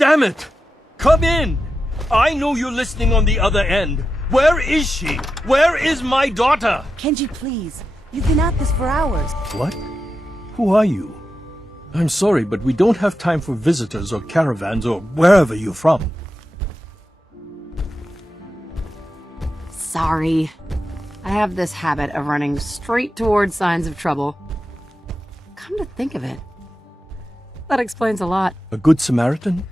Damn it! Come in! I know you're listening on the other end. Where is she? Where is my daughter? Kenji, please. You've been at this for hours. What? Who are you? I'm sorry, but we don't have time for visitors or caravans or wherever you're from. Sorry. I have this habit of running straight towards signs of trouble. Come to think of it, that explains a lot. A good Samaritan?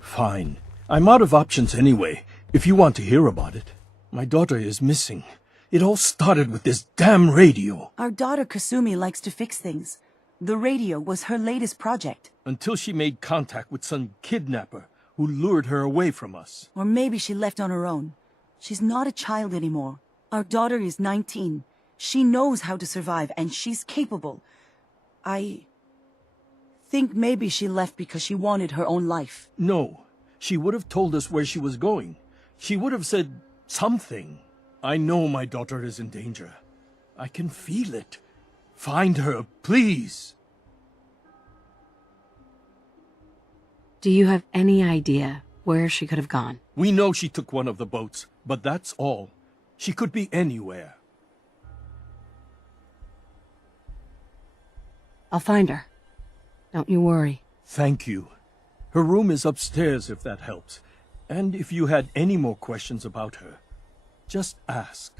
Fine. I'm out of options anyway, if you want to hear about it. My daughter is missing. It all started with this damn radio. Our daughter Kasumi likes to fix things. The radio was her latest project. Until she made contact with some kidnapper who lured her away from us. Or maybe she left on her own. She's not a child anymore. Our daughter is 19. She knows how to survive, and she's capable. I think maybe she left because she wanted her own life. No. She would have told us where she was going. She would have said something. I know my daughter is in danger. I can feel it. Find her, please. Do you have any idea where she could have gone? We know she took one of the boats, but that's all. She could be anywhere. I'll find her. Don't you worry. Thank you. Her room is upstairs if that helps. And if you had any more questions about her, just ask.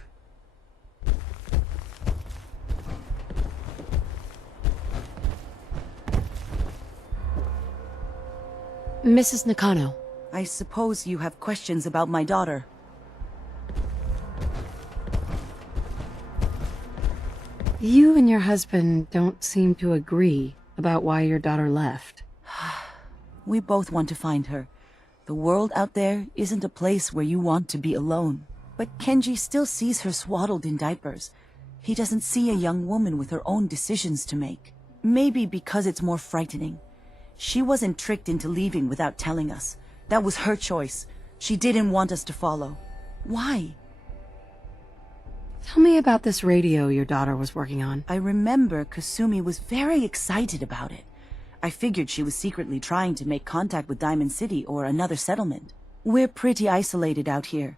Mrs. Nakano. I suppose you have questions about my daughter. You and your husband don't seem to agree about why your daughter left. We both want to find her. The world out there isn't a place where you want to be alone. But Kenji still sees her swaddled in diapers. He doesn't see a young woman with her own decisions to make. Maybe because it's more frightening. She wasn't tricked into leaving without telling us. That was her choice. She didn't want us to follow. Why? Tell me about this radio your daughter was working on. I remember Kasumi was very excited about it. I figured she was secretly trying to make contact with Diamond City or another settlement. We're pretty isolated out here.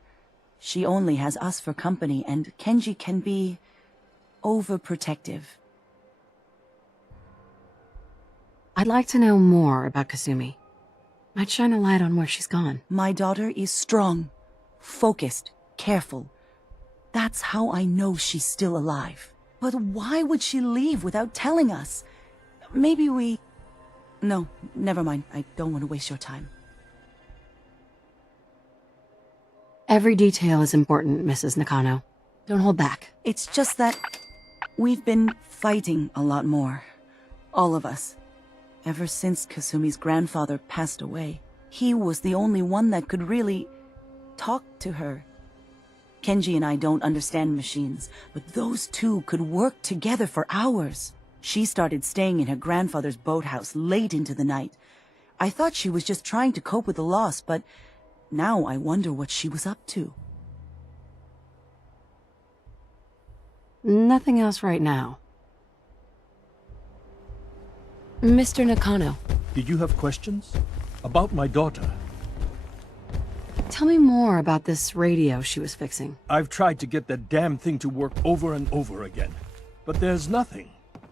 She only has us for company, and Kenji can be overprotective. I'd like to know more about Kasumi. Might shine a light on where she's gone. My daughter is strong, focused, careful. That's how I know she's still alive. But why would she leave without telling us? Maybe we... No, never mind. I don't want to waste your time. Every detail is important, Mrs. Nakano. Don't hold back. It's just that we've been fighting a lot more. All of us. Ever since Kasumi's grandfather passed away. He was the only one that could really talk to her. Kenji and I don't understand machines, but those two could work together for hours. She started staying in her grandfather's boathouse late into the night. I thought she was just trying to cope with the loss, but now I wonder what she was up to. Nothing else right now. Mr. Nakano. Did you have questions? About my daughter? Tell me more about this radio she was fixing. I've tried to get that damn thing to work over and over again, but there's nothing.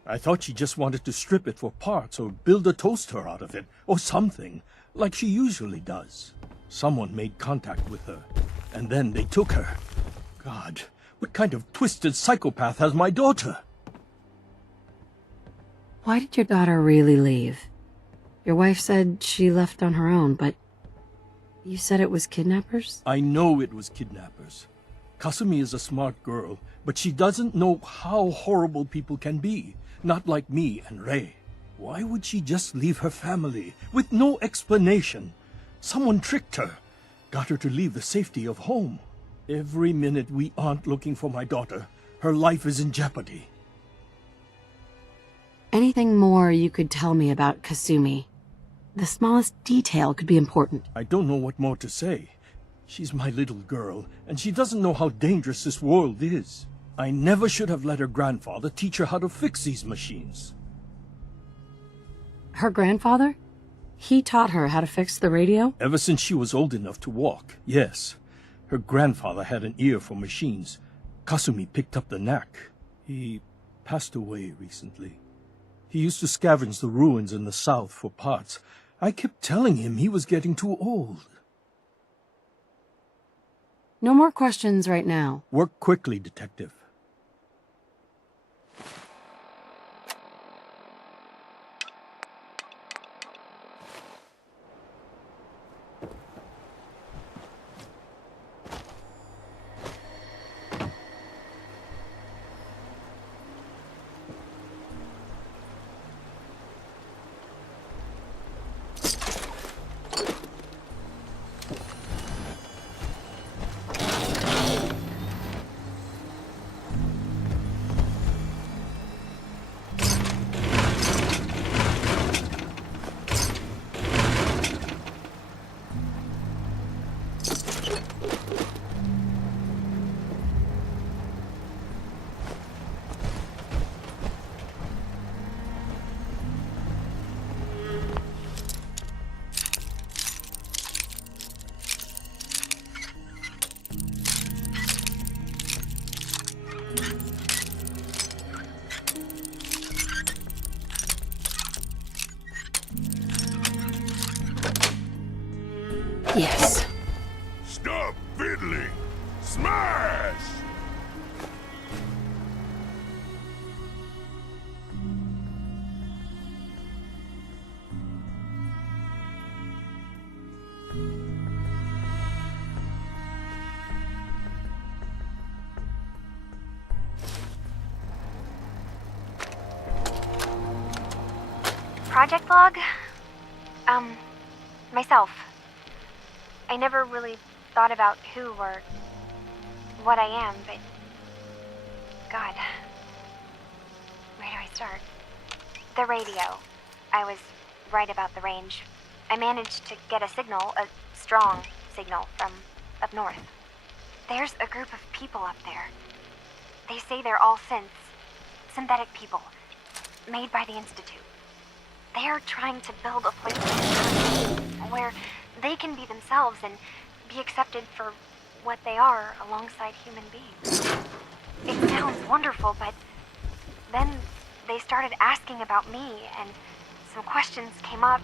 I thought she just wanted to strip it for parts or build a toaster out of it, or something, like she usually does. Someone made contact with her, and then they took her. God, what kind of twisted psychopath has my daughter? Why did your daughter really leave? Your wife said she left on her own, but you said it was kidnappers? I know it was kidnappers. Kasumi is a smart girl, but she doesn't know how horrible people can be. Not like me and Rei. Why would she just leave her family with no explanation? Someone tricked her, got her to leave the safety of home. Every minute we aren't looking for my daughter, her life is in jeopardy. Anything more you could tell me about Kasumi? The smallest detail could be important. I don't know what more to say. She's my little girl, and she doesn't know how dangerous this world is. I never should have let her grandfather teach her how to fix these machines. Her grandfather? He taught her how to fix the radio? Ever since she was old enough to walk, yes. Her grandfather had an ear for machines. Kasumi picked up the knack. He passed away recently. He used to scavenge the ruins in the south for parts. I kept telling him he was getting too old. No more questions right now. Work quickly, Detective. Yes. Stop fiddling! Smash! Project log? Myself. I never really thought about who or what I am, but God, where do I start? The radio. I was right about the range. I managed to get a signal, a strong signal from up north. There's a group of people up there. They say they're all synthetic people, made by the Institute. They are trying to build a place where they can be themselves and be accepted for what they are alongside human beings. It sounds wonderful, but then they started asking about me, and some questions came up.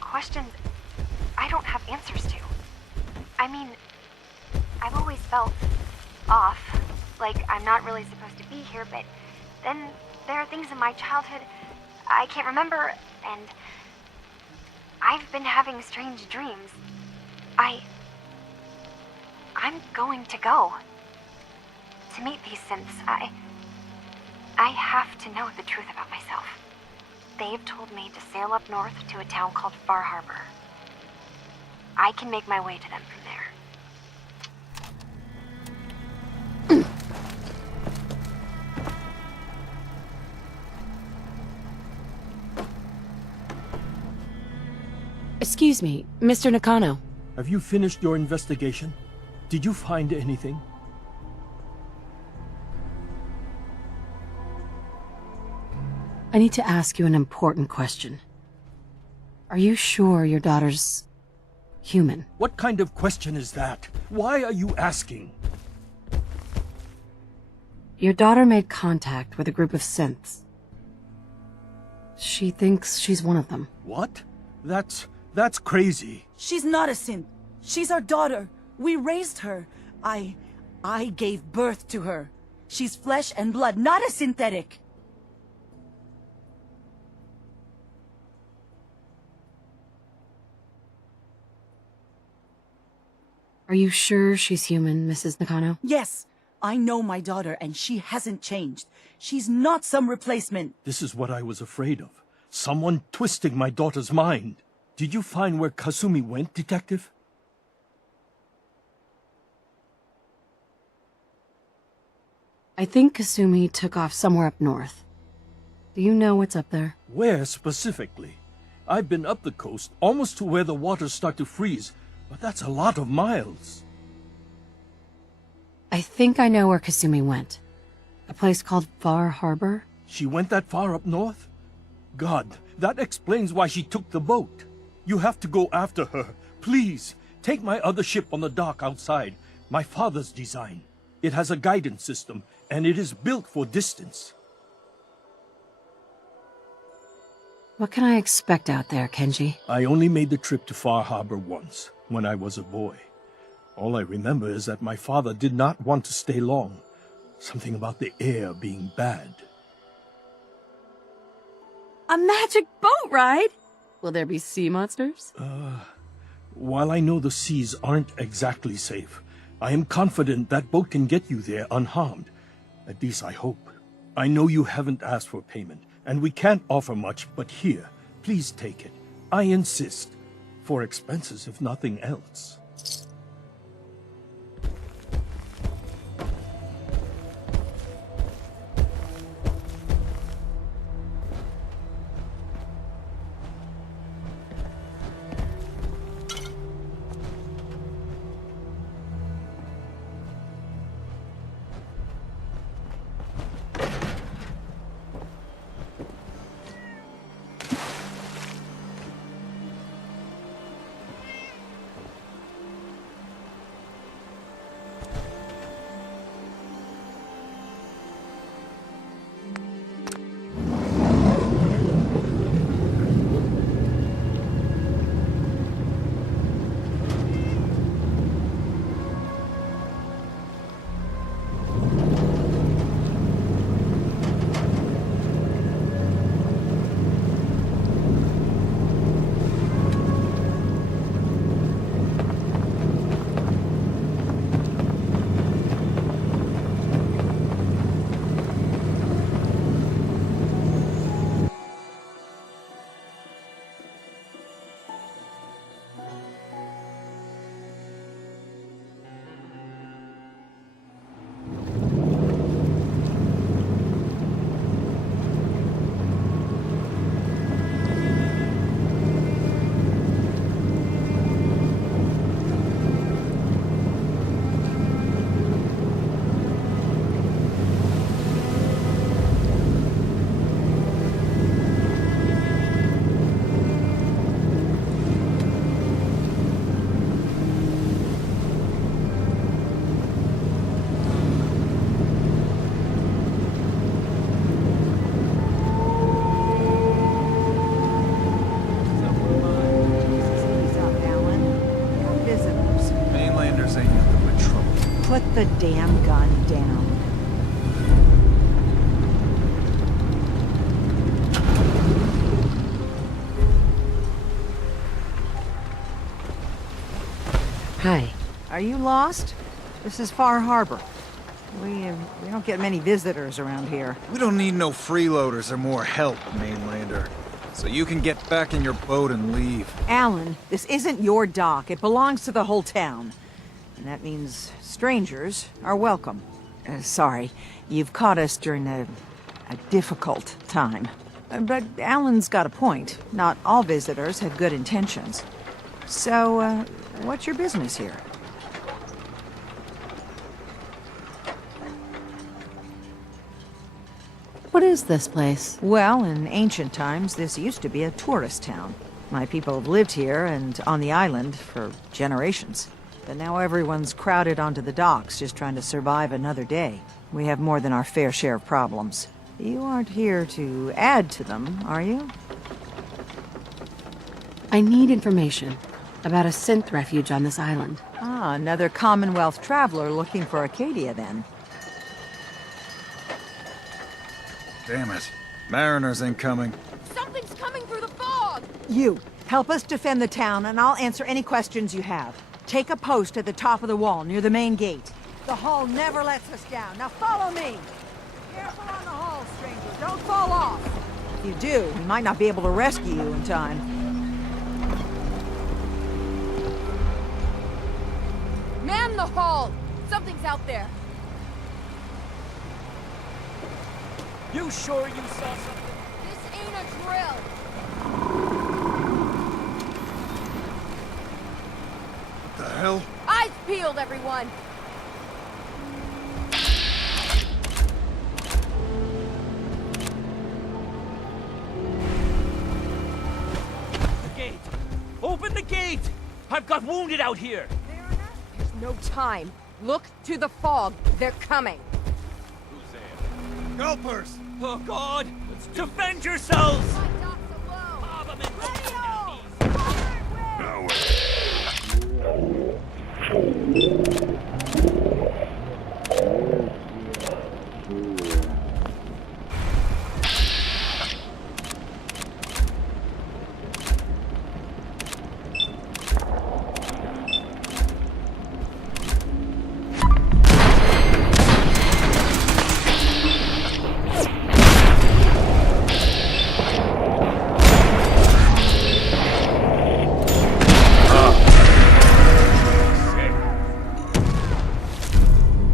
Questions I don't have answers to. I mean, I've always felt off, like I'm not really supposed to be here, but then there are things in my childhood I can't remember, and I've been having strange dreams. I'm going to go to meet these synths. I have to know the truth about myself. They've told me to sail up north to a town called Far Harbor. I can make my way to them from there. Excuse me, Mr. Nakano. Have you finished your investigation? Did you find anything? I need to ask you an important question. Are you sure your daughter's human? What kind of question is that? Why are you asking? Your daughter made contact with a group of synths. She thinks she's one of them. What? That's crazy. She's not a synth. She's our daughter. We raised her. I gave birth to her. She's flesh and blood, not a synthetic. Are you sure she's human, Mrs. Nakano? Yes, I know my daughter, and she hasn't changed. She's not some replacement. This is what I was afraid of. Someone twisting my daughter's mind. Did you find where Kasumi went, Detective? I think Kasumi took off somewhere up north. Do you know what's up there? Where specifically? I've been up the coast, almost to where the waters start to freeze, but that's a lot of miles. I think I know where Kasumi went. A place called Far Harbor? She went that far up north? God, that explains why she took the boat. You have to go after her. Please, take my other ship on the dock outside. My father's design. It has a guidance system, and it is built for distance. What can I expect out there, Kenji? I only made the trip to Far Harbor once, when I was a boy. All I remember is that my father did not want to stay long. Something about the air being bad. A magic boat ride? Will there be sea monsters? While I know the seas aren't exactly safe, I am confident that boat can get you there unharmed. At least I hope. I know you haven't asked for payment, and we can't offer much, but here, please take it. I insist. For expenses, if nothing else. Put the damn gun down. Hi. Are you lost? This is Far Harbor. We don't get many visitors around here. We don't need no freeloaders or more help, mainlander. So you can get back in your boat and leave. Alan, this isn't your dock. It belongs to the whole town. And that means strangers are welcome. Sorry, you've caught us during a difficult time. But Alan's got a point. Not all visitors have good intentions. So, what's your business here? What is this place? Well, in ancient times, this used to be a tourist town. My people have lived here and on the island for generations. But now everyone's crowded onto the docks, just trying to survive another day. We have more than our fair share of problems. You aren't here to add to them, are you? I need information. About a synth refuge on this island. Ah, another Commonwealth traveler looking for Acadia, then. Damn it. Mariners incoming. Something's coming through the fog! You, help us defend the town, and I'll answer any questions you have. Take a post at the top of the wall, near the main gate. The hull never lets us down. Now follow me! Careful on the hull, stranger. Don't fall off! If you do, we might not be able to rescue you in time. Man the hull! Something's out there. You sure you saw something? This ain't a drill. What the hell? Eyes peeled, everyone! The gate! Open the gate! I've got wounded out here! There's no time. Look to the fog. They're coming. Helpers! Oh God! Defend yourselves! My dock's alone. Armament! Now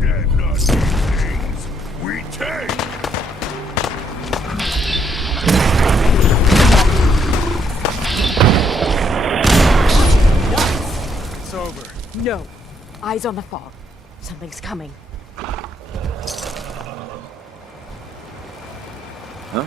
dead not these things. We take. It's over. No. Eyes on the fog. Something's coming. Huh?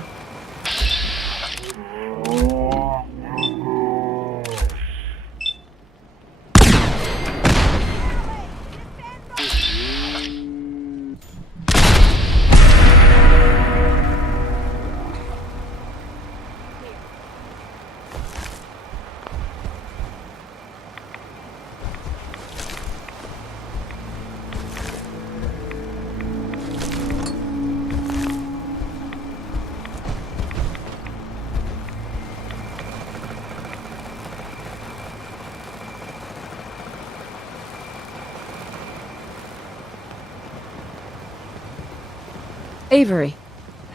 Avery.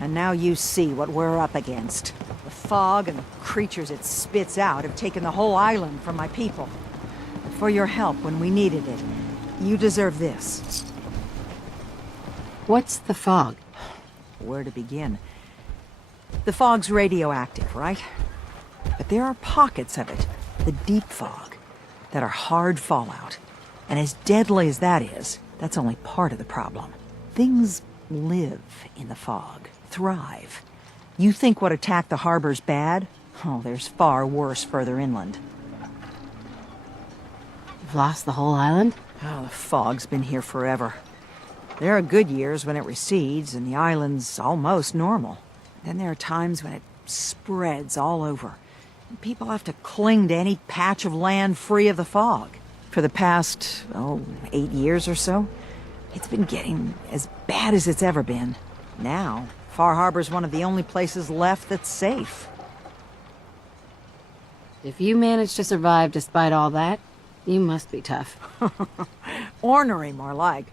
And now you see what we're up against. The fog and the creatures it spits out have taken the whole island from my people. But for your help when we needed it, you deserve this. What's the fog? Where to begin? The fog's radioactive, right? But there are pockets of it, the deep fog, that are hard fallout. And as deadly as that is, that's only part of the problem. Things live in the fog, thrive. You think what attacked the harbor's bad? Oh, there's far worse further inland. You've lost the whole island? Oh, the fog's been here forever. There are good years when it recedes and the island's almost normal. Then there are times when it spreads all over. And people have to cling to any patch of land free of the fog. For the past, 8 years or so, it's been getting as bad as it's ever been. Now, Far Harbor's one of the only places left that's safe. If you managed to survive despite all that, you must be tough. Ornery, more like.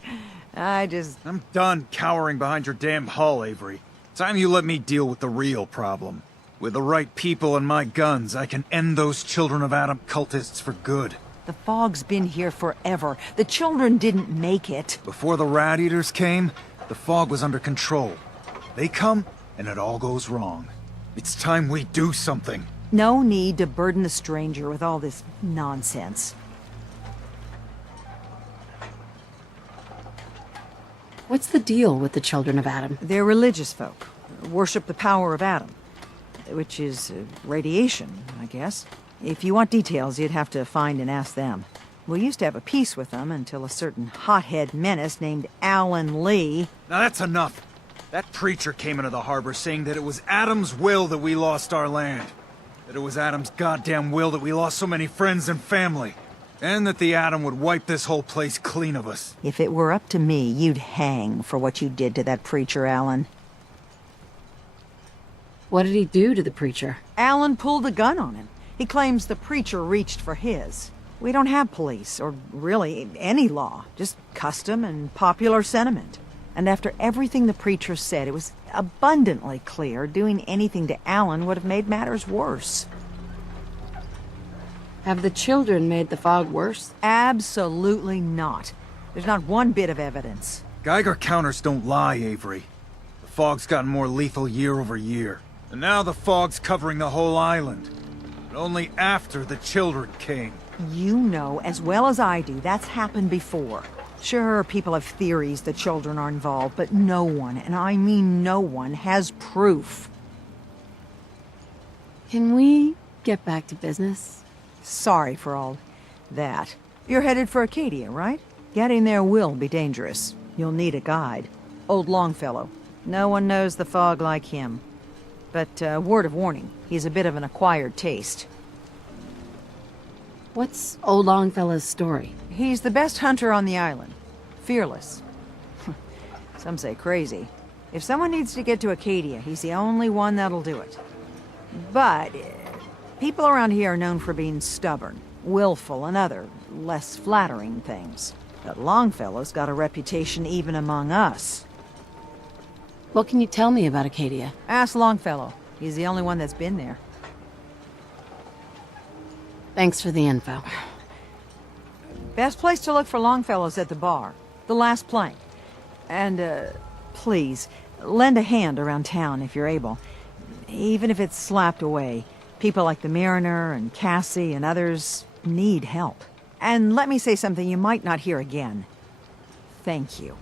I'm done cowering behind your damn hull, Avery. Time you let me deal with the real problem. With the right people and my guns, I can end those Children of Adam cultists for good. The fog's been here forever. The children didn't make it. Before the Rat Eaters came, the fog was under control. They come, and it all goes wrong. It's time we do something. No need to burden the stranger with all this nonsense. What's the deal with the Children of Adam? They're religious folk. Worship the power of Adam. Which is radiation, I guess. If you want details, you'd have to find and ask them. We used to have a peace with them until a certain hothead menace named Alan Lee... Now that's enough. That preacher came into the harbor saying that it was Adam's will that we lost our land. That it was Adam's goddamn will that we lost so many friends and family. And that the Atom would wipe this whole place clean of us. If it were up to me, you'd hang for what you did to that preacher, Alan. What did he do to the preacher? Alan pulled a gun on him. He claims the preacher reached for his. We don't have police, or really any law, just custom and popular sentiment. And after everything the preacher said, it was abundantly clear doing anything to Alan would have made matters worse. Have the children made the fog worse? Absolutely not. There's not one bit of evidence. Geiger counters don't lie, Avery. The fog's gotten more lethal year over year. And now the fog's covering the whole island. But only after the children came. You know as well as I do that's happened before. Sure, people have theories the children are involved, but no one, and I mean no one, has proof. Can we get back to business? Sorry for all that. You're headed for Acadia, right? Getting there will be dangerous. You'll need a guide. Old Longfellow. No one knows the fog like him. But, word of warning, he's a bit of an acquired taste. What's old Longfellow's story? He's the best hunter on the island. Fearless. Some say crazy. If someone needs to get to Acadia, he's the only one that'll do it. But people around here are known for being stubborn, willful, and other, less flattering things. But Longfellow's got a reputation even among us. What can you tell me about Acadia? Ask Longfellow. He's the only one that's been there. Thanks for the info. Best place to look for Longfellow's at the bar. The last plank. And, please, lend a hand around town if you're able. Even if it's slapped away. People like the Mariner and Cassie and others need help. And let me say something you might not hear again. Thank you.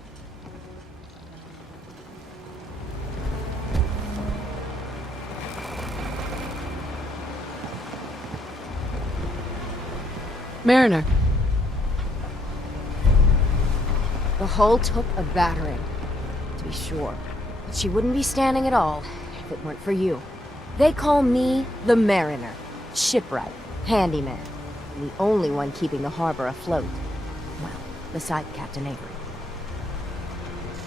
Mariner. The hull took a battering, to be sure. But she wouldn't be standing at all if it weren't for you. They call me the Mariner. Shipwright, handyman, and the only one keeping the harbor afloat. Well, beside Captain Avery.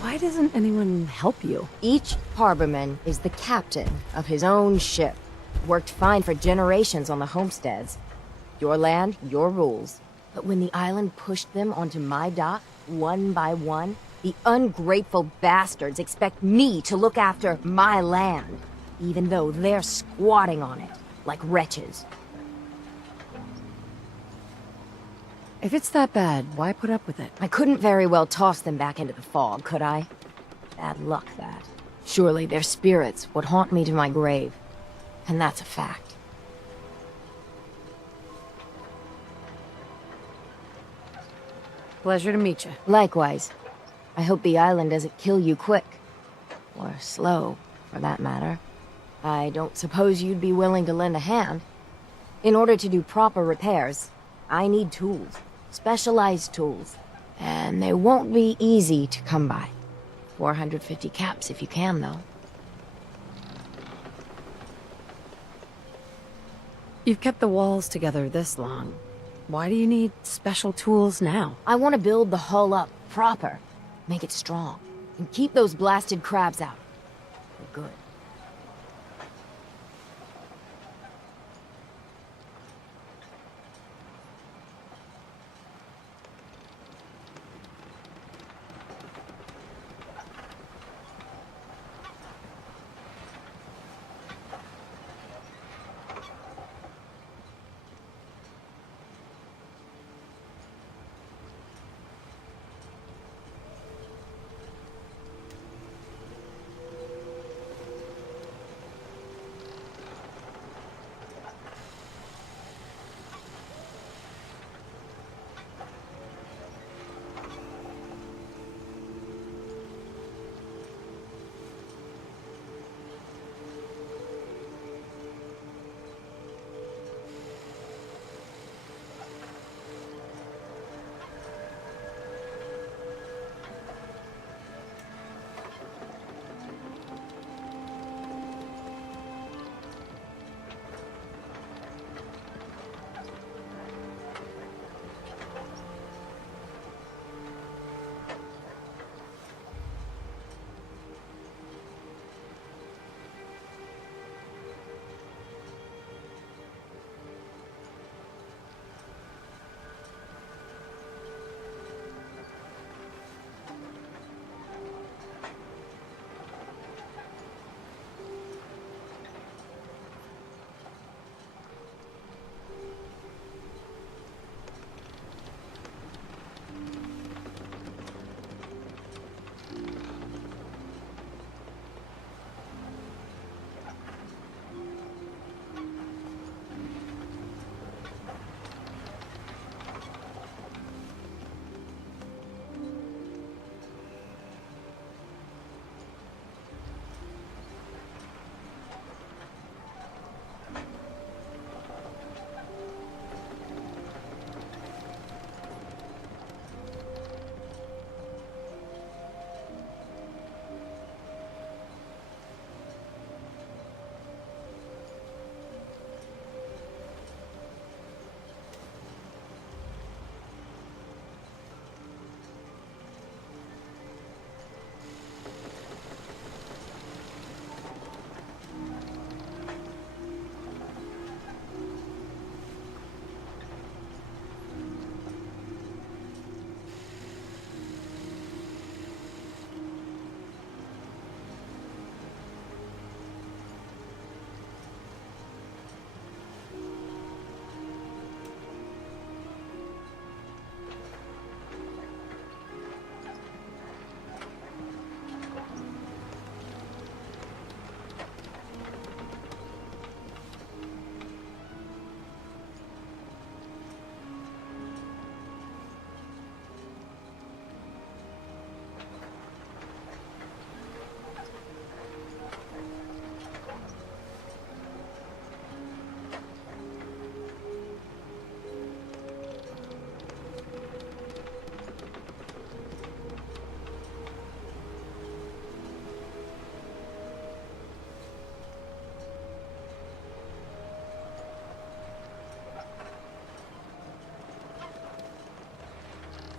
Why doesn't anyone help you? Each harborman is the captain of his own ship. Worked fine for generations on the homesteads. Your land, your rules. But when the island pushed them onto my dock, one by one, the ungrateful bastards expect me to look after my land, even though they're squatting on it, like wretches. If it's that bad, why put up with it? I couldn't very well toss them back into the fog, could I? Bad luck, that. Surely their spirits would haunt me to my grave. And that's a fact. Pleasure to meet you. Likewise. I hope the island doesn't kill you quick. Or slow, for that matter. I don't suppose you'd be willing to lend a hand. In order to do proper repairs, I need tools. Specialized tools. And they won't be easy to come by. 450 caps if you can, though. You've kept the walls together this long. Why do you need special tools now? I want to build the hull up proper. Make it strong. And keep those blasted crabs out. For good.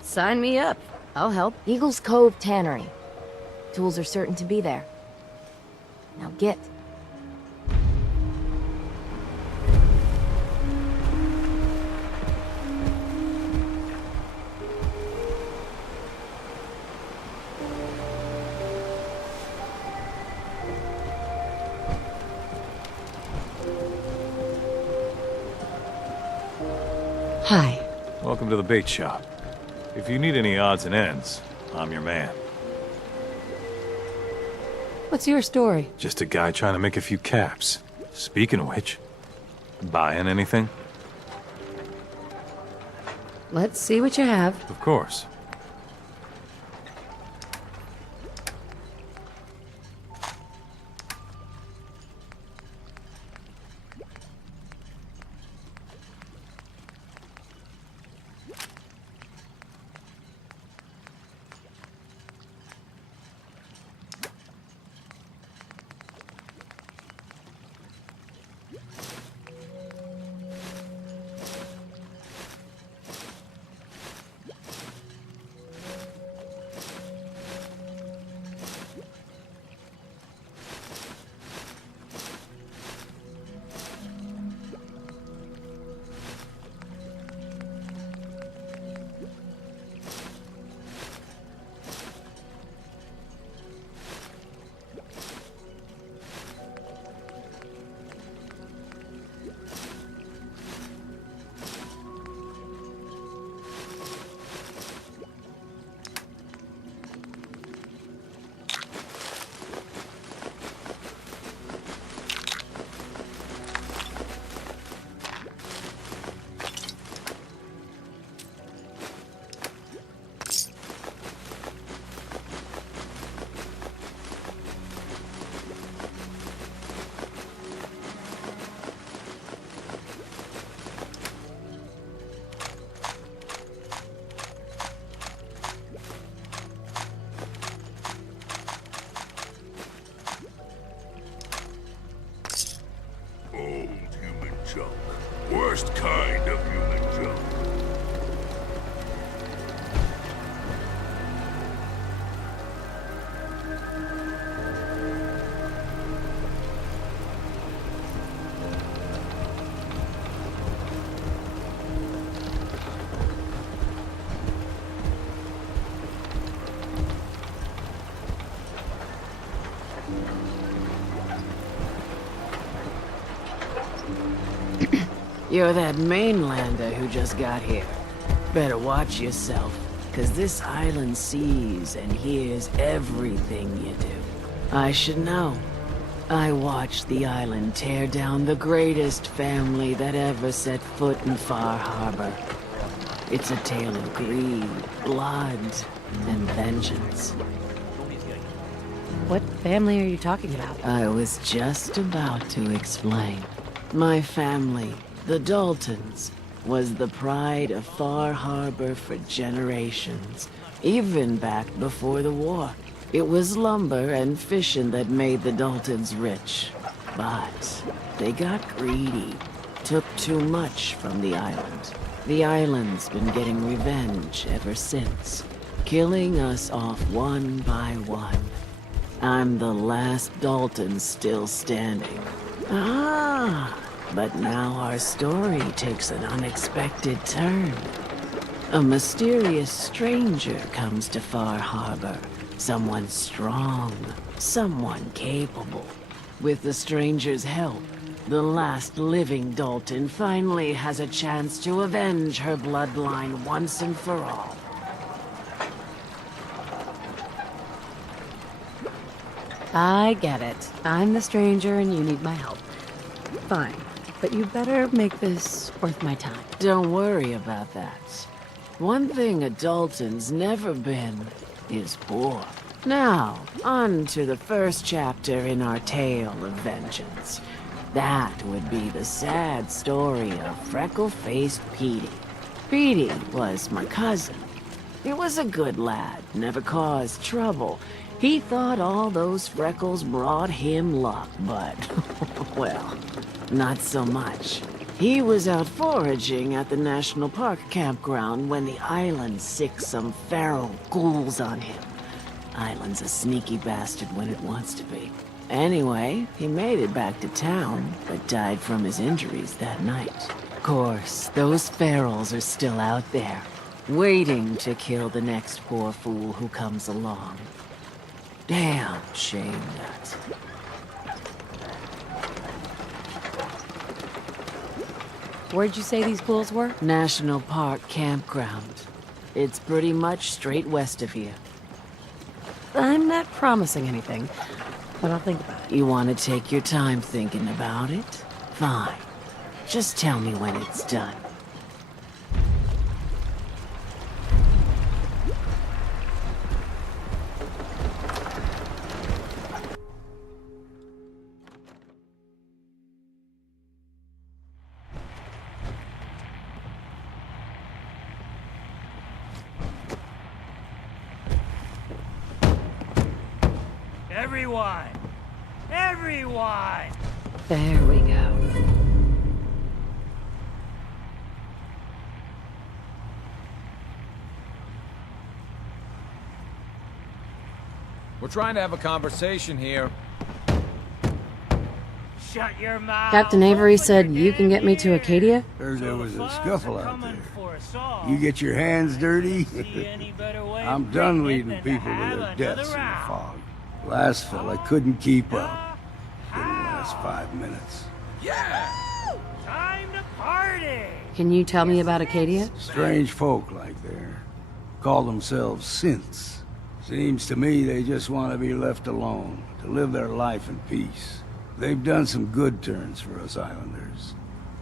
Sign me up. I'll help. Eagle's Cove Tannery. Tools are certain to be there. Now get. Hi. Welcome to the bait shop. If you need any odds and ends, I'm your man. What's your story? Just a guy trying to make a few caps. Speaking of which, buying anything? Let's see what you have. Of course. Old human junk. Worst kind of human junk. You're that mainlander who just got here. Better watch yourself, 'cause this island sees and hears everything you do. I should know. I watched the island tear down the greatest family that ever set foot in Far Harbor. It's a tale of greed, blood, and vengeance. What family are you talking about? I was just about to explain. My family, the Daltons, was the pride of Far Harbor for generations, even back before the war. It was lumber and fishing that made the Daltons rich. But they got greedy, took too much from the island. The island's been getting revenge ever since, killing us off one by one. I'm the last Dalton still standing. But now our story takes an unexpected turn. A mysterious stranger comes to Far Harbor. Someone strong, someone capable. With the stranger's help, the last living Dalton finally has a chance to avenge her bloodline once and for all. I get it. I'm the stranger and you need my help. Fine. But you better make this worth my time. Don't worry about that. One thing a Dalton's never been is poor. Now, on to the first chapter in our tale of vengeance. That would be the sad story of freckle-faced Petey. Petey was my cousin. He was a good lad, never caused trouble. He thought all those freckles brought him luck, but, well, not so much. He was out foraging at the National Park campground when the island sicked some feral ghouls on him. Island's a sneaky bastard when it wants to be. Anyway, he made it back to town, but died from his injuries that night. Of course, those ferals are still out there, waiting to kill the next poor fool who comes along. Damn shame that. Where'd you say these ghouls were? National Park campground. It's pretty much straight west of here. I'm not promising anything, but I'll think about it. You want to take your time thinking about it? Fine. Just tell me when it's done. Everyone! Everyone! There we go. We're trying to have a conversation here. Shut your mouth! Captain Avery said you can get me to Acadia? Heard there was a scuffle out there. You get your hands dirty? I'm done leading people to their deaths in the fog. Last fella couldn't keep up. Didn't last 5 minutes. Yeah! Time to party! Can you tell me about Acadia? Strange folk like there. Call themselves synths. Seems to me they just want to be left alone, to live their life in peace. They've done some good turns for us islanders.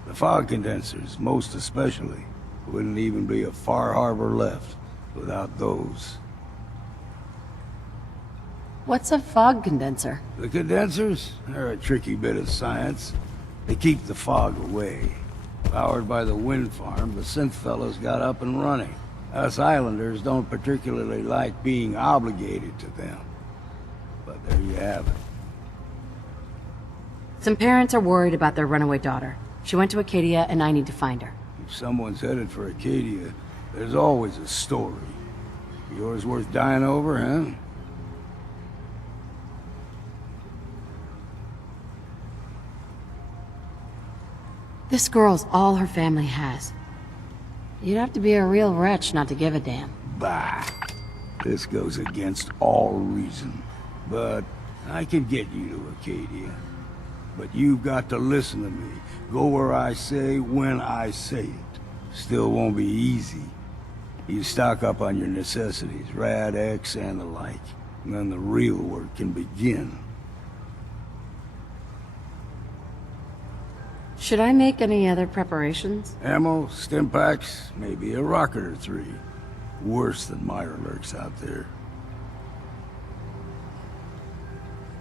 The fog condensers, most especially, wouldn't even be a Far Harbor left without those. What's a fog condenser? The condensers? They're a tricky bit of science. They keep the fog away. Powered by the wind farm, the synth fellows got up and running. Us islanders don't particularly like being obligated to them. But there you have it. Some parents are worried about their runaway daughter. She went to Acadia and I need to find her. If someone's headed for Acadia, there's always a story. Yours worth dying over, huh? This girl's all her family has. You'd have to be a real wretch not to give a damn. Bah. This goes against all reason. But I can get you to Acadia. But you've got to listen to me. Go where I say, when I say it. Still won't be easy. You stock up on your necessities, Rad X and the like. And then the real work can begin. Should I make any other preparations? Ammo, stim packs, maybe a rocket or 3. Worse than Mirelurks out there.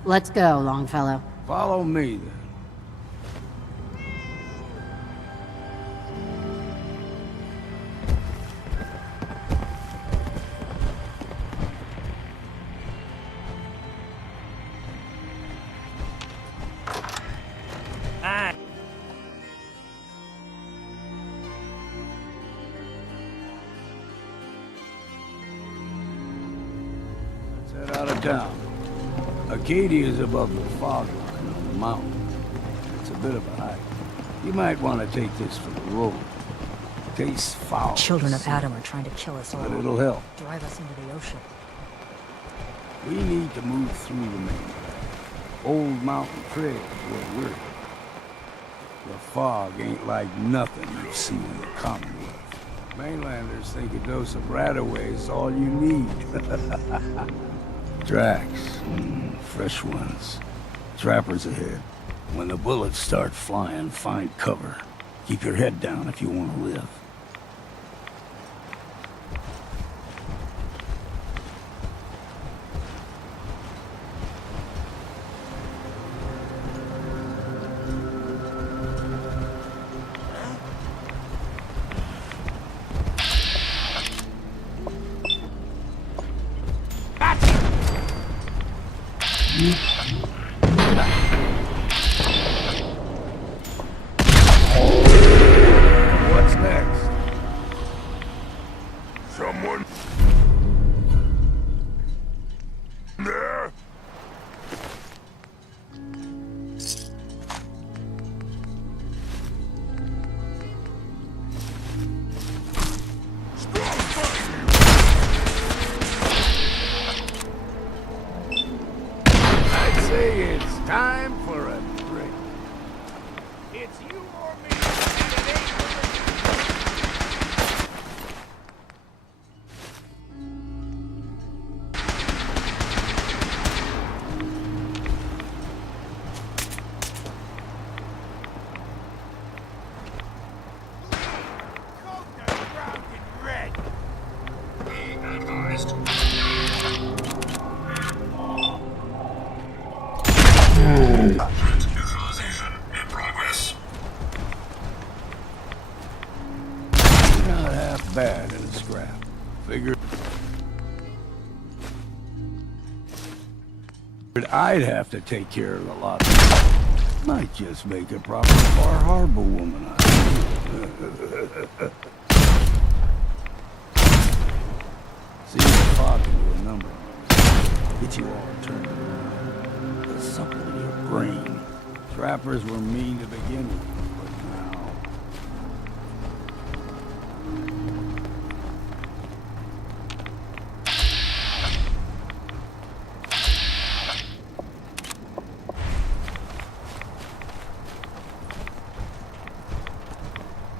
Let's go, Longfellow. Follow me, then. Let's head out of town. Acadia is above the fog line on the mountain. It's a bit of a hike. You might want to take this for the road. Tastes foul. Children of Adam are trying to kill us all. But it'll help. Drive us into the ocean. We need to move through the mainland. Old mountain trail where we're. The fog ain't like nothing you've seen in the Commonwealth. Mainlanders think a dose of Radaway is all you need. Tracks. Fresh ones. Trappers ahead. When the bullets start flying, find cover. Keep your head down if you want to live. Someone there? I'd say it's time for a drink. It's you or me, and it ain't Neutralization in progress. Not half bad in a scrap. Figured I'd have to take care of a lot. Might just make a proper Far Harbor woman out of you. See the fog can do a number on us. Get you all turned around. There's something in your brain. Trappers were mean to begin with, but now...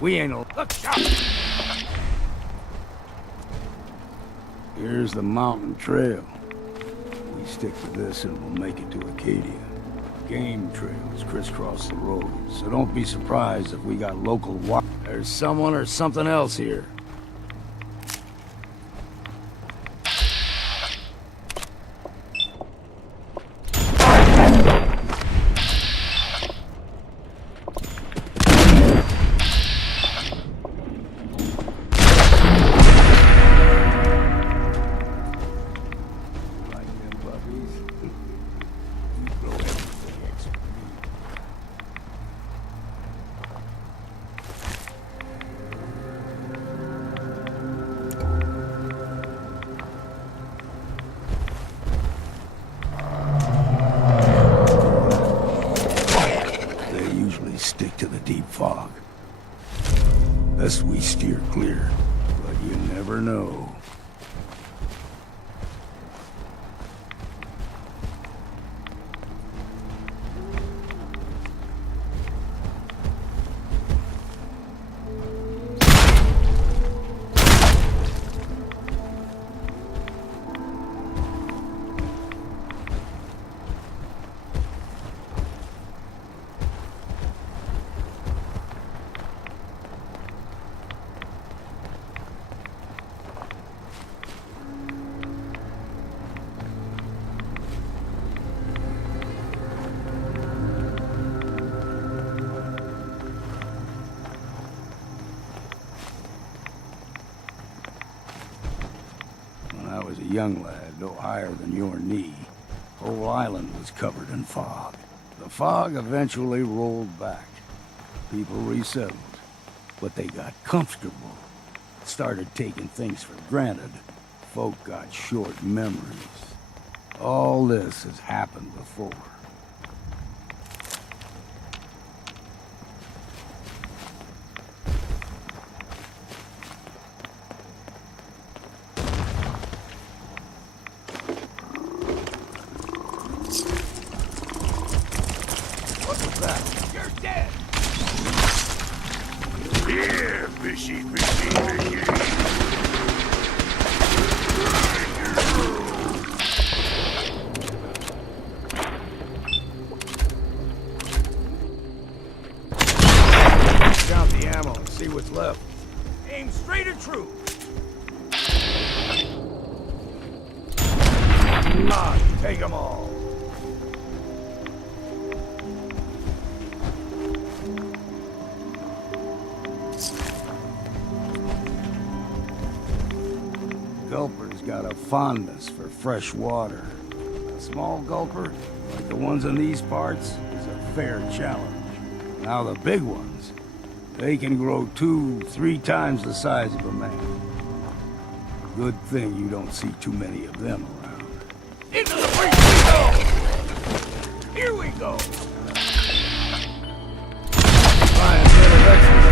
We ain't a... Look out! Here's the mountain trail. We stick to this and we'll make it to Acadia. Game trails crisscross the road, so don't be surprised if we got local There's someone or something else here. Stick to the deep fog. Best we steer clear, but you never know. When I was a young lad, no higher than your knee, whole island was covered in fog. The fog eventually rolled back. People resettled, but they got comfortable. Started taking things for granted. Folk got short memories. All this has happened before. You're dead! Here, fishy, fishy, fishy! Count the ammo and see what's left. Aim straight and true! Come on, take them all. Gulper's got a fondness for fresh water. A small gulper, like the ones in these parts, is a fair challenge. Now the big ones, they can grow 2-3 times the size of a man. Good thing you don't see too many of them around. Into the breach we go! Here we go! Try and get a exercise.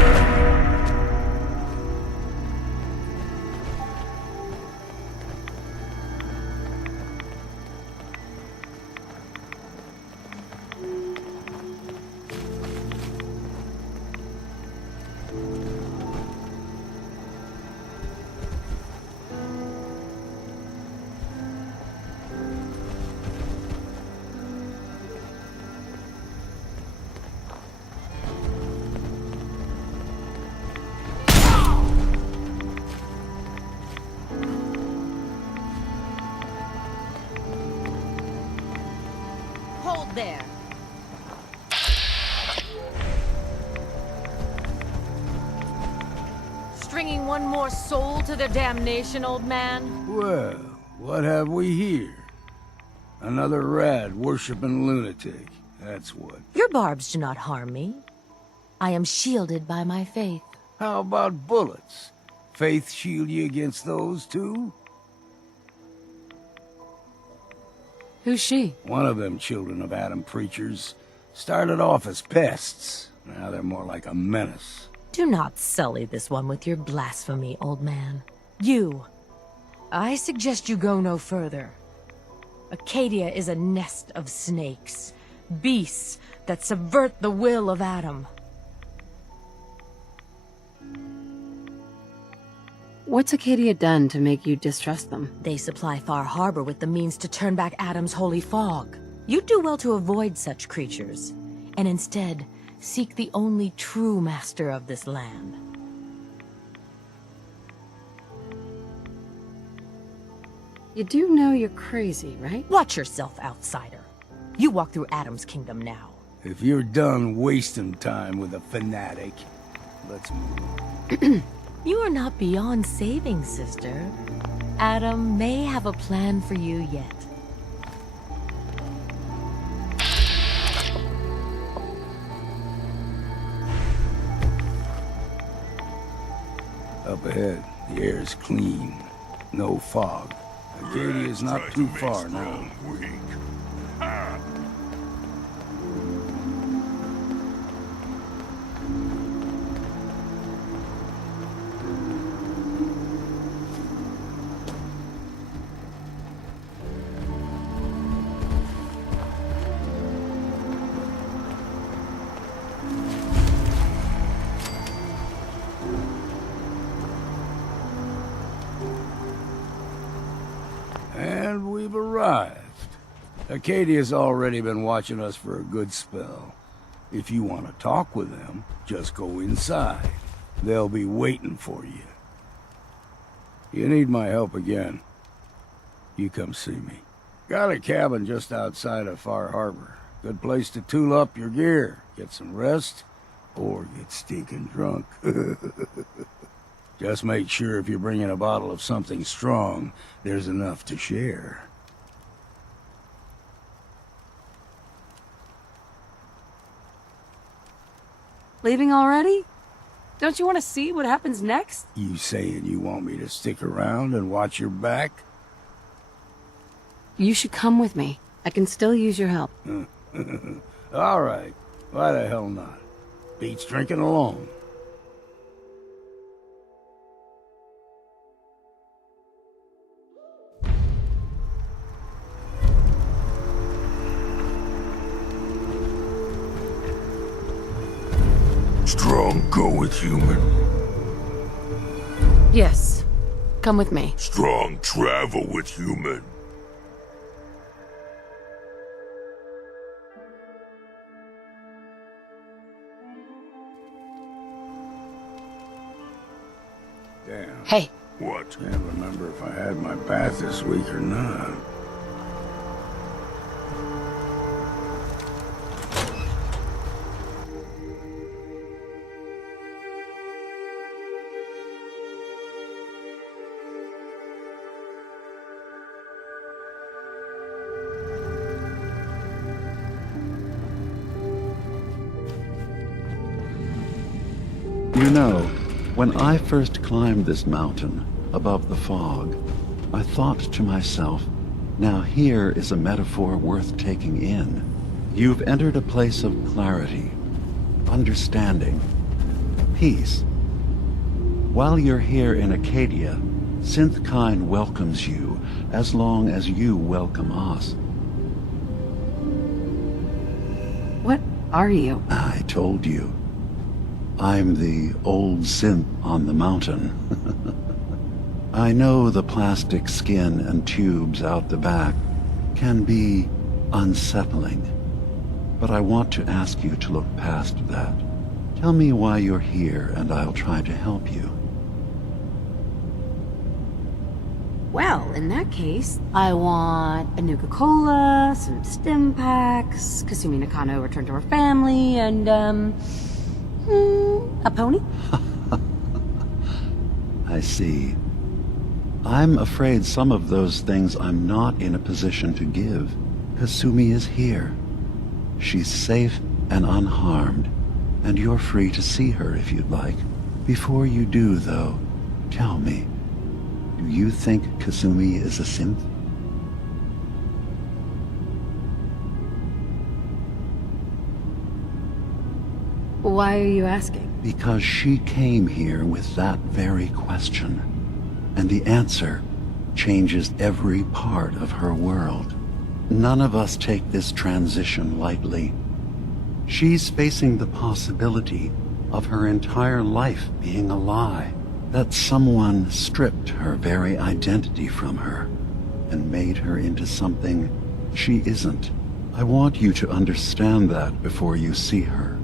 Hold there. Stringing one more soul to their damnation, old man? Well, what have we here? Another rad-worshipping lunatic. That's what. Your barbs do not harm me. I am shielded by my faith. How about bullets? Faith shield you against those, too? Who's she? One of them children of Adam preachers started off as pests. Now they're more like a menace. Do not sully this one with your blasphemy, old man. You. I suggest you go no further. Acadia is a nest of snakes. Beasts that subvert the will of Adam. What's Acadia done to make you distrust them? They supply Far Harbor with the means to turn back Adam's holy fog. You'd do well to avoid such creatures, and instead seek the only true master of this land. You do know you're crazy, right? Watch yourself, outsider. You walk through Adam's kingdom now. If you're done wasting time with a fanatic, let's move on. You are not beyond saving, sister. Adam may have a plan for you yet. Up ahead, the air's clean. No fog. Acadia's not too far now. And we've arrived. Acadia's already been watching us for a good spell. If you want to talk with them, just go inside. They'll be waiting for you. You need my help again, you come see me. Got a cabin just outside of Far Harbor. Good place to tool up your gear, get some rest, or get stinking drunk. Just make sure if you're bringing a bottle of something strong, there's enough to share. Leaving already? Don't you want to see what happens next? You saying you want me to stick around and watch your back? You should come with me. I can still use your help. All right. Why the hell not? Beats drinking alone. Strong go with human. Yes. Come with me. Strong travel with human. Damn. Hey. What? Can't remember if I had my bath this week or not. You know, when I first climbed this mountain, above the fog, I thought to myself, now here is a metaphor worth taking in. You've entered a place of clarity, understanding, peace. While you're here in Acadia, Synthkind welcomes you as long as you welcome us. What are you? I told you. I'm the old synth on the mountain. I know the plastic skin and tubes out the back can be unsettling, but I want to ask you to look past that. Tell me why you're here and I'll try to help you. Well, in that case, I want a Nuka-Cola, some stim packs, Kasumi Nakano returned to her family, and, a pony? I see. I'm afraid some of those things I'm not in a position to give. Kasumi is here. She's safe and unharmed, and you're free to see her if you'd like. Before you do, though, tell me, do you think Kasumi is a synth? Why are you asking? Because she came here with that very question, and the answer changes every part of her world. None of us take this transition lightly. She's facing the possibility of her entire life being a lie, that someone stripped her very identity from her and made her into something she isn't. I want you to understand that before you see her.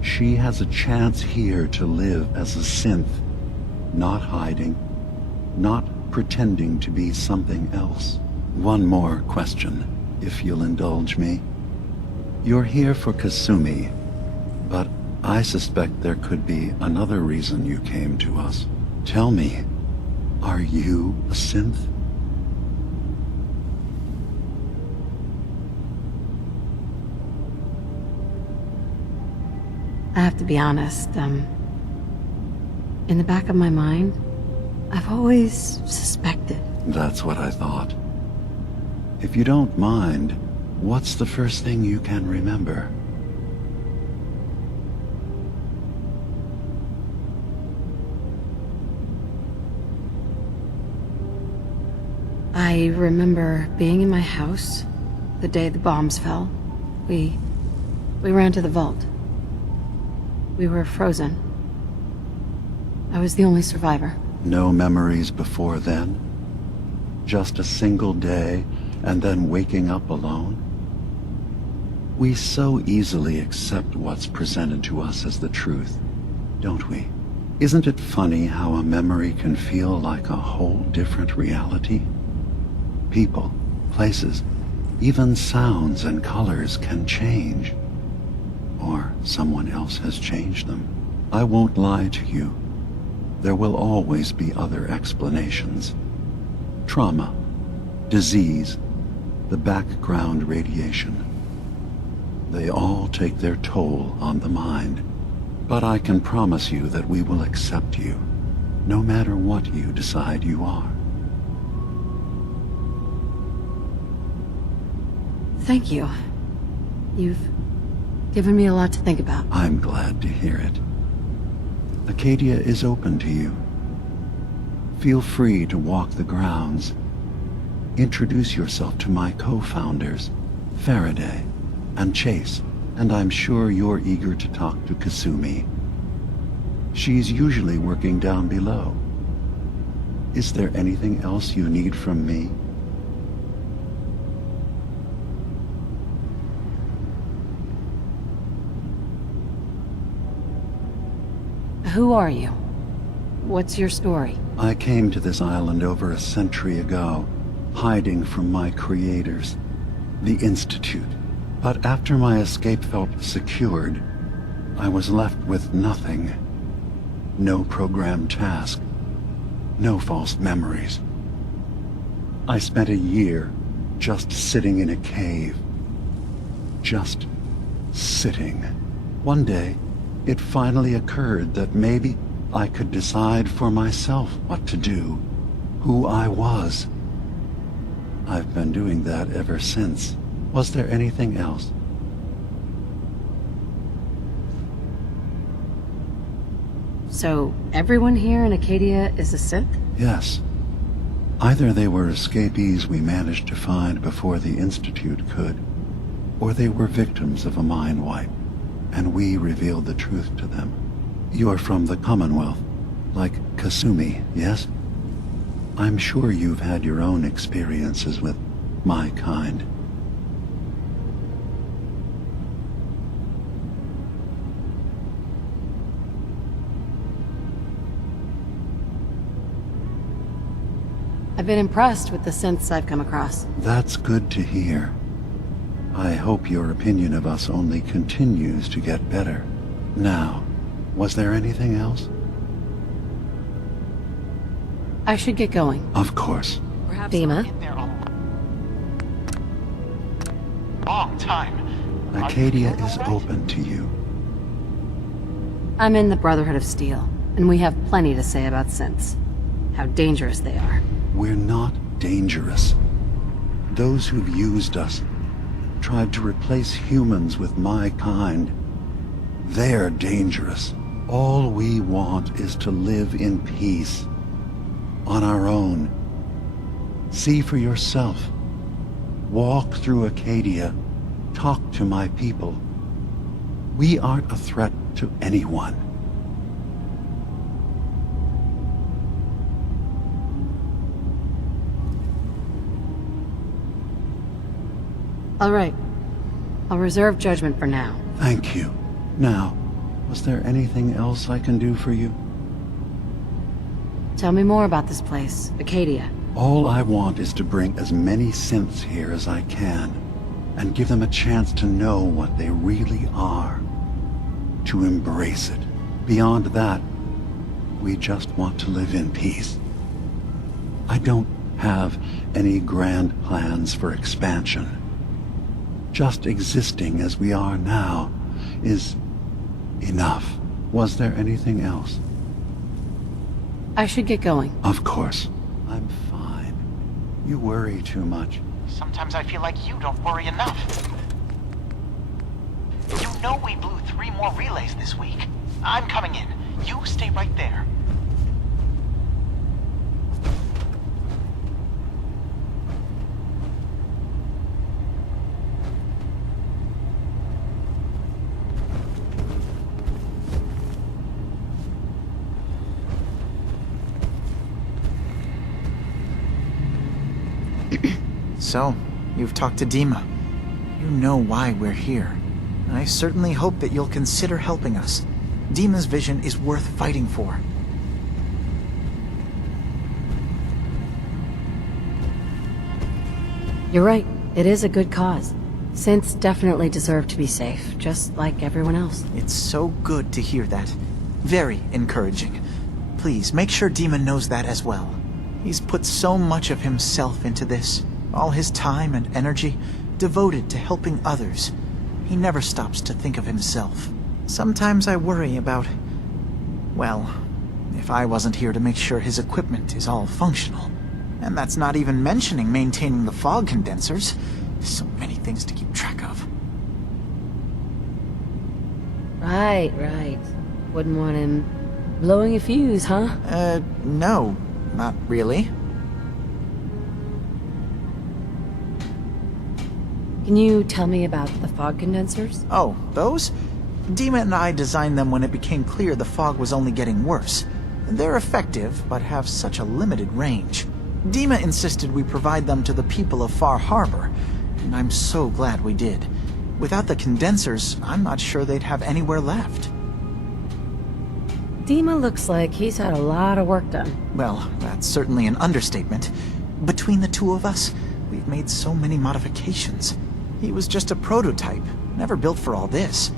She has a chance here to live as a synth, not hiding, not pretending to be something else. One more question, if you'll indulge me. You're here for Kasumi, but I suspect there could be another reason you came to us. Tell me, are you a synth? I have to be honest, in the back of my mind, I've always suspected. That's what I thought. If you don't mind, what's the first thing you can remember? I remember being in my house the day the bombs fell. We ran to the vault. We were frozen. I was the only survivor. No memories before then? Just a single day and then waking up alone? We so easily accept what's presented to us as the truth, don't we? Isn't it funny how a memory can feel like a whole different reality? People, places, even sounds and colors can change. Or someone else has changed them. I won't lie to you. There will always be other explanations. Trauma, disease, the background radiation. They all take their toll on the mind. But I can promise you that we will accept you, no matter what you decide you are. Thank you. You've given me a lot to think about. I'm glad to hear it. Acadia is open to you. Feel free to walk the grounds. Introduce yourself to my co-founders, Faraday and Chase, and I'm sure you're eager to talk to Kasumi. She's usually working down below. Is there anything else you need from me? Who are you? What's your story? I came to this island over a century ago, hiding from my creators, the Institute. But after my escape felt secured, I was left with nothing. No programmed task. No false memories. I spent a year just sitting in a cave. Just sitting. One day, it finally occurred that maybe I could decide for myself what to do, who I was. I've been doing that ever since. Was there anything else? So, everyone here in Acadia is a synth? Yes. Either they were escapees we managed to find before the Institute could, or they were victims of a mind wipe, and we revealed the truth to them. You're from the Commonwealth, like Kasumi, yes? I'm sure you've had your own experiences with my kind. I've been impressed with the synths I've come across. That's good to hear. I hope your opinion of us only continues to get better. Now, was there anything else? I should get going. Of course. Dima? Long time. Acadia is open to you. I'm in the Brotherhood of Steel, and we have plenty to say about synths. How dangerous they are. We're not dangerous. Those who've used us, tried to replace humans with my kind, they're dangerous. All we want is to live in peace, on our own. See for yourself. Walk through Acadia. Talk to my people. We aren't a threat to anyone. All right. I'll reserve judgment for now. Thank you. Now, was there anything else I can do for you? Tell me more about this place, Acadia. All I want is to bring as many synths here as I can, and give them a chance to know what they really are. To embrace it. Beyond that, we just want to live in peace. I don't have any grand plans for expansion. Just existing as we are now is enough. Was there anything else? I should get going. Of course. I'm fine. You worry too much. Sometimes I feel like you don't worry enough. You know we blew 3 more relays this week. I'm coming in. You stay right there. So, you've talked to Dima. You know why we're here. I certainly hope that you'll consider helping us. Dima's vision is worth fighting for. You're right. It is a good cause. Synths definitely deserve to be safe, just like everyone else. It's so good to hear that. Very encouraging. Please, make sure Dima knows that as well. He's put so much of himself into this. All his time and energy devoted to helping others. He never stops to think of himself. Sometimes I worry about... well, if I wasn't here to make sure his equipment is all functional. And that's not even mentioning maintaining the fog condensers. So many things to keep track of. Right. Wouldn't want him blowing a fuse, huh? No, not really. Can you tell me about the fog condensers? Oh, those? Dima and I designed them when it became clear the fog was only getting worse. They're effective, but have such a limited range. Dima insisted we provide them to the people of Far Harbor, and I'm so glad we did. Without the condensers, I'm not sure they'd have anywhere left. Dima looks like he's had a lot of work done. Well, that's certainly an understatement. Between the two of us, we've made so many modifications. He was just a prototype, never built for all this.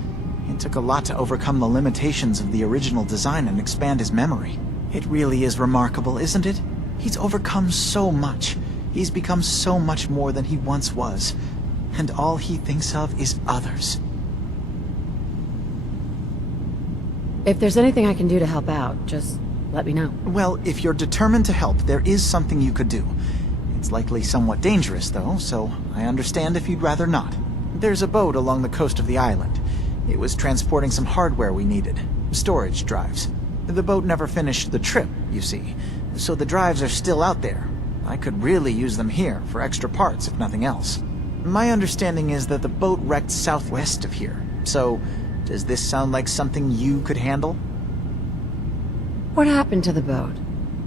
It took a lot to overcome the limitations of the original design and expand his memory. It really is remarkable, isn't it? He's overcome so much. He's become so much more than he once was. And all he thinks of is others. If there's anything I can do to help out, just let me know. Well, if you're determined to help, there is something you could do. It's likely somewhat dangerous, though, so I understand if you'd rather not. There's a boat along the coast of the island. It was transporting some hardware we needed. Storage drives. The boat never finished the trip, you see, so the drives are still out there. I could really use them here for extra parts, if nothing else. My understanding is that the boat wrecked southwest of here, so does this sound like something you could handle? What happened to the boat?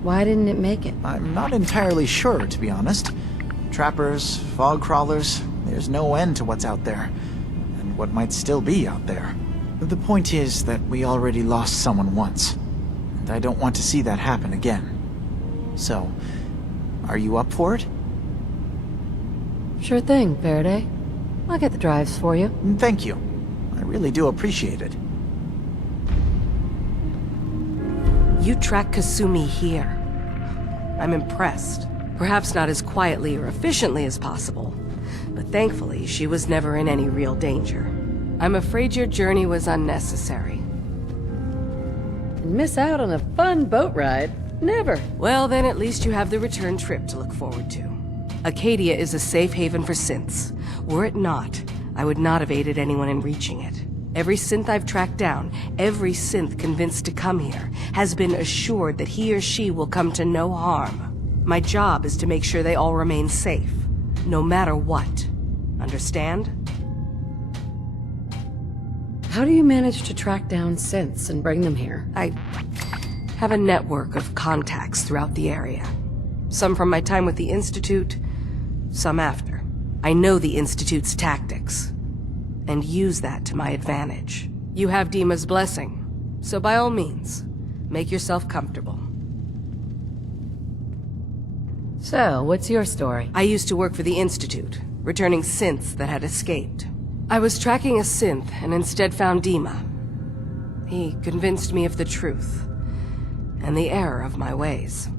Why didn't it make it? I'm not entirely sure, to be honest. Trappers, fog crawlers, there's no end to what's out there, and what might still be out there. The point is that we already lost someone once, and I don't want to see that happen again. So, are you up for it? Sure thing, Faraday. I'll get the drives for you. Thank you. I really do appreciate it. You track Kasumi here. I'm impressed. Perhaps not as quietly or efficiently as possible, but thankfully she was never in any real danger. I'm afraid your journey was unnecessary. And miss out on a fun boat ride? Never. Well, then at least you have the return trip to look forward to. Acadia is a safe haven for synths. Were it not, I would not have aided anyone in reaching it. Every synth I've tracked down, every synth convinced to come here, has been assured that he or she will come to no harm. My job is to make sure they all remain safe, no matter what. Understand? How do you manage to track down synths and bring them here? I have a network of contacts throughout the area. Some from my time with the Institute, some after. I know the Institute's tactics, and use that to my advantage. You have Dima's blessing, so by all means, make yourself comfortable. So, what's your story? I used to work for the Institute, returning synths that had escaped. I was tracking a synth and instead found Dima. He convinced me of the truth, and the error of my ways.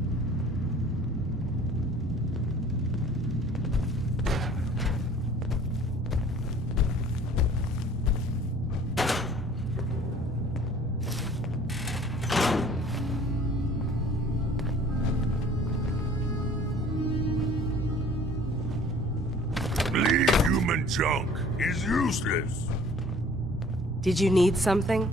Human junk is useless. Did you need something?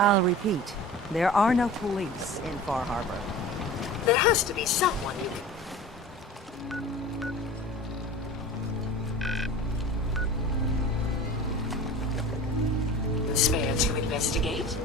I'll repeat. There are no police in Far Harbor. There has to be someone you can... Spare to investigate?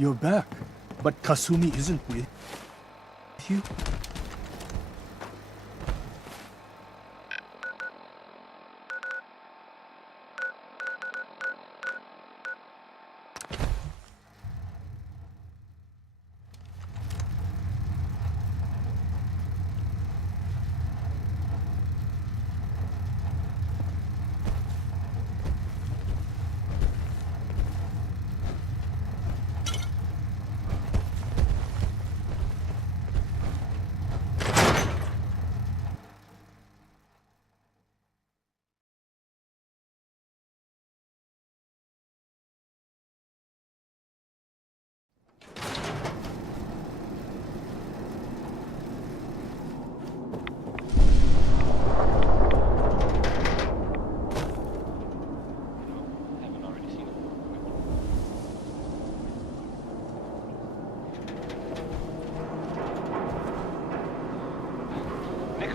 you're back. But Kasumi isn't with you?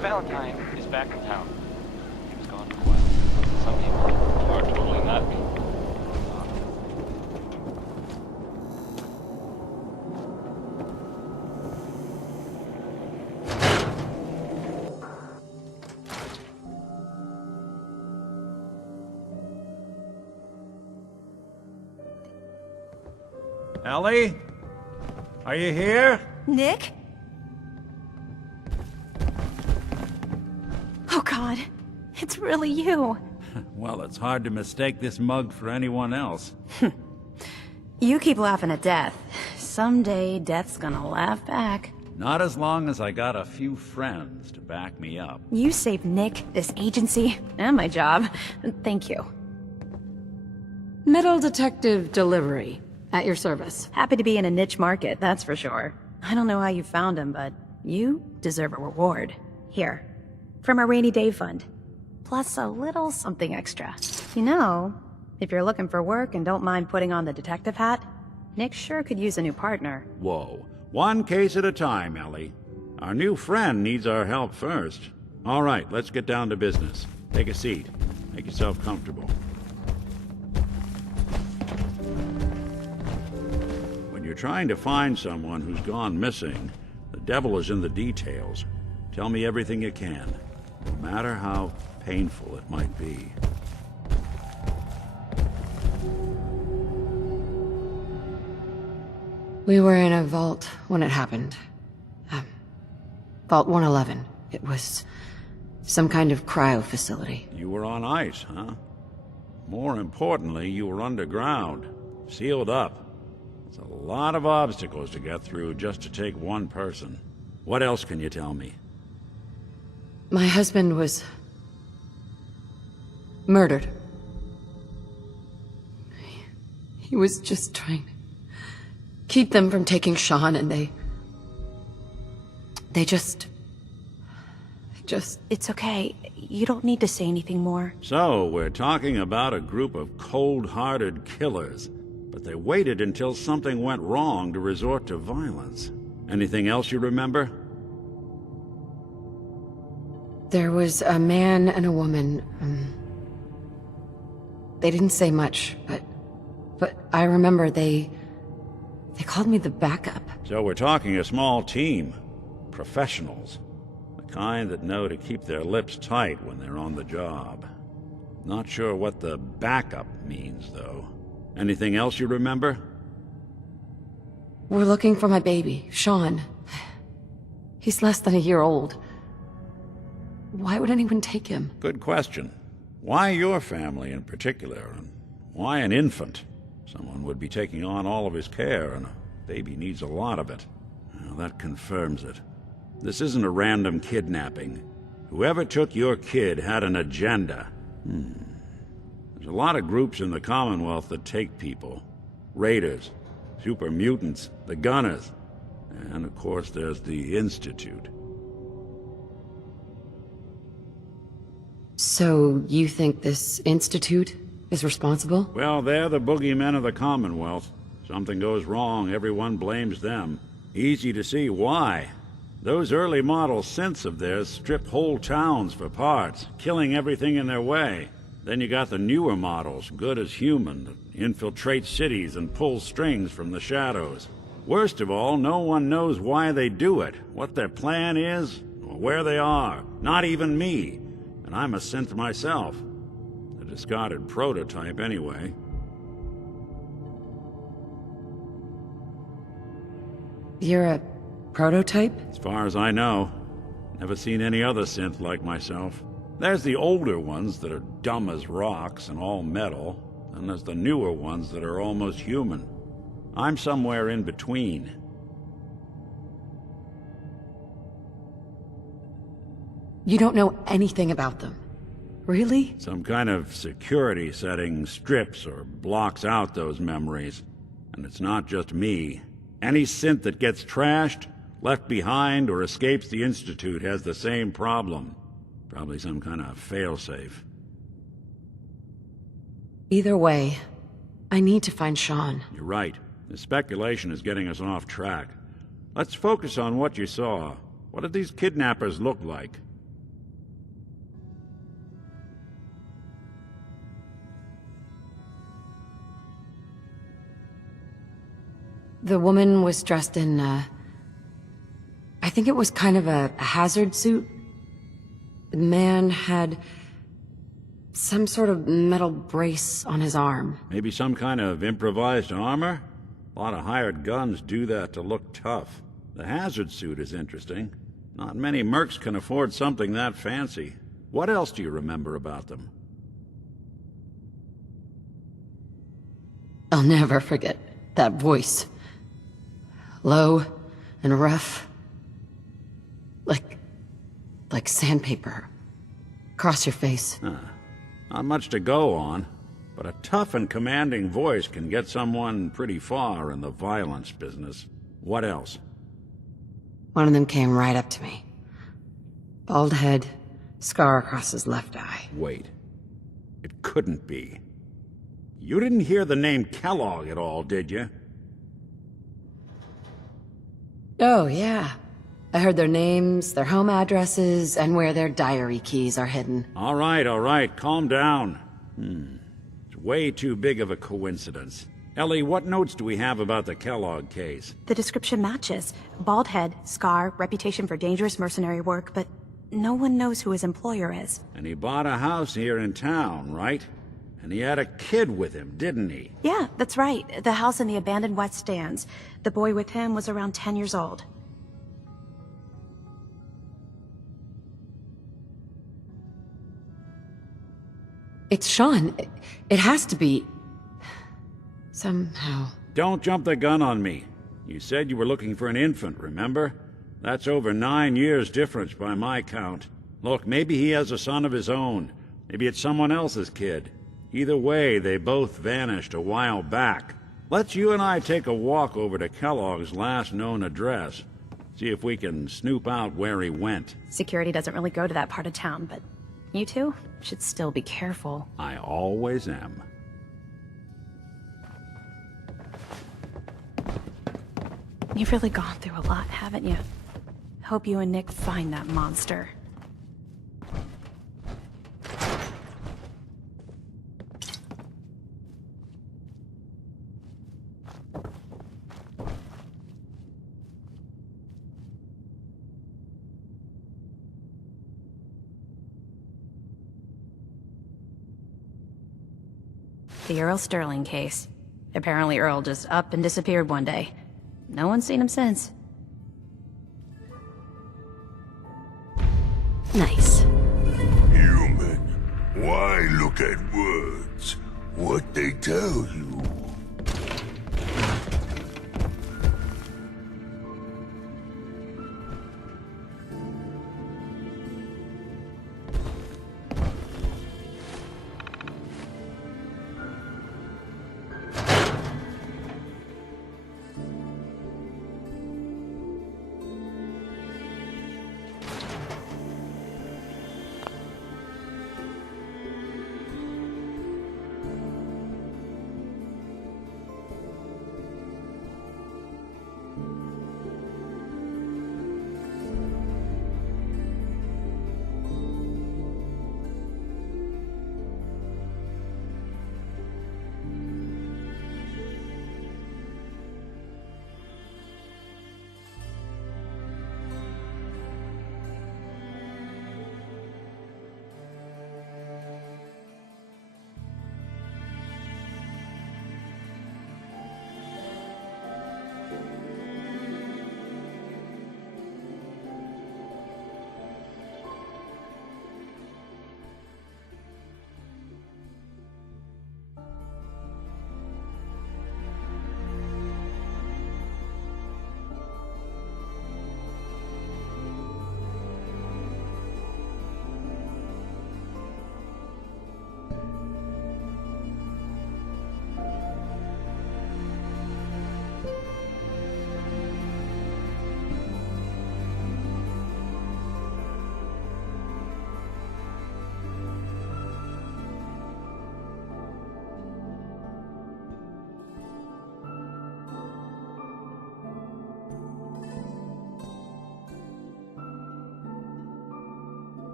Valentine is back in town. He was gone for a while. Some people are totally not me. Ellie? Are you here? Nick? Oh God, it's really you. Well, it's hard to mistake this mug for anyone else. You keep laughing at death. Someday, death's gonna laugh back. Not as long as I got a few friends to back me up. You saved Nick, this agency, and my job. Thank you. Metal detective delivery. At your service. Happy to be in a niche market, that's for sure. I don't know how you found him, but you deserve a reward. Here, from our rainy day fund. Plus a little something extra. You know, if you're looking for work and don't mind putting on the detective hat, Nick sure could use a new partner. Whoa. One case at a time, Ellie. Our new friend needs our help first. All right, let's get down to business. Take a seat. Make yourself comfortable. When you're trying to find someone who's gone missing, the devil is in the details. Tell me everything you can, no matter how painful it might be. We were in a vault when it happened. Vault 111. It was some kind of cryo facility. You were on ice, huh? More importantly, you were underground, sealed up. It's a lot of obstacles to get through just to take one person. What else can you tell me? My husband was murdered. He was just trying to keep them from taking Sean, and they just... It's okay. You don't need to say anything more. So, we're talking about a group of cold-hearted killers, but they waited until something went wrong to resort to violence. Anything else you remember? There was a man and a woman. They didn't say much, but I remember they called me the backup. So we're talking a small team. Professionals. The kind that know to keep their lips tight when they're on the job. Not sure what the backup means, though. Anything else you remember? We're looking for my baby, Sean. He's less than a year old. Why would anyone take him? Good question. Why your family in particular, and why an infant? Someone would be taking on all of his care, and a baby needs a lot of it. Well, that confirms it. This isn't a random kidnapping. Whoever took your kid had an agenda. There's a lot of groups in the Commonwealth that take people. Raiders, super mutants, the Gunners, and of course there's the Institute. So, you think this Institute is responsible? Well, they're the boogeymen of the Commonwealth. Something goes wrong, everyone blames them. Easy to see why. Those early model synths of theirs strip whole towns for parts, killing everything in their way. Then you got the newer models, good as human, that infiltrate cities and pull strings from the shadows. Worst of all, no one knows why they do it, what their plan is, or where they are. Not even me. And I'm a synth myself. A discarded prototype, anyway. You're a prototype? As far as I know. Never seen any other synth like myself. There's the older ones that are dumb as rocks and all metal, and there's the newer ones that are almost human. I'm somewhere in between. You don't know anything about them. Really? Some kind of security setting strips or blocks out those memories. And it's not just me. Any synth that gets trashed, left behind, or escapes the Institute has the same problem. Probably some kind of failsafe. Either way, I need to find Sean. You're right. The speculation is getting us off track. Let's focus on what you saw. What did these kidnappers look like? The woman was dressed in, I think it was kind of a hazard suit. The man had some sort of metal brace on his arm. Maybe some kind of improvised armor? A lot of hired guns do that to look tough. The hazard suit is interesting. Not many mercs can afford something that fancy. What else do you remember about them? I'll never forget that voice. Low and rough. Like sandpaper. Across your face. Not much to go on, but a tough and commanding voice can get someone pretty far in the violence business. What else? One of them came right up to me. Bald head, scar across his left eye. Wait. It couldn't be. You didn't hear the name Kellogg at all, did you? Oh, yeah. I heard their names, their home addresses, and where their diary keys are hidden. All right, calm down. It's way too big of a coincidence. Ellie, what notes do we have about the Kellogg case? The description matches. Bald head, scar, reputation for dangerous mercenary work, but no one knows who his employer is. And he bought a house here in town, right? And he had a kid with him, didn't he? Yeah, that's right. The house in the abandoned West Stands. The boy with him was around 10 years old. It's Sean. It has to be. Somehow. Don't jump the gun on me. You said you were looking for an infant, remember? That's over 9 years difference by my count. Look, maybe he has a son of his own. Maybe it's someone else's kid. Either way, they both vanished a while back. Let's you and I take a walk over to Kellogg's last known address. See if we can snoop out where he went. Security doesn't really go to that part of town, but you two should still be careful. I always am. You've really gone through a lot, haven't you? Hope you and Nick find that monster. The Earl Sterling case. Apparently Earl just up and disappeared one day. No one's seen him since. Nice. Human. Why look at words? What they tell you?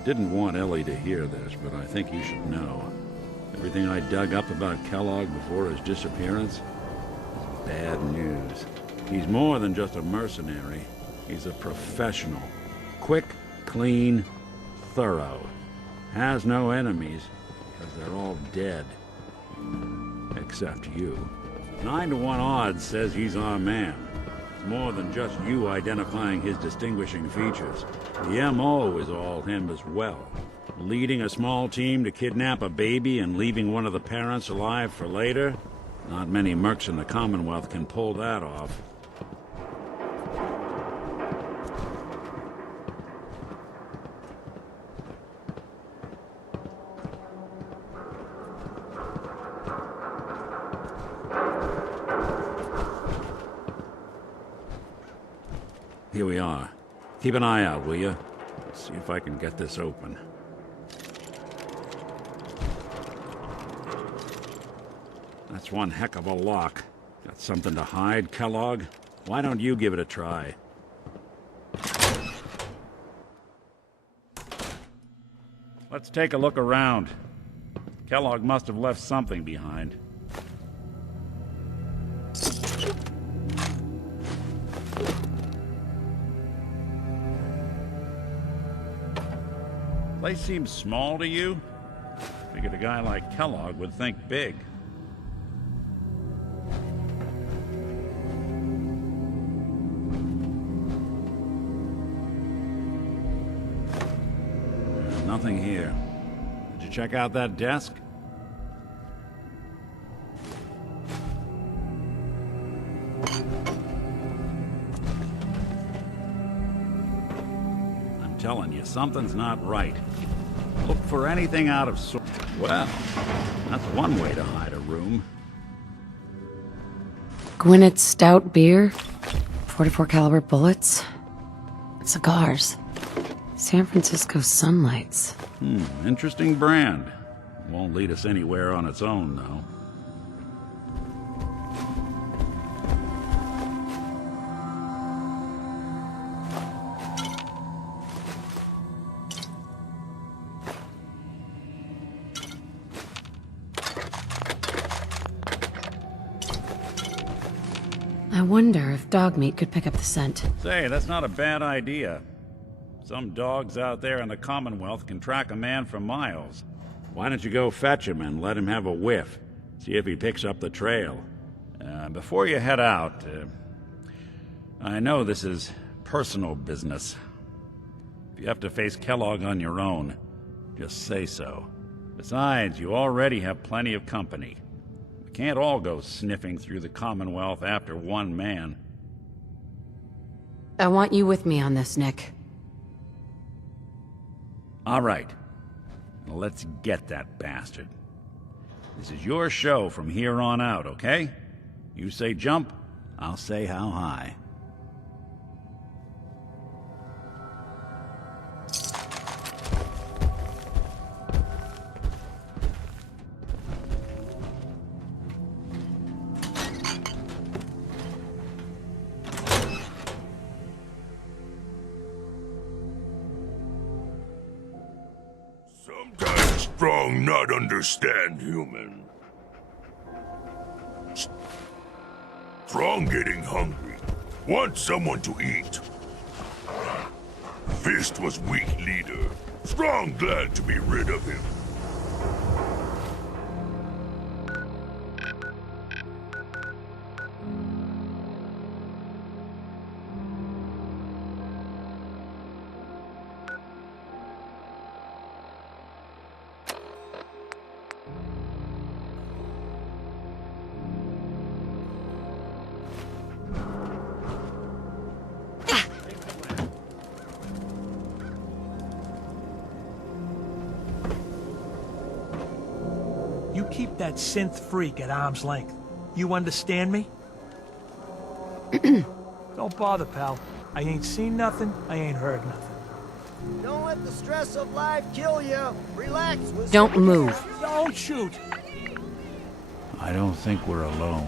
I didn't want Ellie to hear this, but I think you should know. Everything I dug up about Kellogg before his disappearance is bad news. He's more than just a mercenary. He's a professional. Quick, clean, thorough. Has no enemies, because they're all dead. Except you. 9 to 1 odds says he's our man. It's more than just you identifying his distinguishing features. The M.O. is all him as well. Leading a small team to kidnap a baby and leaving one of the parents alive for later? Not many mercs in the Commonwealth can pull that off. Here we are. Keep an eye out, will you? See if I can get this open. That's one heck of a lock. Got something to hide, Kellogg? Why don't you give it a try? Let's take a look around. Kellogg must have left something behind. Place seems small to you? Figured a guy like Kellogg would think big. There's nothing here. Did you check out that desk? I'm telling you, something's not right. Look for anything out of sort. Well, that's one way to hide a room. Gwinnett's stout beer, 44 caliber bullets, cigars, San Francisco sunlights. Interesting brand. Won't lead us anywhere on its own, though. I wonder if dog meat could pick up the scent. Say, that's not a bad idea. Some dogs out there in the Commonwealth can track a man for miles. Why don't you go fetch him and let him have a whiff? See if he picks up the trail. Before you head out, I know this is personal business. If you have to face Kellogg on your own, just say so. Besides, you already have plenty of company. We can't all go sniffing through the Commonwealth after one man. I want you with me on this, Nick. All right. Let's get that bastard. This is your show from here on out, okay? You say jump, I'll say how high. Strong not understand human. Strong getting hungry. Want someone to eat. Fist was weak leader. Strong glad to be rid of him. You keep that synth freak at arm's length. You understand me? Don't bother, pal. I ain't seen nothing, I ain't heard nothing. Don't let the stress of life kill you. Relax. Don't move. Don't shoot. I don't think we're alone.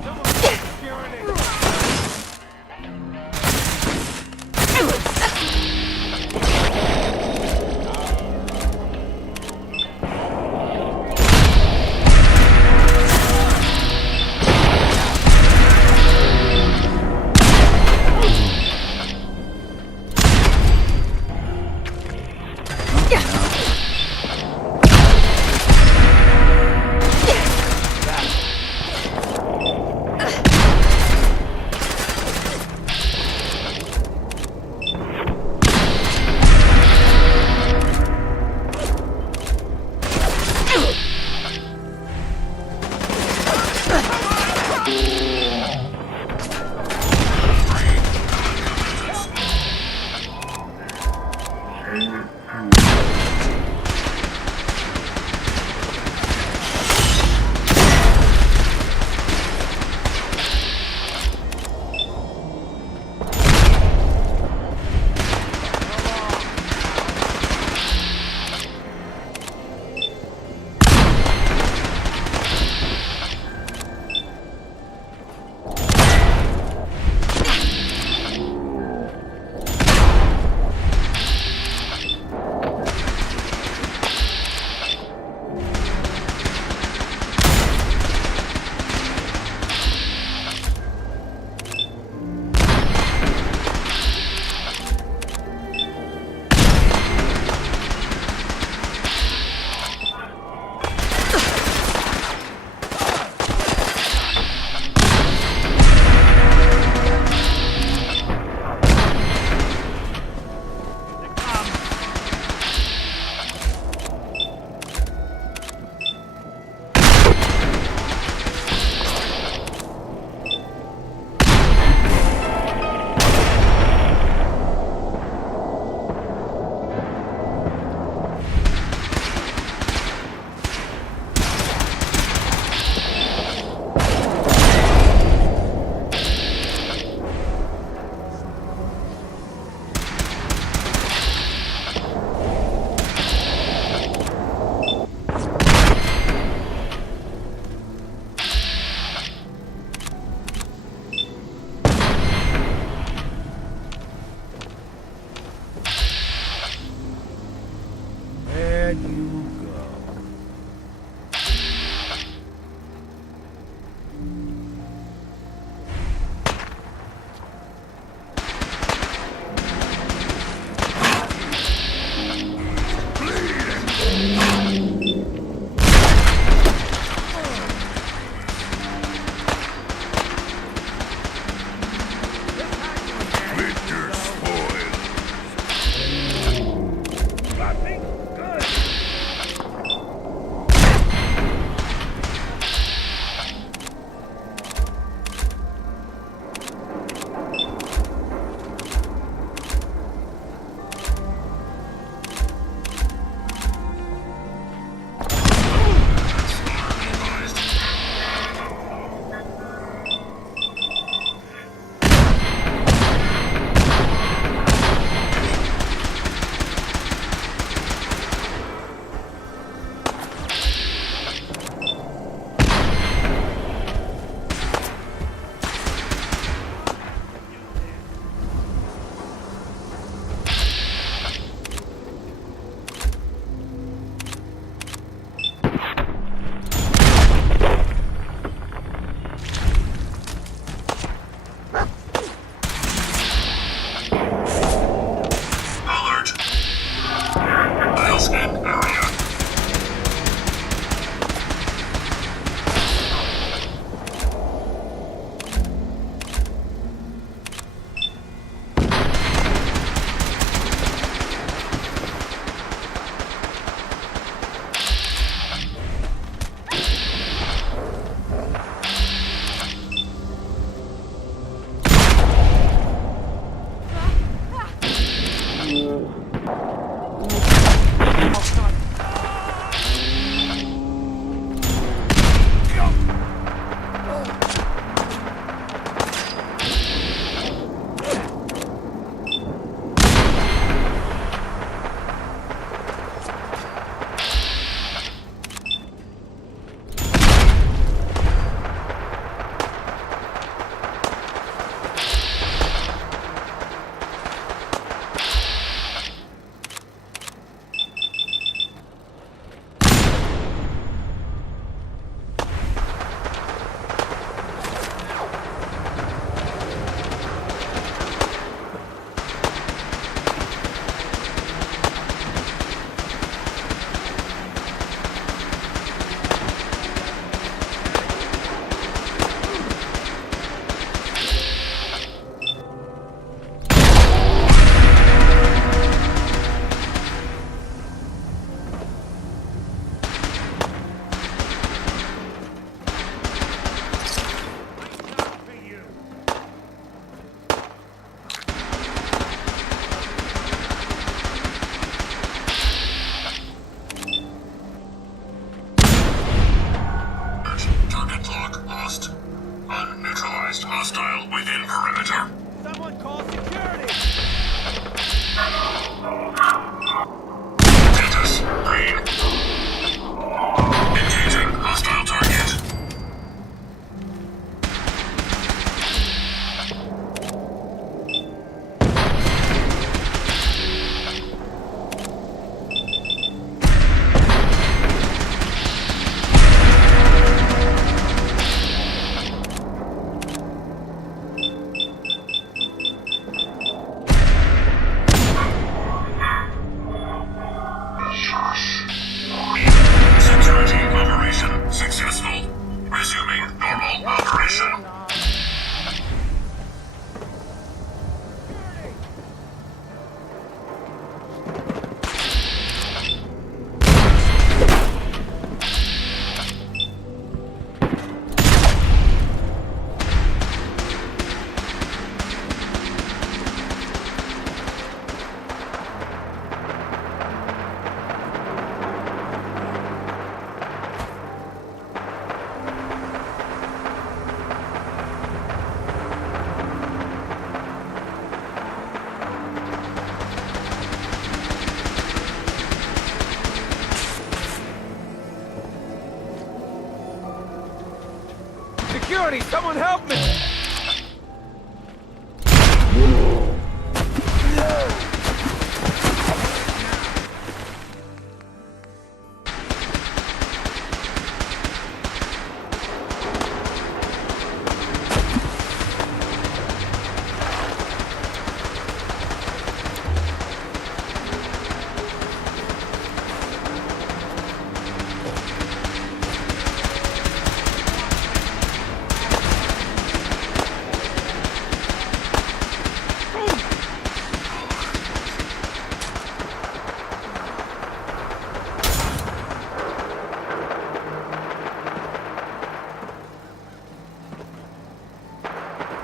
Security, someone help me!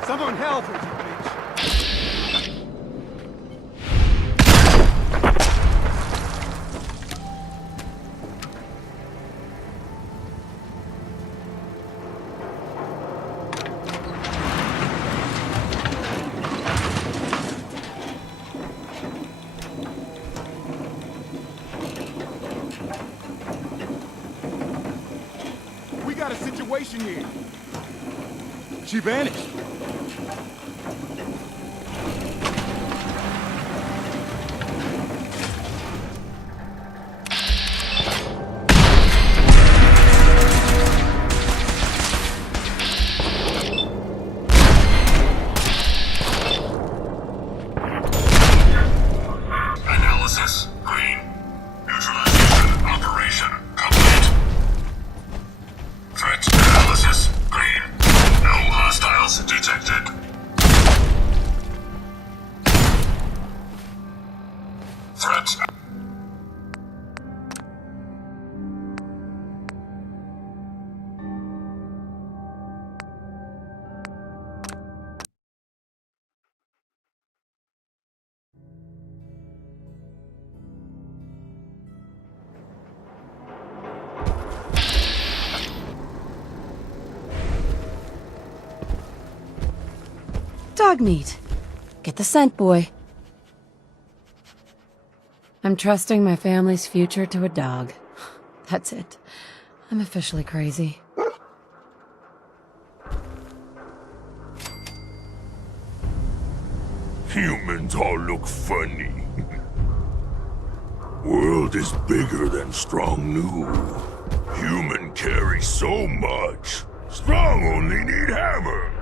Someone help her, you bitch! We got a situation here. She vanished. Analysis green. Neutralization operation complete. Threat analysis green. No hostiles detected. Threat. Dog meat. Get the scent, boy. I'm trusting my family's future to a dog. That's it. I'm officially crazy. Humans all look funny. World is bigger than Strong knew. Human carry so much. Strong only need hammer.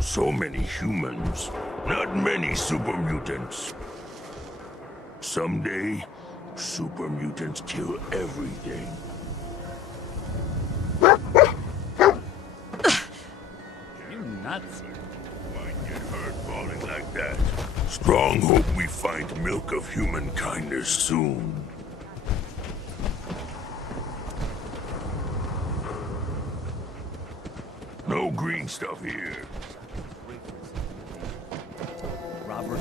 So many humans, not many super mutants. Someday, super mutants kill everything. You nuts? Why get hurt falling like that? Strong hope we find milk of human kindness soon. No green stuff here.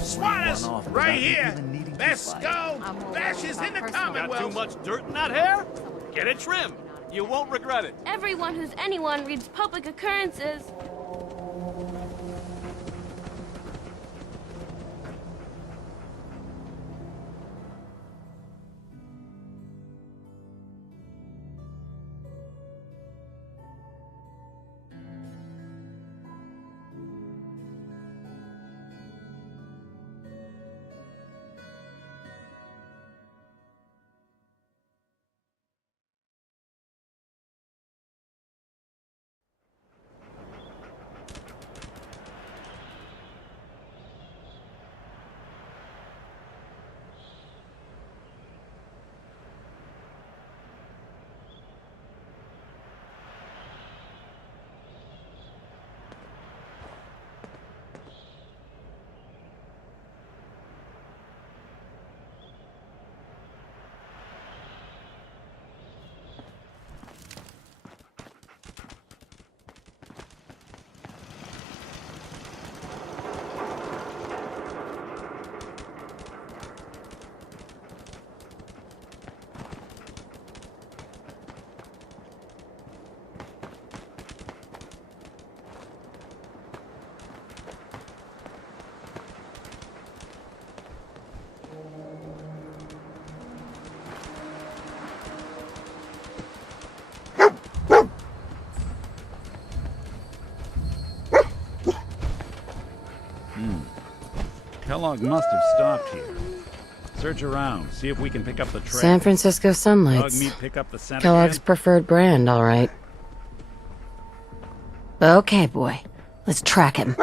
Swat us! Right here! Best skull bashes in the Commonwealth! Got too much dirt in that hair? Get it trimmed. You won't regret it. Everyone who's anyone reads public occurrences. Kellogg must have stopped here. Search around, see if we can pick up the trail. San Francisco Dog Sunlights. meat pick up the scent Kellogg's again? preferred brand, all right. Okay, boy. Let's track him.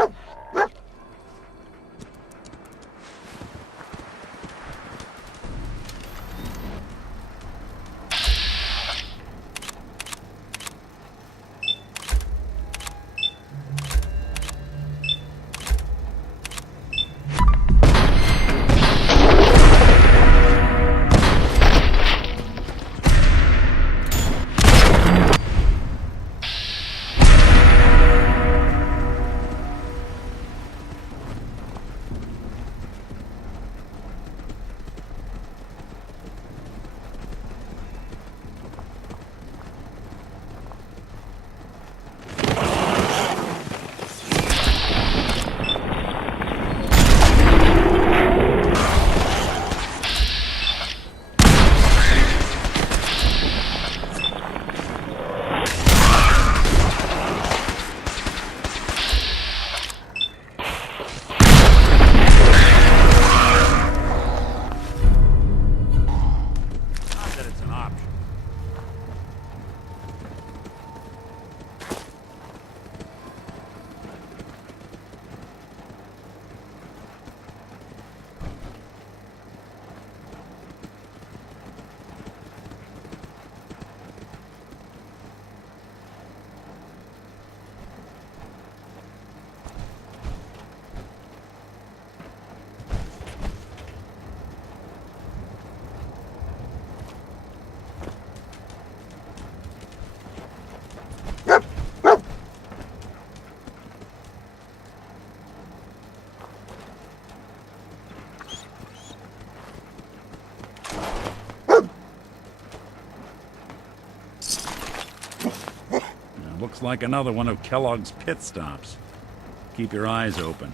Not that it's an option. Looks like another one of Kellogg's pit stops. Keep your eyes open.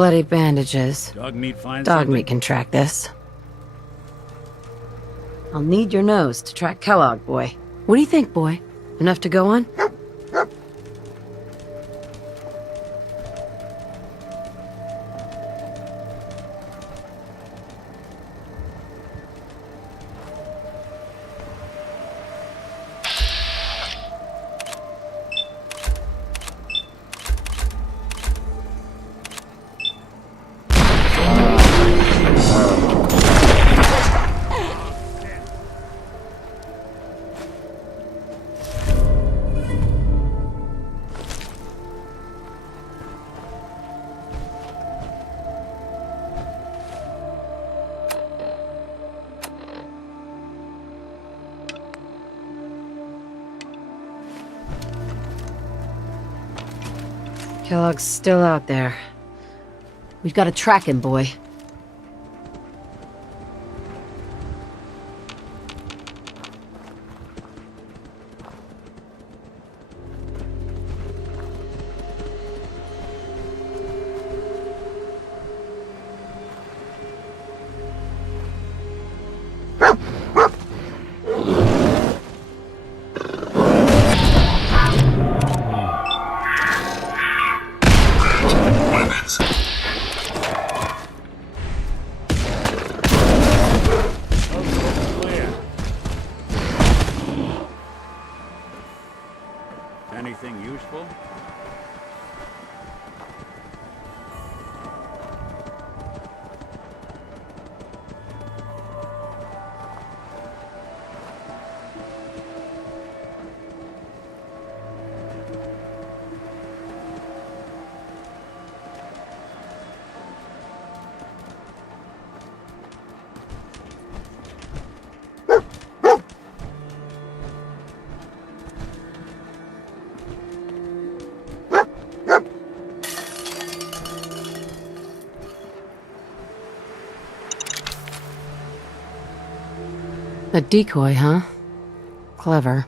Bloody bandages. Dog meat finds Dog something? meat can track this. I'll need your nose to track Kellogg, boy. What do you think, boy? Enough to go on? Kellogg's still out there. We've got to track him, boy. anything useful? A decoy, huh? Clever.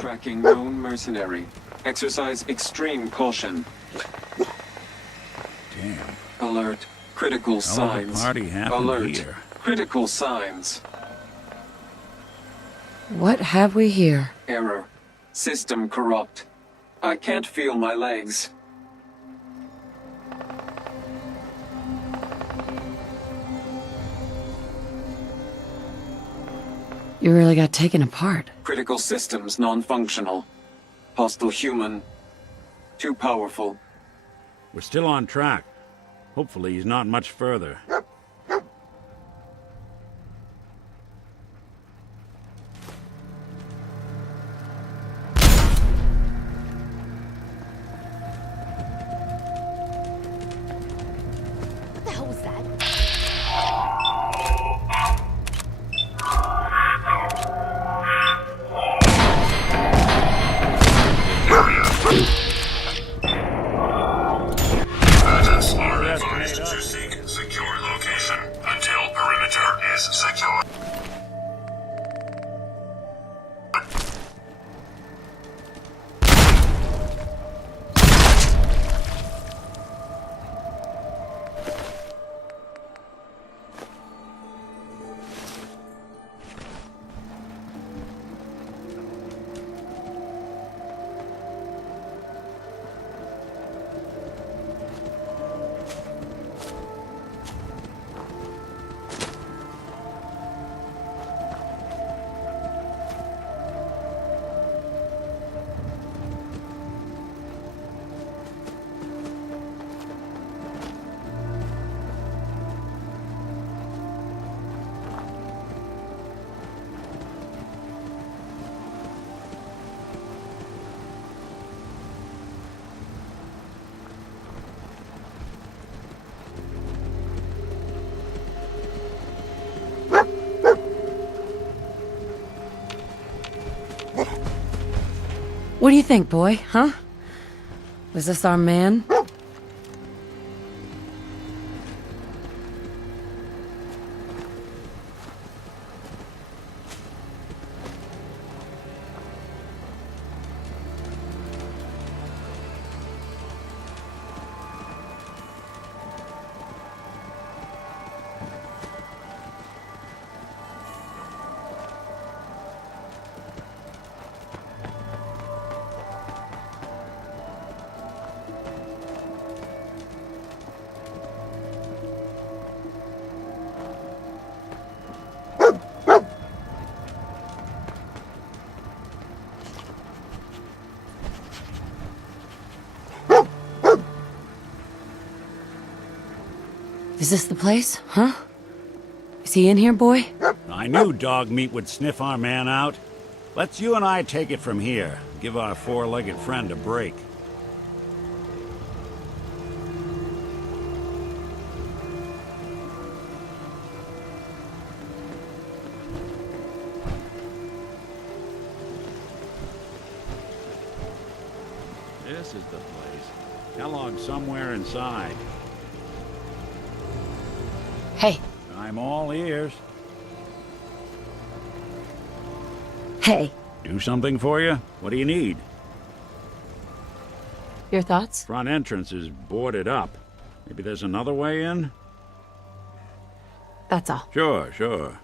Tracking known mercenary. Exercise extreme caution. Damn. Alert. Critical signs. Party happened Alert. here. Critical signs. What have we here? Error. System corrupt. I can't feel my legs. You really got taken apart. Critical systems non-functional. Hostile human. Too powerful. We're still on track. Hopefully he's not much further. What the hell was that? Presence RFIs to seek secure What do you think, boy? Huh? Was this our man? Is this the place? Huh? Is he in here, boy? I knew dog meat would sniff our man out. Let's you and I take it from here. Give our four-legged friend a break. This is the place. Kellogg's somewhere inside. Hey. I'm all ears. Hey. Do something for you? What do you need? Your thoughts? Front entrance is boarded up. Maybe there's another way in? That's all. Sure, sure.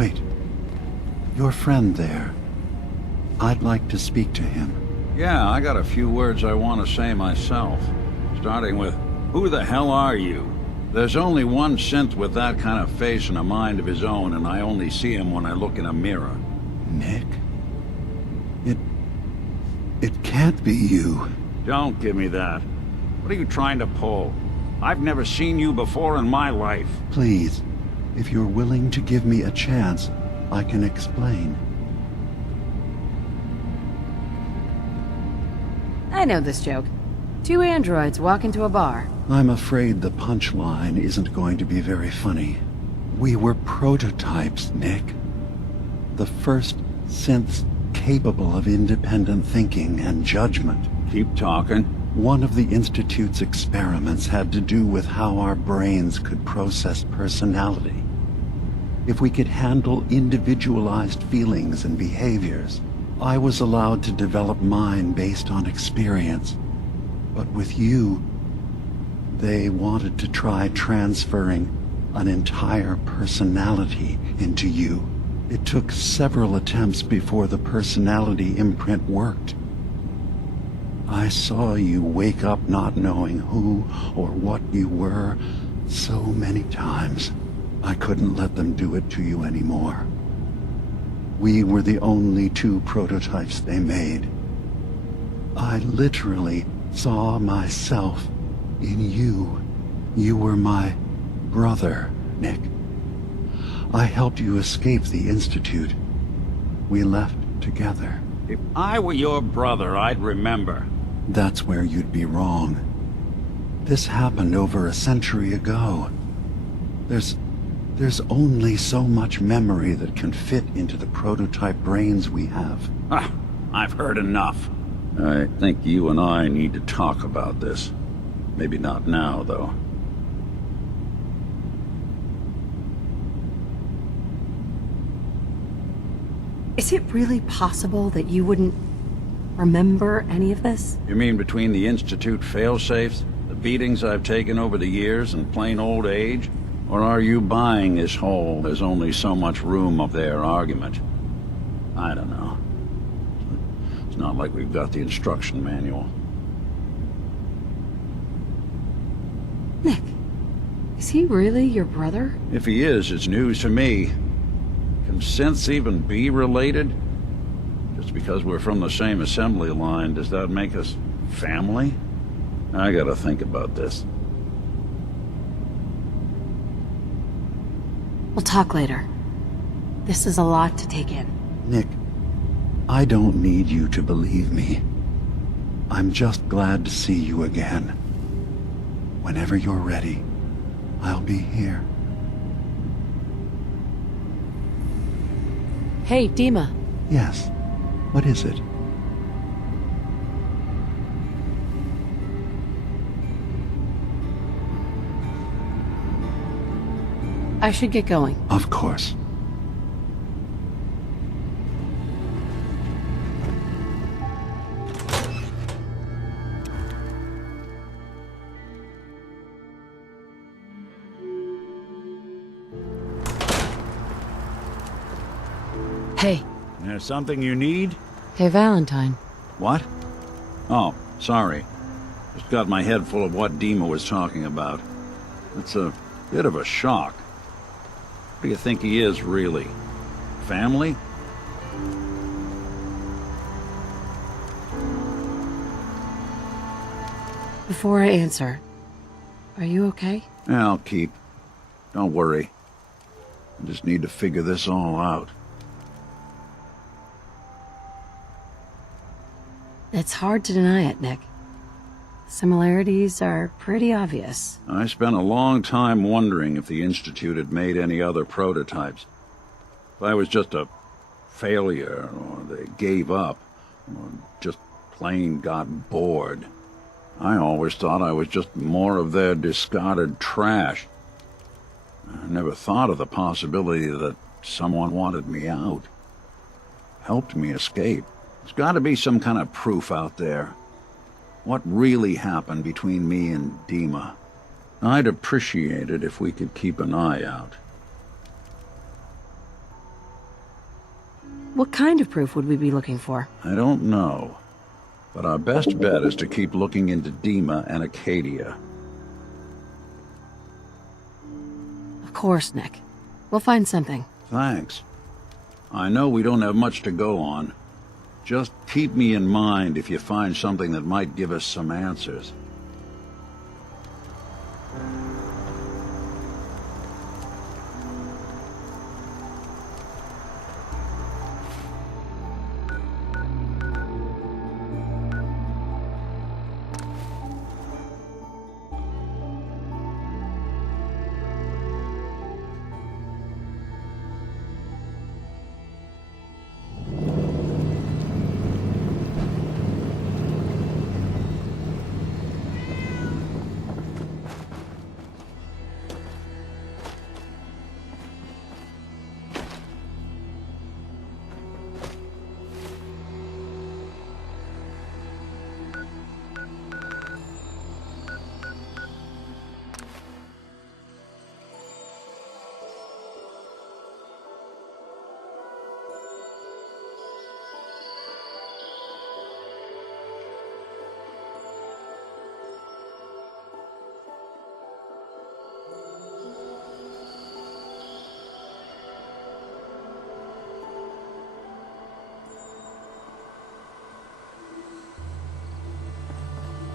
Wait. Your friend there. I'd like to speak to him. Yeah, I got a few words I want to say myself. Starting with, who the hell are you? There's only one synth with that kind of face and a mind of his own, and I only see him when I look in a mirror. Nick? It can't be you. Don't give me that. What are you trying to pull? I've never seen you before in my life. Please, if you're willing to give me a chance, I can explain. I know this joke. Two androids walk into a bar. I'm afraid the punchline isn't going to be very funny. We were prototypes, Nick. The first synths capable of independent thinking and judgment. Keep talking. One of the Institute's experiments had to do with how our brains could process personality. If we could handle individualized feelings and behaviors, I was allowed to develop mine based on experience. But with you, they wanted to try transferring an entire personality into you. It took several attempts before the personality imprint worked. I saw you wake up not knowing who or what you were so many times. I couldn't let them do it to you anymore. We were the only two prototypes they made. I literally saw myself in you. You were my brother, Nick. I helped you escape the Institute. We left together. If I were your brother, I'd remember. That's where you'd be wrong. This happened over a century ago. There's only so much memory that can fit into the prototype brains we have. Ah, I've heard enough. I think you and I need to talk about this. Maybe not now, though. Is it really possible that you wouldn't remember any of this? You mean between the Institute failsafes, the beatings I've taken over the years, and plain old age? Or are you buying this whole "there's only so much room" of their argument? I don't know. It's not like we've got the instruction manual. Nick, is he really your brother? If he is, it's news to me. Can synths even be related? Just because we're from the same assembly line, does that make us family? I gotta think about this. We'll talk later. This is a lot to take in. Nick, I don't need you to believe me. I'm just glad to see you again. Whenever you're ready, I'll be here. Hey, Dima. Yes. What is it? I should get going. Of course. Hey. There's something you need? Hey, Valentine. What? Oh, sorry. Just got my head full of what Dima was talking about. It's a bit of a shock. What do you think he is, really? Family? Before I answer, are you okay? Yeah, I'll keep. Don't worry. I just need to figure this all out. It's hard to deny it, Nick. Similarities are pretty obvious. I spent a long time wondering if the Institute had made any other prototypes. If I was just a failure, or they gave up, or just plain got bored. I always thought I was just more of their discarded trash. I never thought of the possibility that someone wanted me out, helped me escape. There's got to be some kind of proof out there. What really happened between me and Dima? I'd appreciate it if we could keep an eye out. What kind of proof would we be looking for? I don't know. But our best bet is to keep looking into Dima and Acadia. Of course, Nick. We'll find something. Thanks. I know we don't have much to go on. Just keep me in mind if you find something that might give us some answers.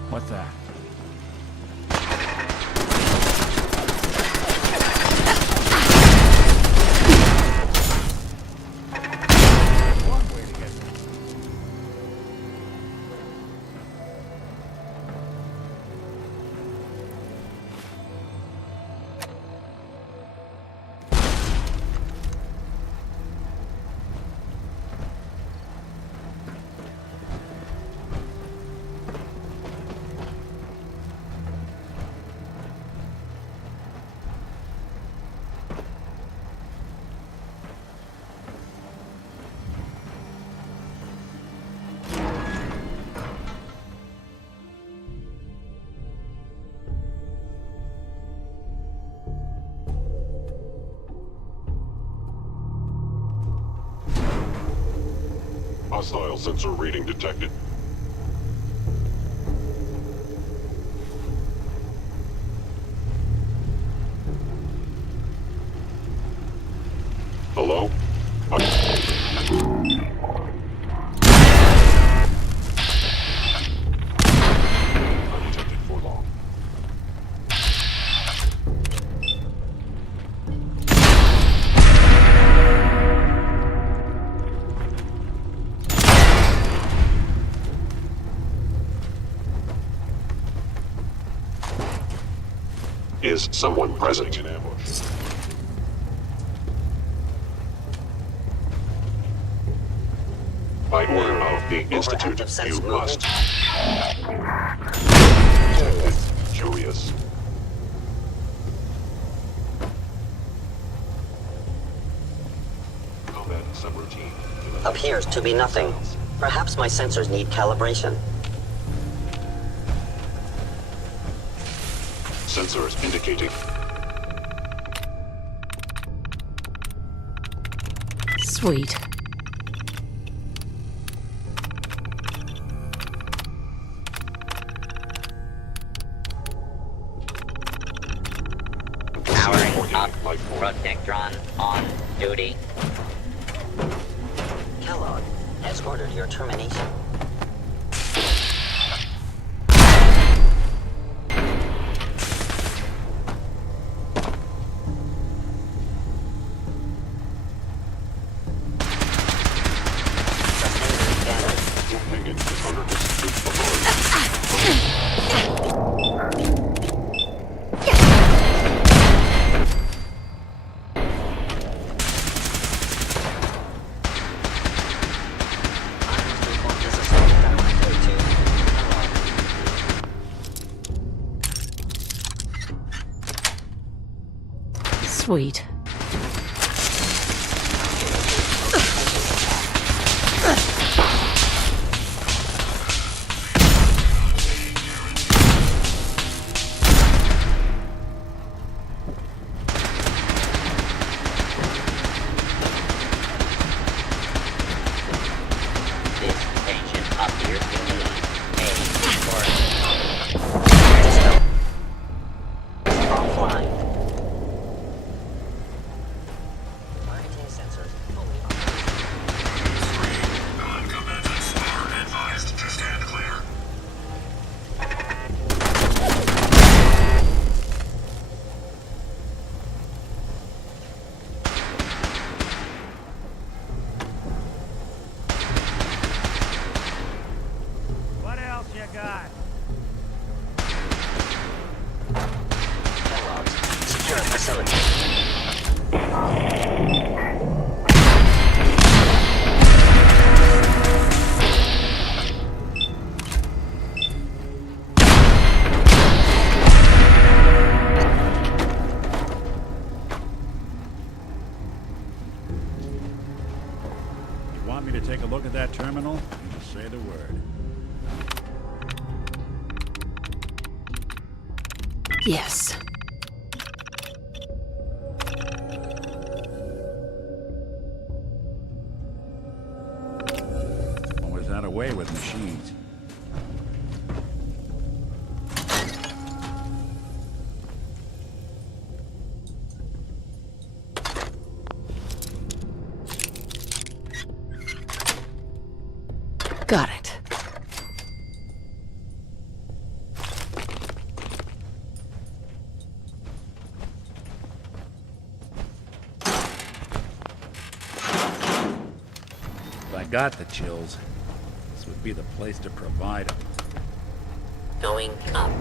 What's that? Hostile sensor reading detected. Hello? Undetected for long. Is someone present? In ambush. By order of the Institute, you must. Detected. Curious. Combat subroutine. Appears to be nothing. Perhaps my sensors need calibration. Sensors indicating. Sweet. Powering up. Protectron on duty. Kellogg has ordered your termination. Sweet. facility. You want me to take a look at that terminal? You just say the word. Yes. Always had a way with machines. Got it. If I got the chills, this would be the place to provide them. Going up.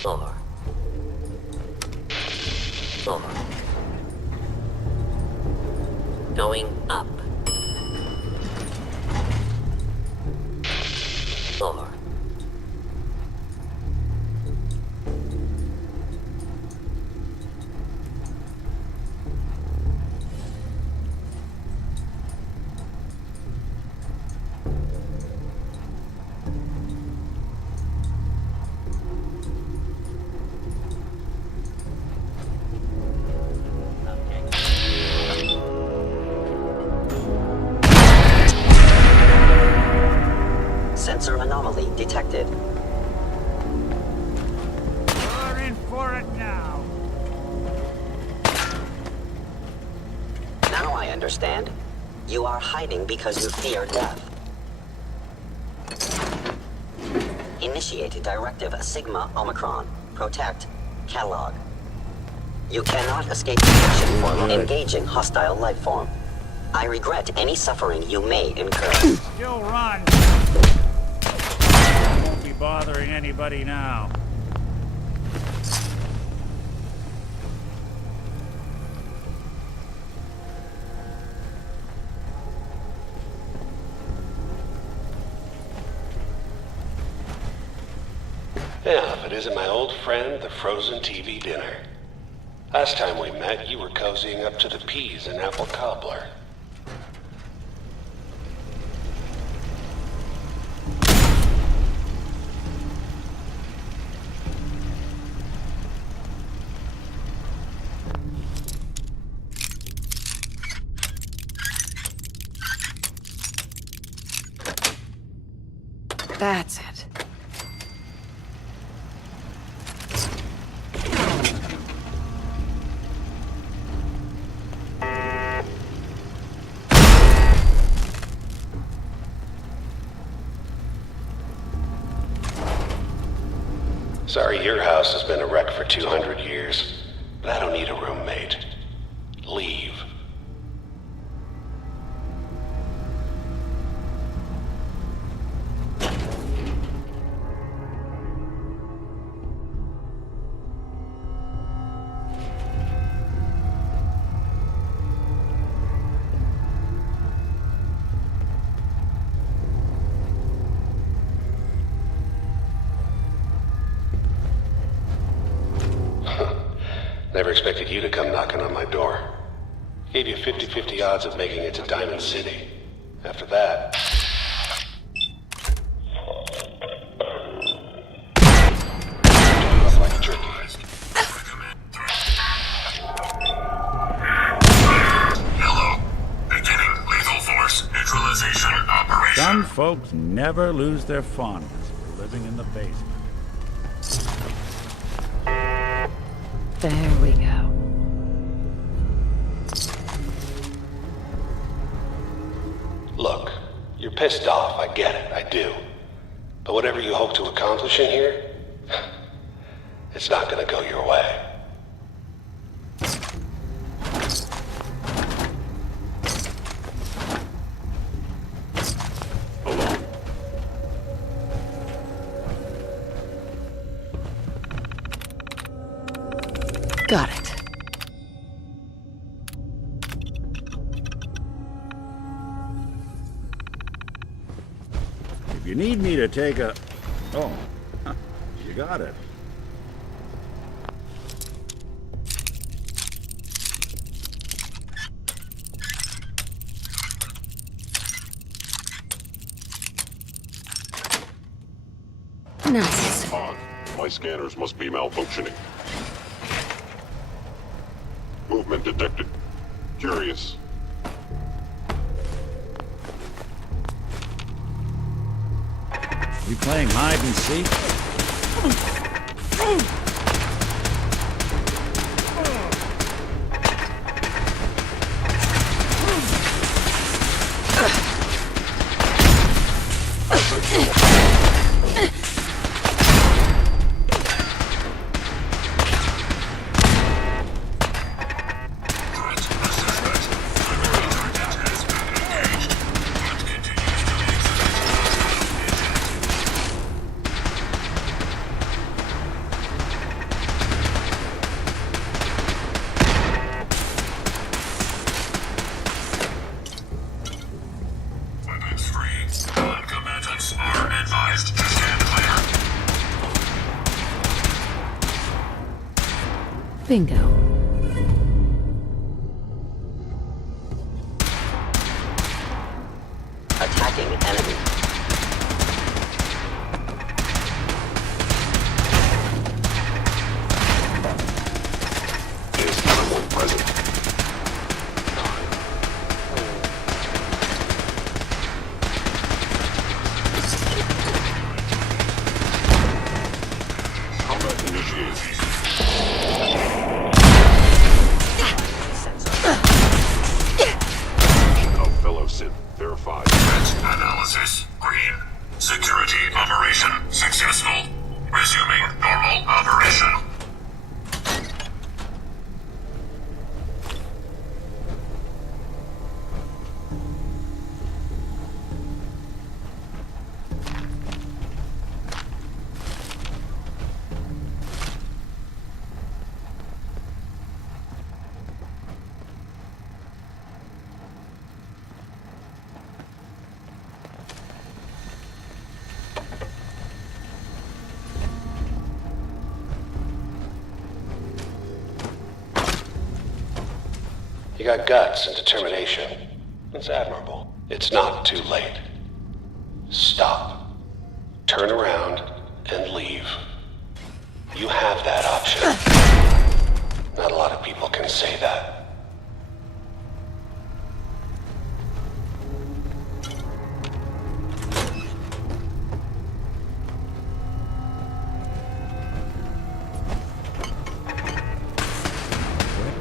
Floor. Floor. Going up. Floor. Sensor anomaly detected. We're in for it now. Now I understand. You are hiding because you fear death. Initiate Directive Sigma Omicron. Protect. Catalog. You cannot escape detection for engaging hostile life form. I regret any suffering you may incur. Still run. Won't be bothering anybody now. Yeah, if it isn't my old friend, the frozen TV dinner. Last time we met, you were cozying up to the peas and apple cobbler. That's it. Sorry your house has been a wreck for 200 years, but I don't need a roommate. Leave. Never expected you to come knocking on my door. Gave you 50-50 odds of making it to Diamond City. After that... up like a turkey. Hello. Beginning lethal force neutralization operation. Some folks never lose their fondness for living in the basement. There we go. Look, you're pissed off, I get it, I do. But whatever you hope to accomplish in here, it's not gonna go your way. Got it. If you need me to take a... Oh, you got it. Nice. Odd. My scanners must be malfunctioning. Movement detected. Curious. You playing hide and seek? Bingo. Attacking enemy. Is anyone present? Combat initiated. Of fellow Sith verified. Threat analysis green. Security operation successful. Resuming normal operation. You got guts and determination. It's admirable. It's not too late. Stop. Turn around and leave. You have that option. Not a lot of people can say that.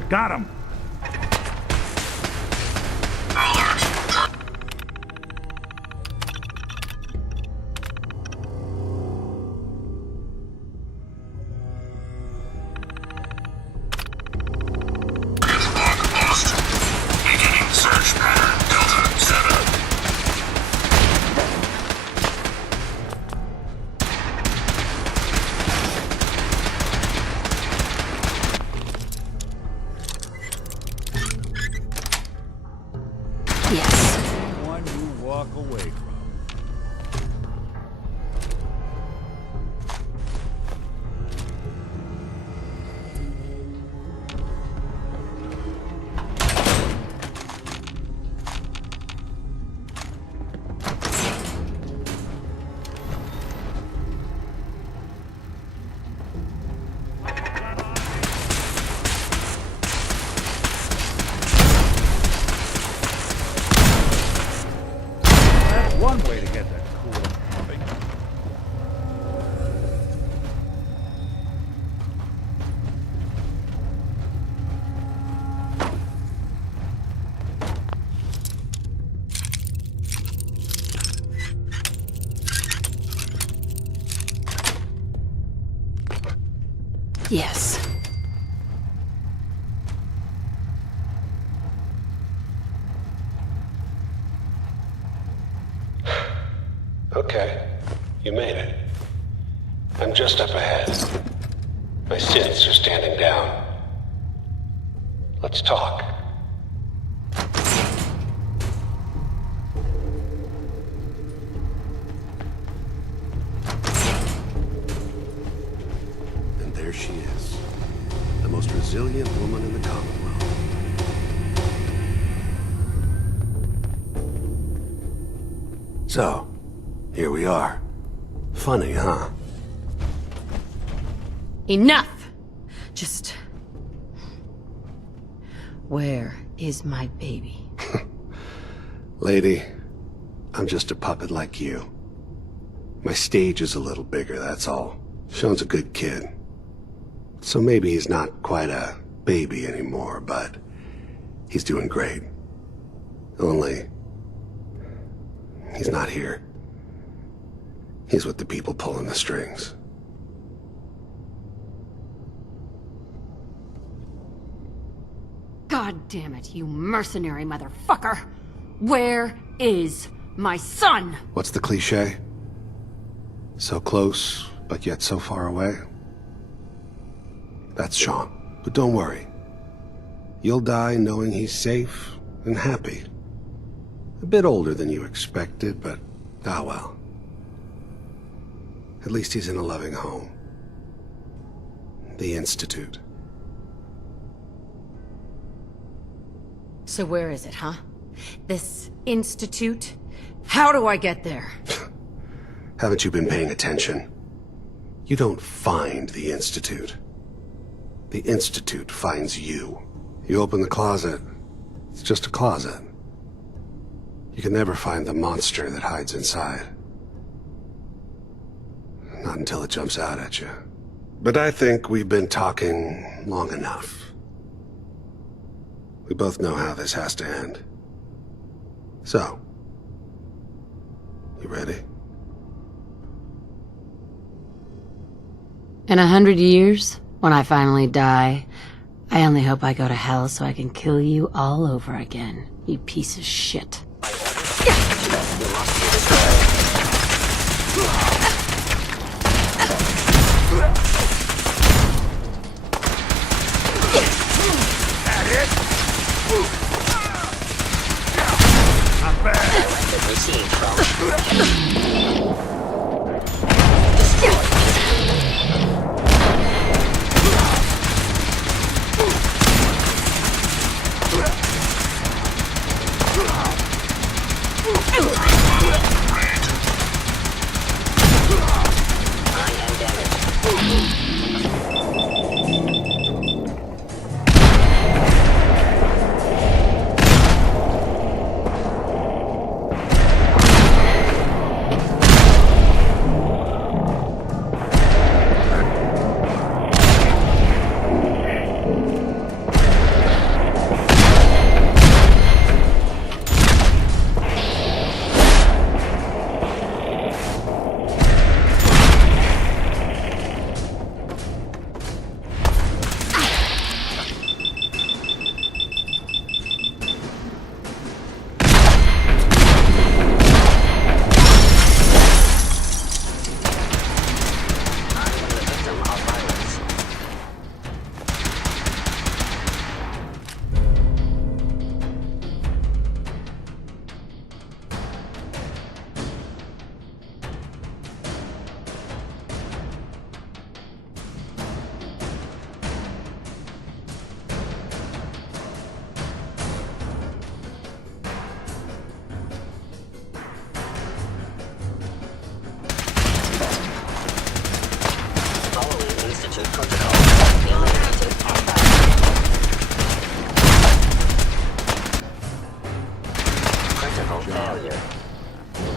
Got him! Search pattern Delta 7. Yes. One you walk away from. One way to get that cooler pumping. Yes. Okay. You made it. I'm just up ahead. My synths are standing down. Let's talk. And there she is. The most resilient woman in the Commonwealth. So, here we are. Funny, huh? Enough! Just... Where is my baby? Lady, I'm just a puppet like you. My stage is a little bigger, that's all. Sean's a good kid. So maybe he's not quite a baby anymore, but he's doing great. Only, he's not here. He's with the people pulling the strings. God damn it, you mercenary motherfucker! Where is my son? What's the cliche? So close, but yet so far away? That's Sean. But don't worry. You'll die knowing he's safe and happy. A bit older than you expected, but ah well. At least he's in a loving home. The Institute. So where is it, huh? This institute? How do I get there? Haven't you been paying attention? You don't find the Institute. The Institute finds you. You open the closet, it's just a closet. You can never find the monster that hides inside. Not until it jumps out at you. But I think we've been talking long enough. We both know how this has to end. So, you ready? In 100 years, when I finally die, I only hope I go to hell so I can kill you all over again, you piece of shit.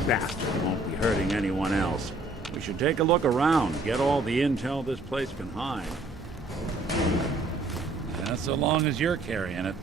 Bastard won't be hurting anyone else. We should take a look around, get all the intel this place can hide. That's so long as you're carrying it.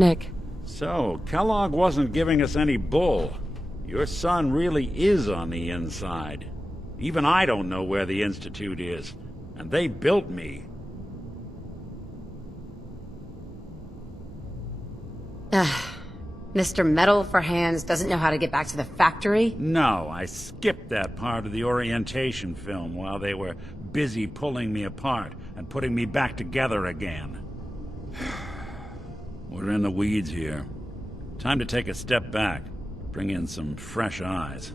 Nick. So, Kellogg wasn't giving us any bull. Your son really is on the inside. Even I don't know where the Institute is. And they built me. Mr. Metal for Hands doesn't know how to get back to the factory? No, I skipped that part of the orientation film while they were busy pulling me apart and putting me back together again. We're in the weeds here. Time to take a step back, bring in some fresh eyes.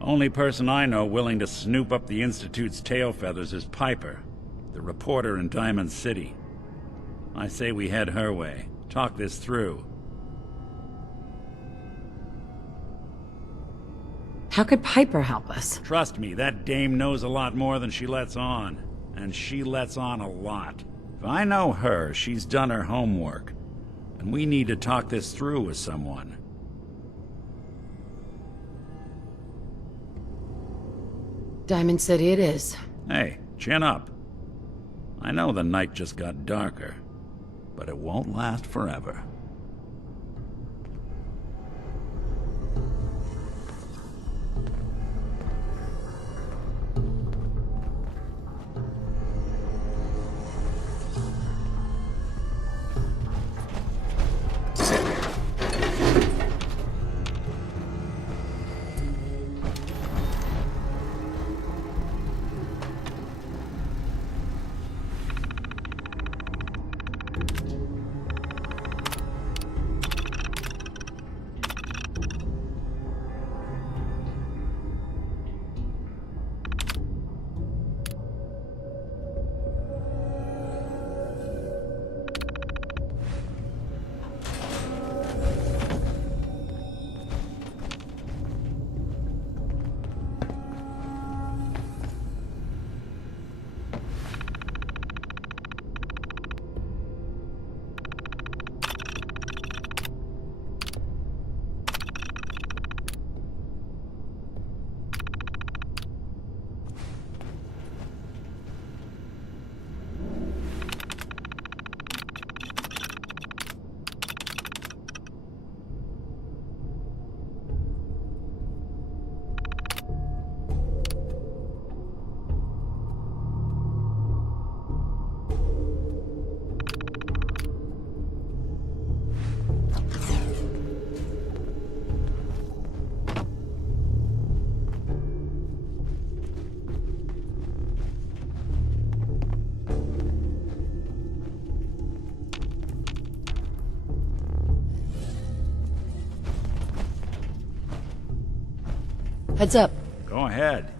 Only person I know willing to snoop up the Institute's tail feathers is Piper, the reporter in Diamond City. I say we head her way, talk this through. How could Piper help us? Trust me, that dame knows a lot more than she lets on. And she lets on a lot. If I know her, she's done her homework. And we need to talk this through with someone. Diamond City it is. Hey, chin up. I know the night just got darker, but it won't last forever. Heads up. Go ahead.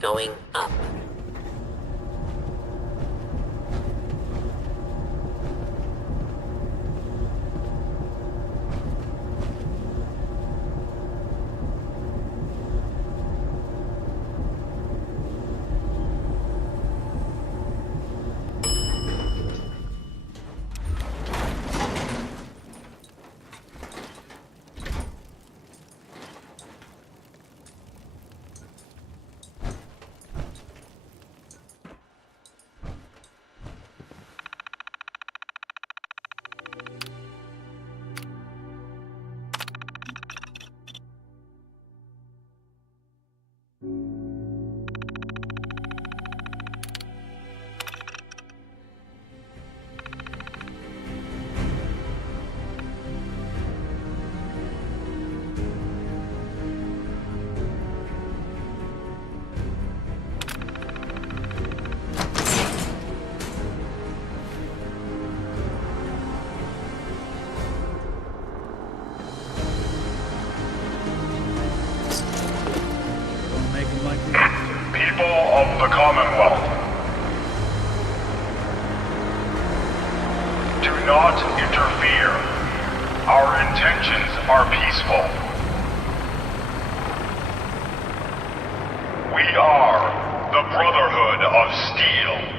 Going up. the Commonwealth. Do not interfere. Our intentions are peaceful. We are the Brotherhood of Steel.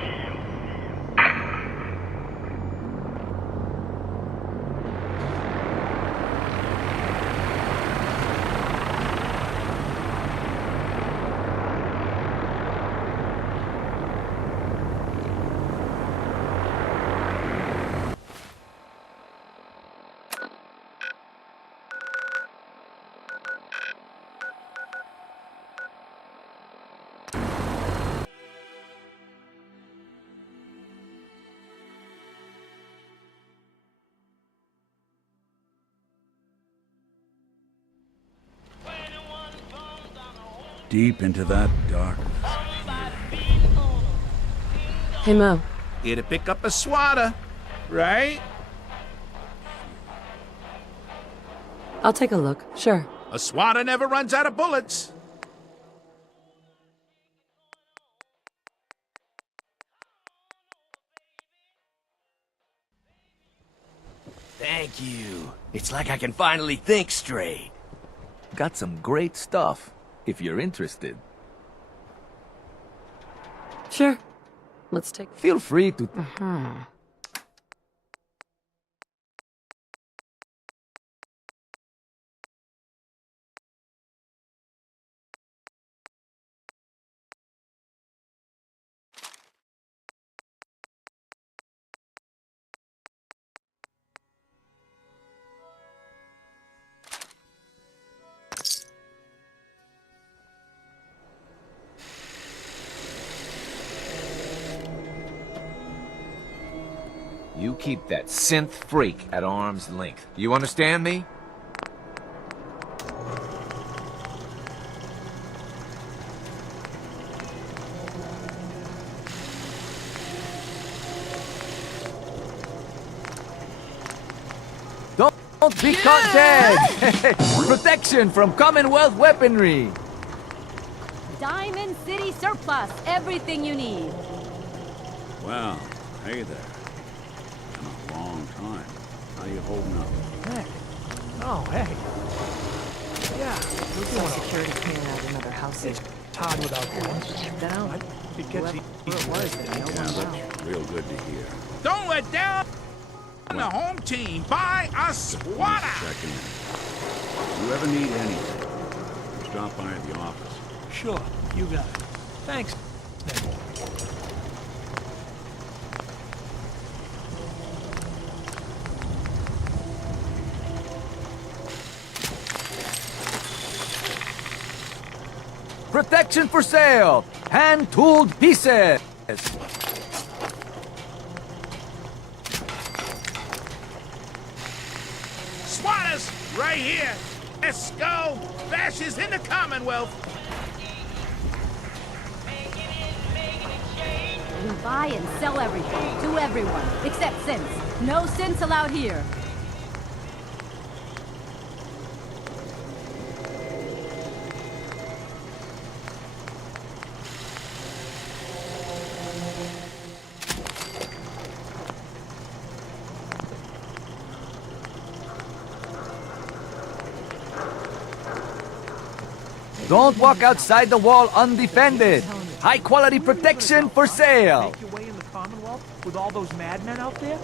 Deep into that darkness. Hey, Mo. Here to pick up a swatter, right? I'll take a look, sure. A swatter never runs out of bullets. Thank you. It's like I can finally think straight. Got some great stuff, if you're interested. Sure. Let's take... Feel free to... You keep that synth freak at arm's length. You understand me? Don't be caught dead! Protection from Commonwealth weaponry! Diamond City Surplus. Everything you need. Well, hey there. Been a long time. How you holding up? Hey. Oh, hey. Yeah, we're doing security clearing out another house. It's hard without guns. Down. It gets Whoever it was that no Yeah, one that's real good to hear. Don't let down the home team. Buy a swatter. Checking in. If you ever need anything, stop by the office. Sure, you got it. Thanks. Protection for sale! Hand-tooled pieces! Swatters, right here. Let's go. Bashes in the Commonwealth. We buy and sell everything to everyone, except synths. No synths allowed here. Don't walk outside the wall undefended. High-quality protection for sale. Make your way in the Commonwealth with all those madmen out there?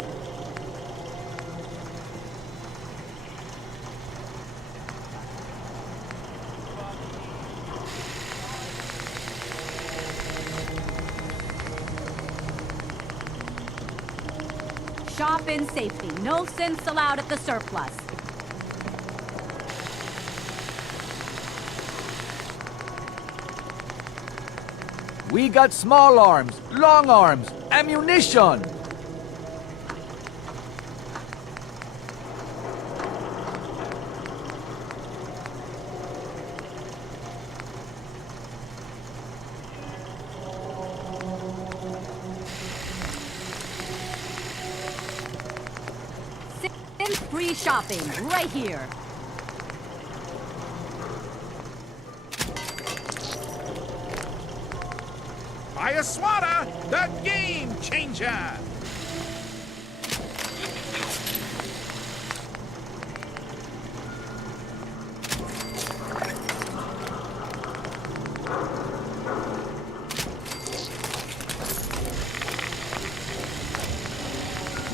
Shop in safety. No synths allowed at the surplus. We got small arms, long arms, ammunition. Synth-free shopping, right here. Fire Swatter, the game changer!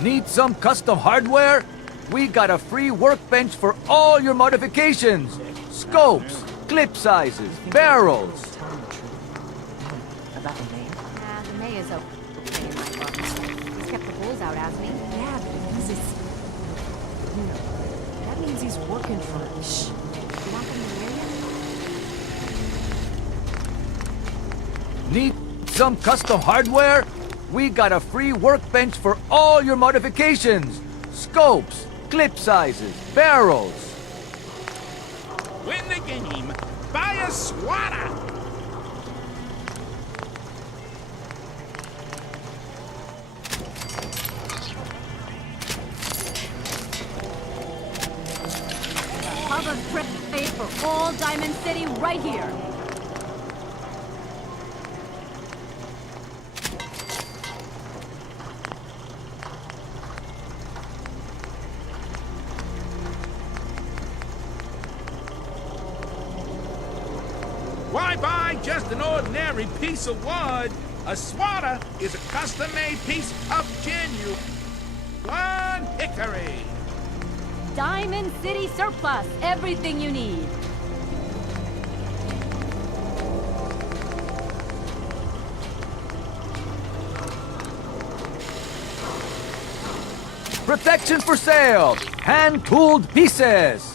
Need some custom hardware? We got a free workbench for all your modifications. Scopes, clip sizes, barrels. About the name? Yeah, the May is okay in my book. He's kept the bulls out, hasn't he? Yeah, because it's... You know, that means he's working for... Shh. You want them to hear you? Need some custom hardware? We got a free workbench for all your modifications. Scopes, clip sizes, barrels. Win the game, Fire Swatter! Hub of trade for all Diamond City right here. Why buy just an ordinary piece of wood? A swatter is a custom-made piece of genuine hickory. Diamond City Surplus, everything you need. Protection for sale. Hand-tooled pieces.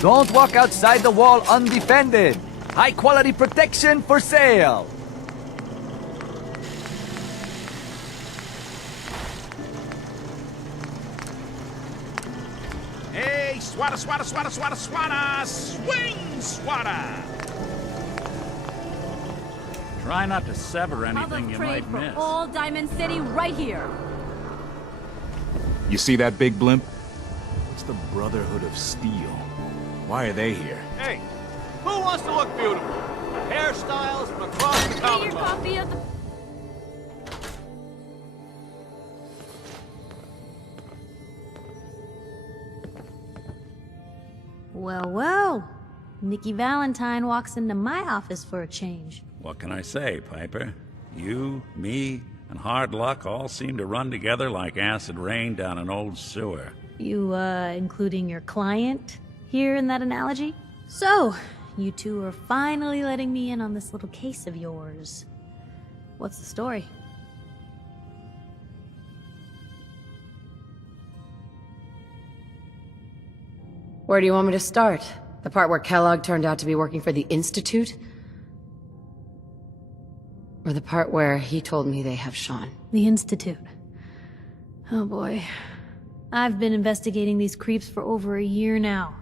Don't walk outside the wall undefended. High-quality protection for sale. Hey, swatter, swatter, swatter, swatter, swatter! Swing, swatter! Try not to sever Hub anything of you trade might for miss. all Diamond City right here. You see that big blimp? It's the Brotherhood of Steel. Why are they here? Hey, who wants to look beautiful? Hairstyles from across the Get your Commonwealth. copy of the... Well, well. Nikki Valentine walks into my office for a change. What can I say, Piper? You, me, and hard luck all seem to run together like acid rain down an old sewer. You, including your client here in that analogy? So, you two are finally letting me in on this little case of yours. What's the story? Where do you want me to start? The part where Kellogg turned out to be working for the Institute? Or the part where he told me they have Sean? The Institute. Oh boy. I've been investigating these creeps for over a year now.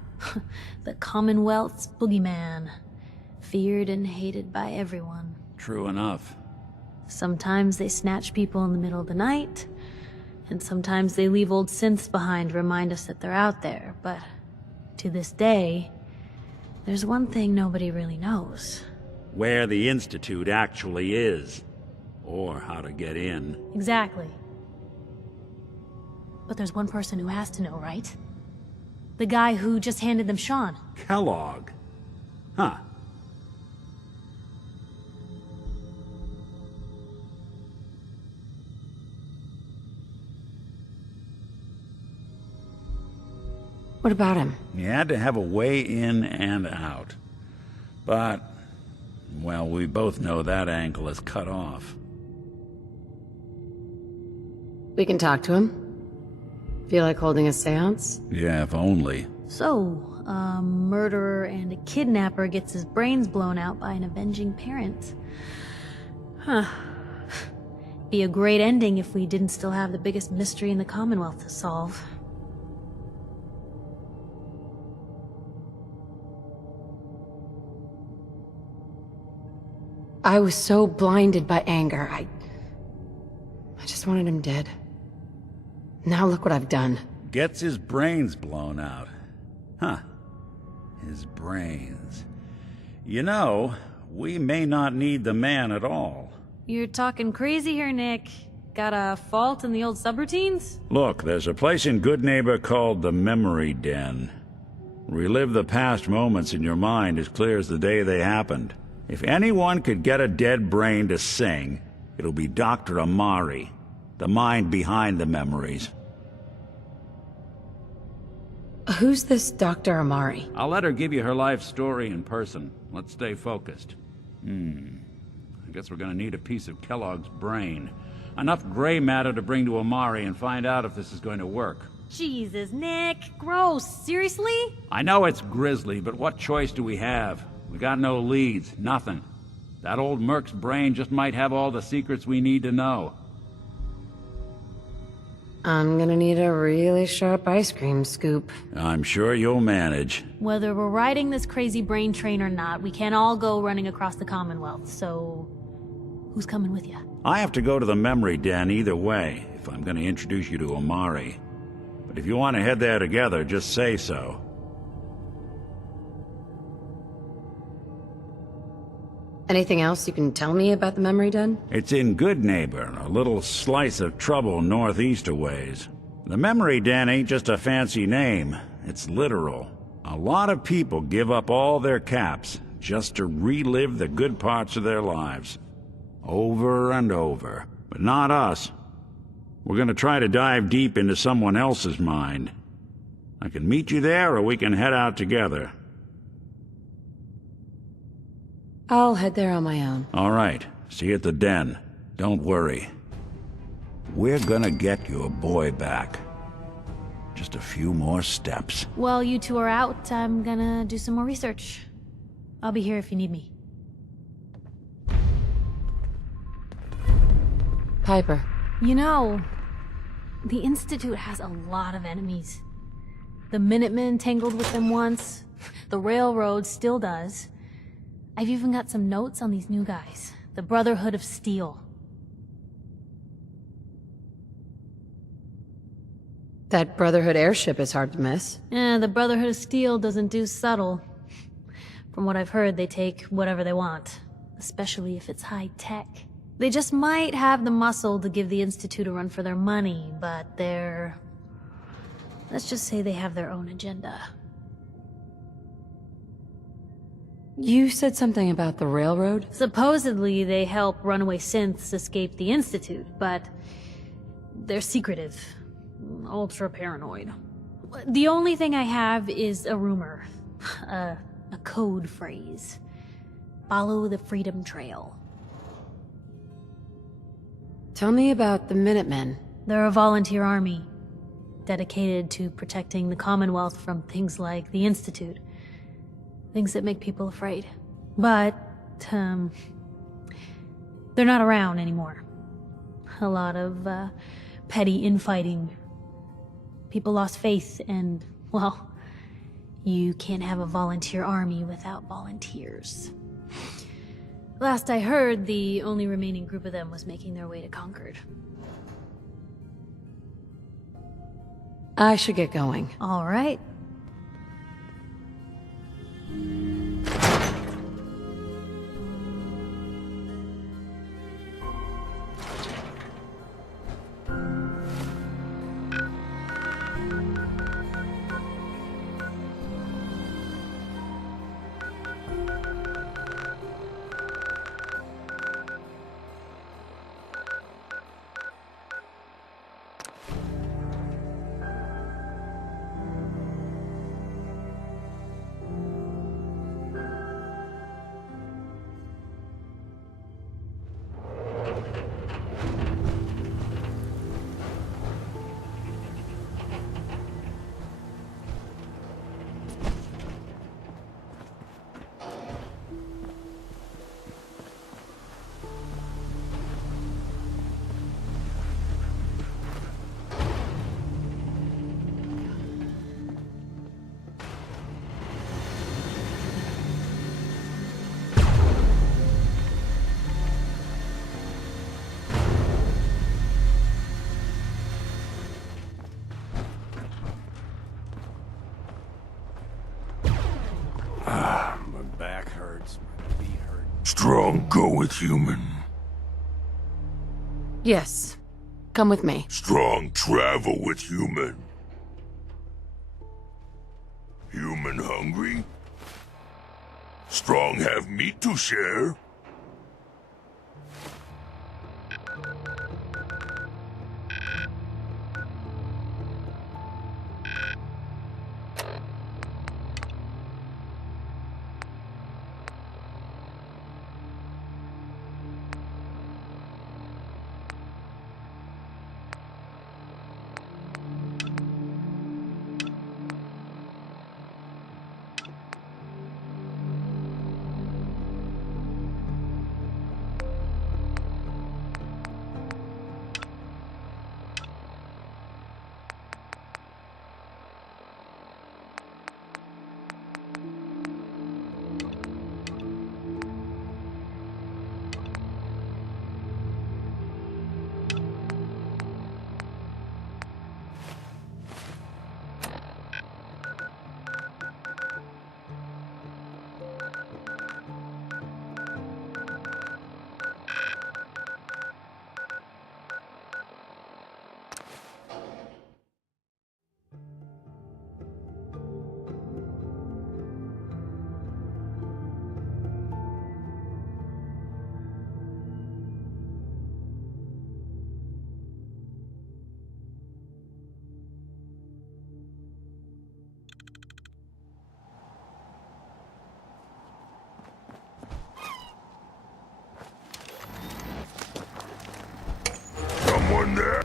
The Commonwealth's boogeyman. Feared and hated by everyone. True enough. Sometimes they snatch people in the middle of the night, and sometimes they leave old synths behind to remind us that they're out there, but to this day, there's one thing nobody really knows. Where the Institute actually is. Or how to get in. Exactly. But there's one person who has to know, right? The guy who just handed them Sean. Kellogg. Huh. What about him? He had to have a way in and out. But, well, we both know that angle is cut off. We can talk to him. Feel like holding a seance? Yeah, if only. So, a murderer and a kidnapper gets his brains blown out by an avenging parent. Huh. be a great ending if we didn't still have the biggest mystery in the Commonwealth to solve. I was so blinded by anger, I just wanted him dead. Now look what I've done. Gets his brains blown out. Huh. His brains. You know, we may not need the man at all. You're talking crazy here, Nick. Got a fault in the old subroutines? Look, there's a place in Good Neighbor called the Memory Den. Relive the past moments in your mind as clear as the day they happened. If anyone could get a dead brain to sing, it'll be Dr. Amari, the mind behind the memories. Who's this Dr. Amari? I'll let her give you her life story in person. Let's stay focused. I guess we're gonna need a piece of Kellogg's brain. Enough gray matter to bring to Amari and find out if this is going to work. Jesus, Nick. Gross. Seriously? I know it's grisly, but what choice do we have? We got no leads, nothing. That old Merc's brain just might have all the secrets we need to know. I'm gonna need a really sharp ice cream scoop. I'm sure you'll manage. Whether we're riding this crazy brain train or not, we can't all go running across the Commonwealth, so... who's coming with you? I have to go to the Memory Den either way, if I'm going to introduce you to Amari. But if you want to head there together, just say so. Anything else you can tell me about the Memory Den? It's in Good Neighbor, a little slice of trouble northeast a ways. The Memory Den ain't just a fancy name, it's literal. A lot of people give up all their caps just to relive the good parts of their lives. Over and over. But not us. We're gonna try to dive deep into someone else's mind. I can meet you there, or we can head out together. I'll head there on my own. All right. See you at the den. Don't worry. We're gonna get your boy back. Just a few more steps. While you two are out, I'm gonna do some more research. I'll be here if you need me. Piper. You know, the Institute has a lot of enemies. The Minutemen tangled with them once. The Railroad still does. I've even got some notes on these new guys. The Brotherhood of Steel. That Brotherhood airship is hard to miss. The Brotherhood of Steel doesn't do subtle. From what I've heard, they take whatever they want. Especially if it's high tech. They just might have the muscle to give the Institute a run for their money, but let's just say they have their own agenda. You said something about the Railroad? Supposedly, they help runaway synths escape the Institute, but they're secretive. Ultra paranoid. The only thing I have is a rumor. A code phrase. Follow the Freedom Trail. Tell me about the Minutemen. They're a volunteer army, dedicated to protecting the Commonwealth from things like the Institute. Things that make people afraid. But, they're not around anymore. A lot of, petty infighting. People lost faith and, well, you can't have a volunteer army without volunteers. Last I heard, the only remaining group of them was making their way to Concord. I should get going. All right. Strong, go with human. Yes. Come with me. Strong, travel with human. Human hungry? Strong have meat to share. Someone there?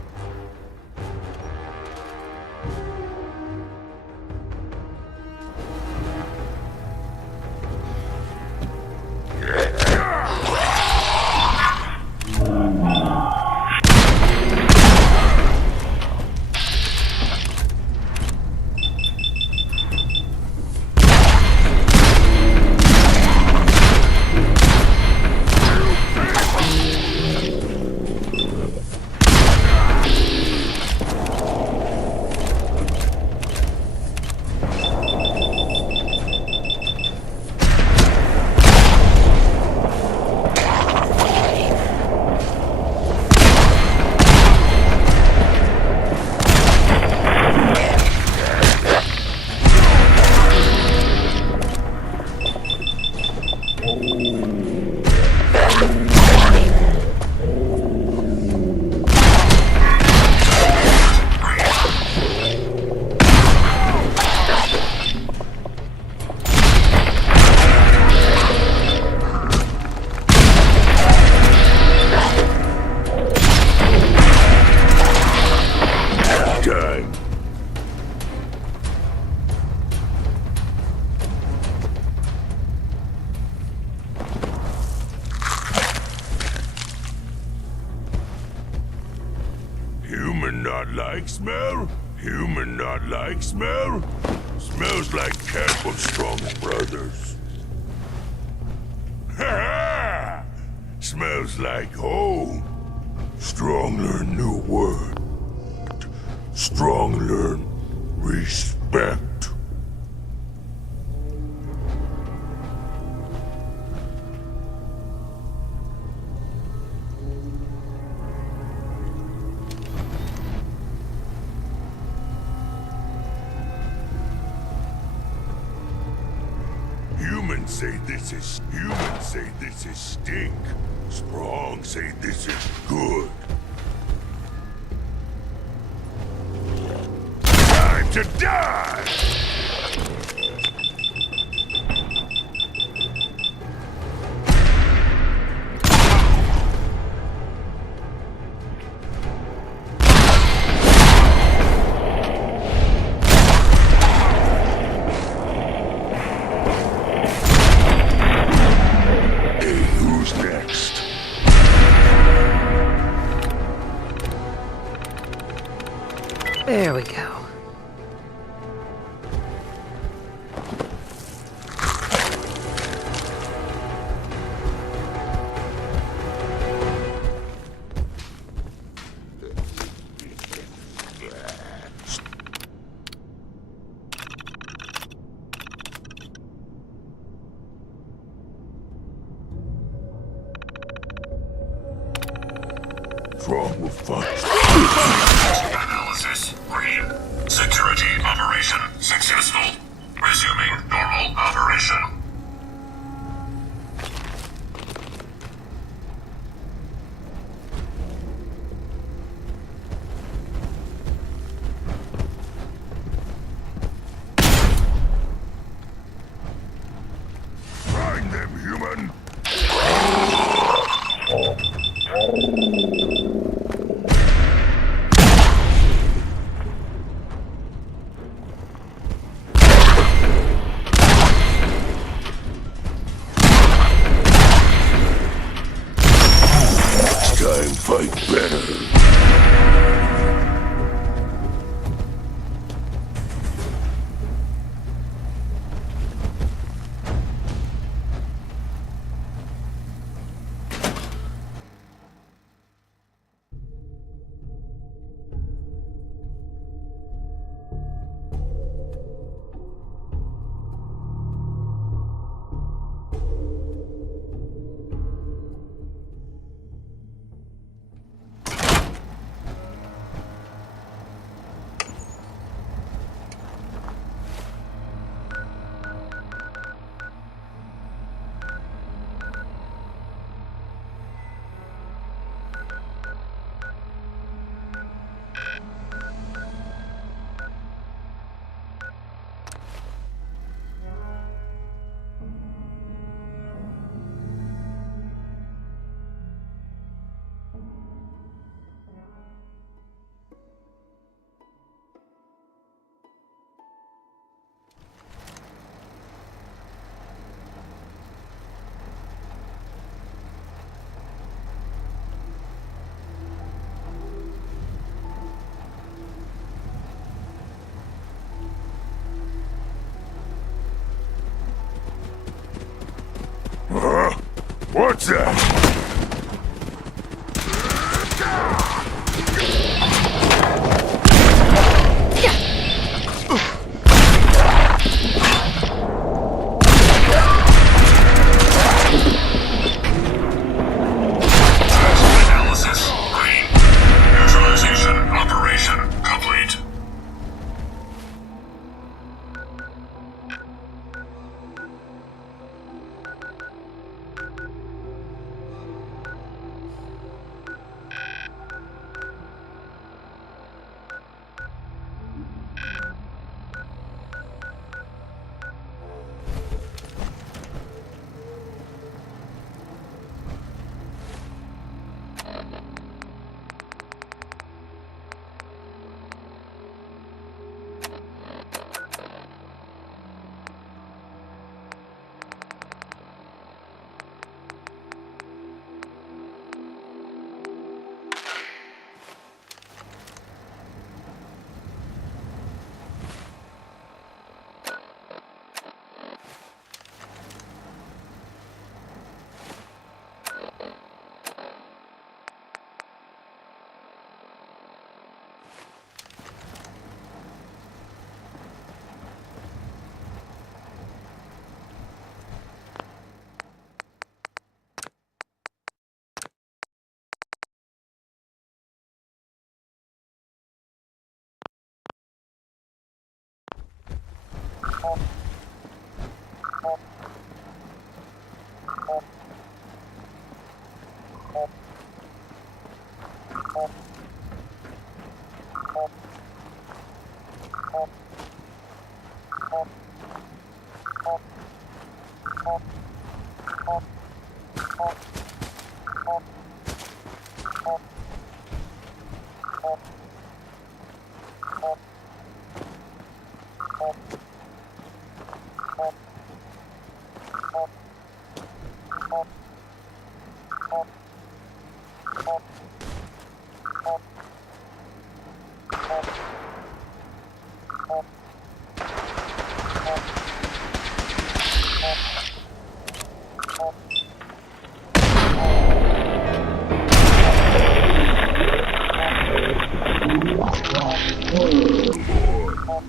Human not like smell? Human not like smell? Smells like Campbell Strong's brothers. Ha ha! Smells like home. Strong learn new word. Strong learn respect. Humans say this is stink. Strong say this is good. Time to die! There we go. will fight. Analysis green. Security operation successful. Resuming normal operation. Find them, human! Next time, fight better. What's that? Analysis green. Neutralization operation complete.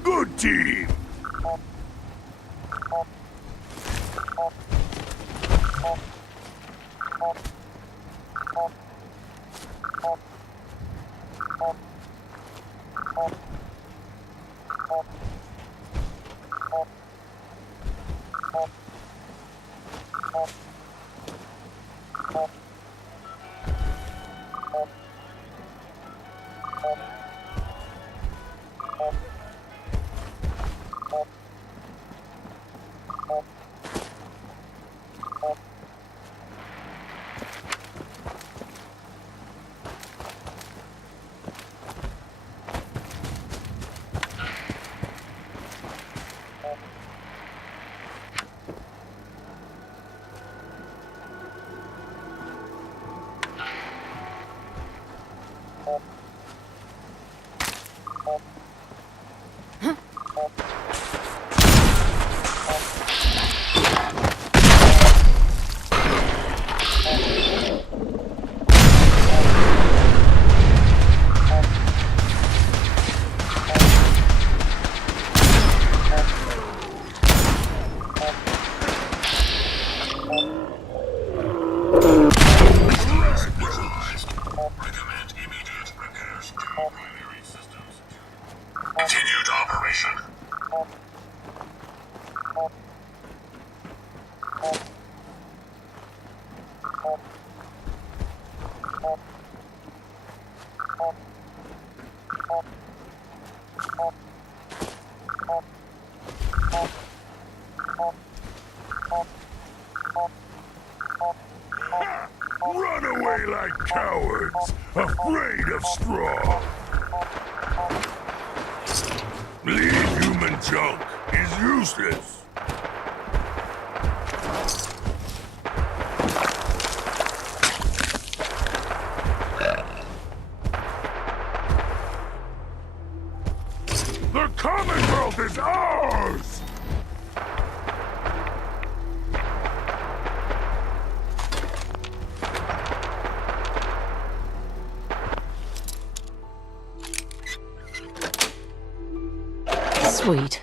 Good team! Continued operation. Run away like cowards, afraid of straw. Bleed human junk is useless. The Commonwealth is ours! Sweet.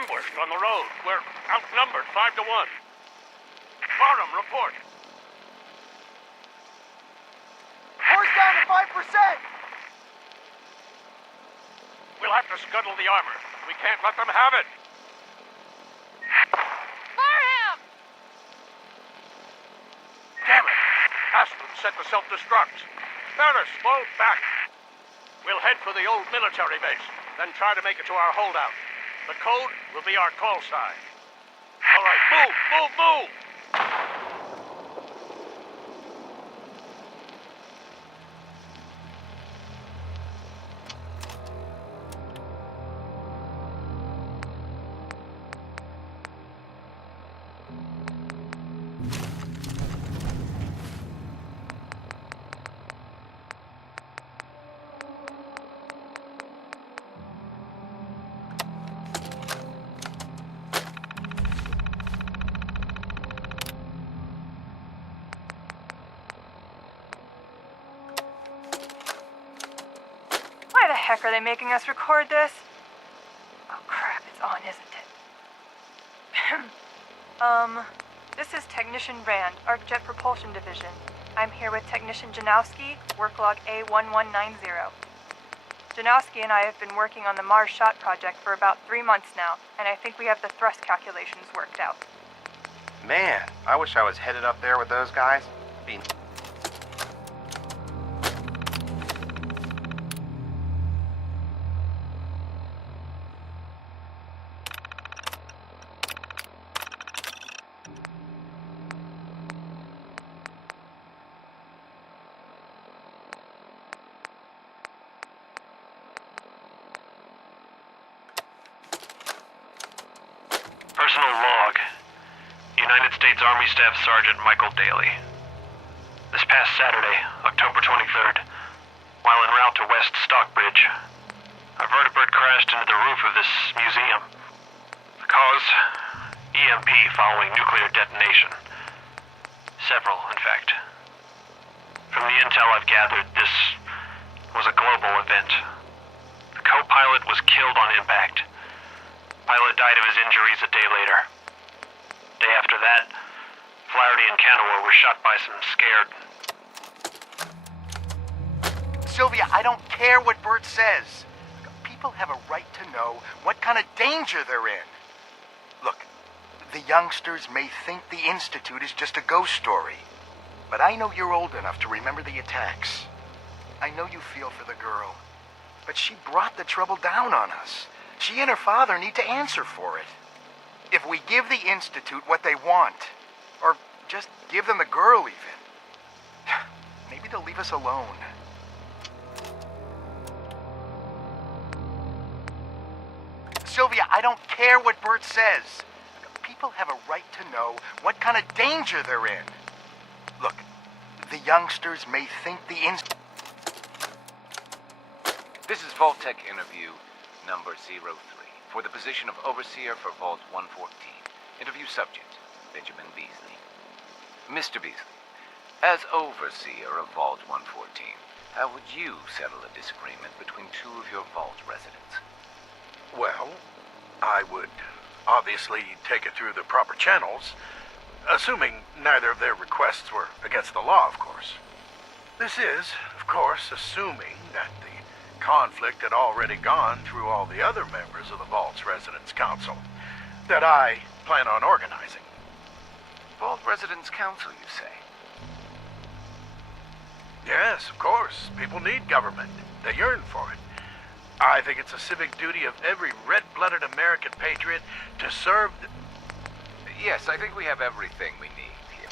ambushed on the road. We're outnumbered 5 to 1. Barnum, report. Horse down to 5%! We'll have to scuttle the armor. We can't let them have it. Fire him! Damn it! Aspen set the self-destruct. Ferris, fall back. We'll head for the old military base, then try to make it to our holdout. The code will be our call sign. All right, move, move, move! Why the heck are they making us record this? Oh crap, it's on, isn't it? This is Technician Rand, ArcJet Propulsion Division. I'm here with Technician Janowski, work log A1190. Janowski and I have been working on the Mars Shot project for about 3 months now, and I think we have the thrust calculations worked out. Man, I wish I was headed up there with those guys. Personal log. United States Army Staff Sergeant Michael Daly. This past Saturday, October 23rd, while en route to West Stockbridge, a vertibird crashed into the roof of this museum. The cause? EMP following nuclear detonation. Several, in fact. From the intel I've gathered, this was a global event. The co-pilot was killed on impact. Pilot died of his injuries a day later. Day after that, Flaherty and Canaway were shot by some scared... Sylvia, I don't care what Bert says. People have a right to know what kind of danger they're in. Look, the youngsters may think the Institute is just a ghost story. But I know you're old enough to remember the attacks. I know you feel for the girl. But she brought the trouble down on us. She and her father need to answer for it. If we give the Institute what they want, or just give them the girl even, maybe they'll leave us alone. Sylvia, I don't care what Bert says. People have a right to know what kind of danger they're in. Look, the youngsters may think the This is Vault-Tec interview number 03 for the position of Overseer for Vault 114. Interview subject, Benjamin Beasley. Mr. Beasley, as Overseer of Vault 114, how would you settle a disagreement between two of your Vault residents? Well, I would obviously take it through the proper channels, assuming neither of their requests were against the law, of course. This is, of course, assuming that the conflict had already gone through all the other members of the Vault's Residence Council that I plan on organizing. Vault Residence Council, you say? Yes, of course. People need government. They yearn for it. I think it's a civic duty of every red-blooded American patriot to serve the... Yes, I think we have everything we need here.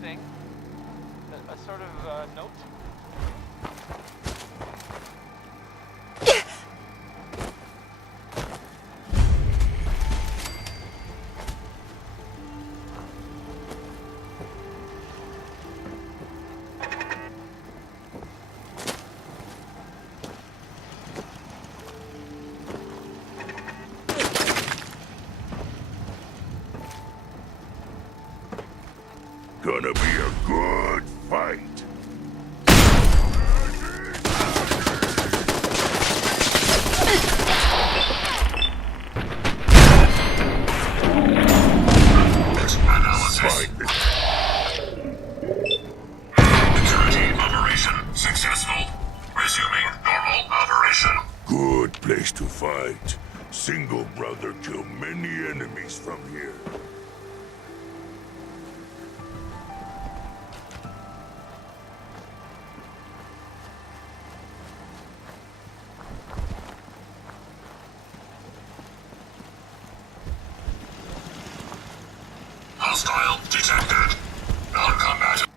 Thing. A sort of note. Gonna be a good fight. Analysis. Security operation successful. Resuming normal operation. Good place to fight. Single brother kill many enemies from here. Hostile detected. Non-combatant.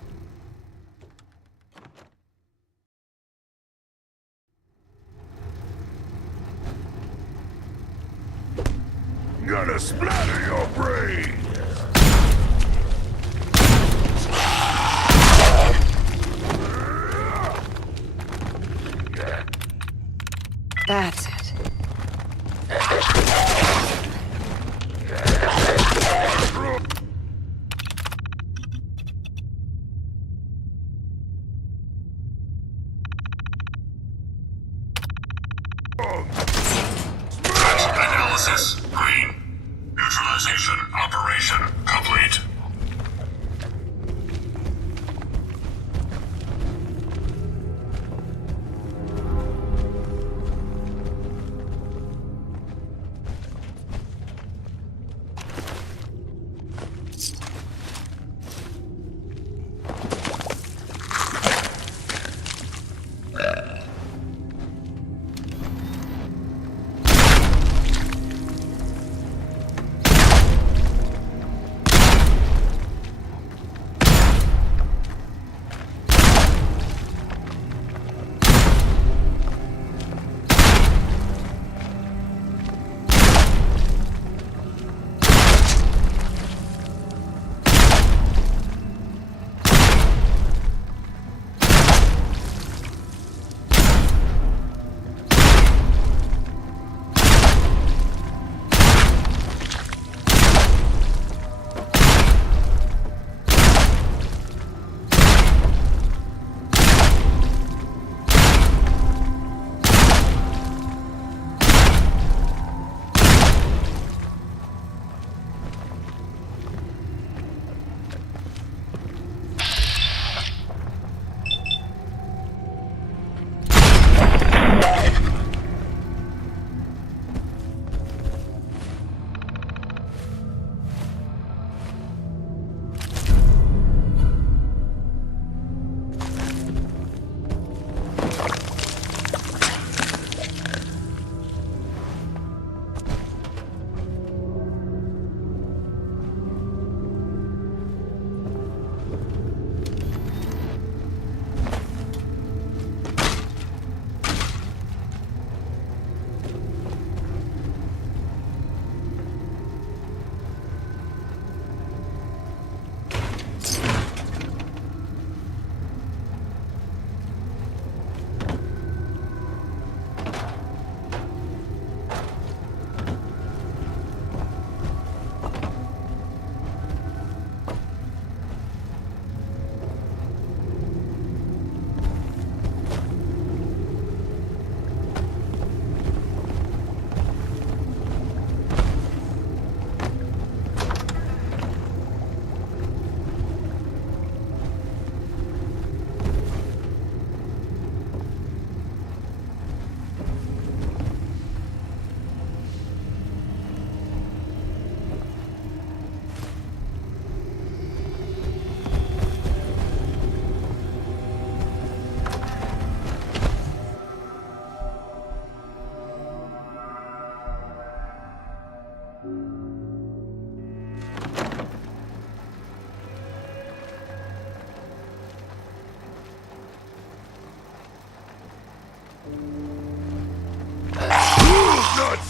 Gonna splatter your brain! That's it. Analysis green. Neutralization operation complete.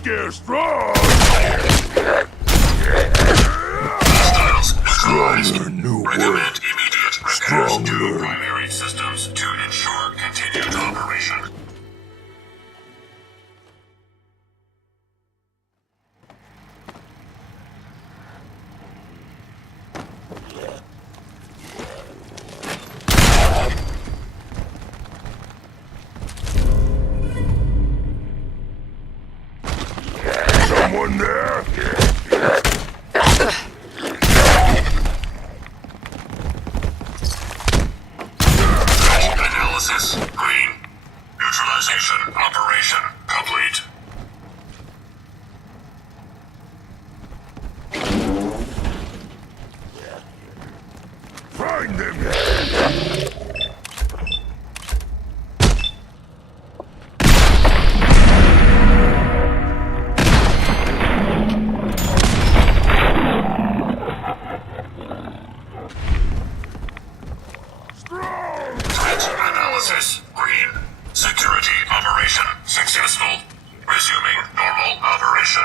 scare strong. Stronger, new recommend immediate repairs to primary systems to ensure continued operation. Someone there? Analysis green. Neutralization operation complete. Find them! Analysis green. Security operation successful. Resuming normal operation.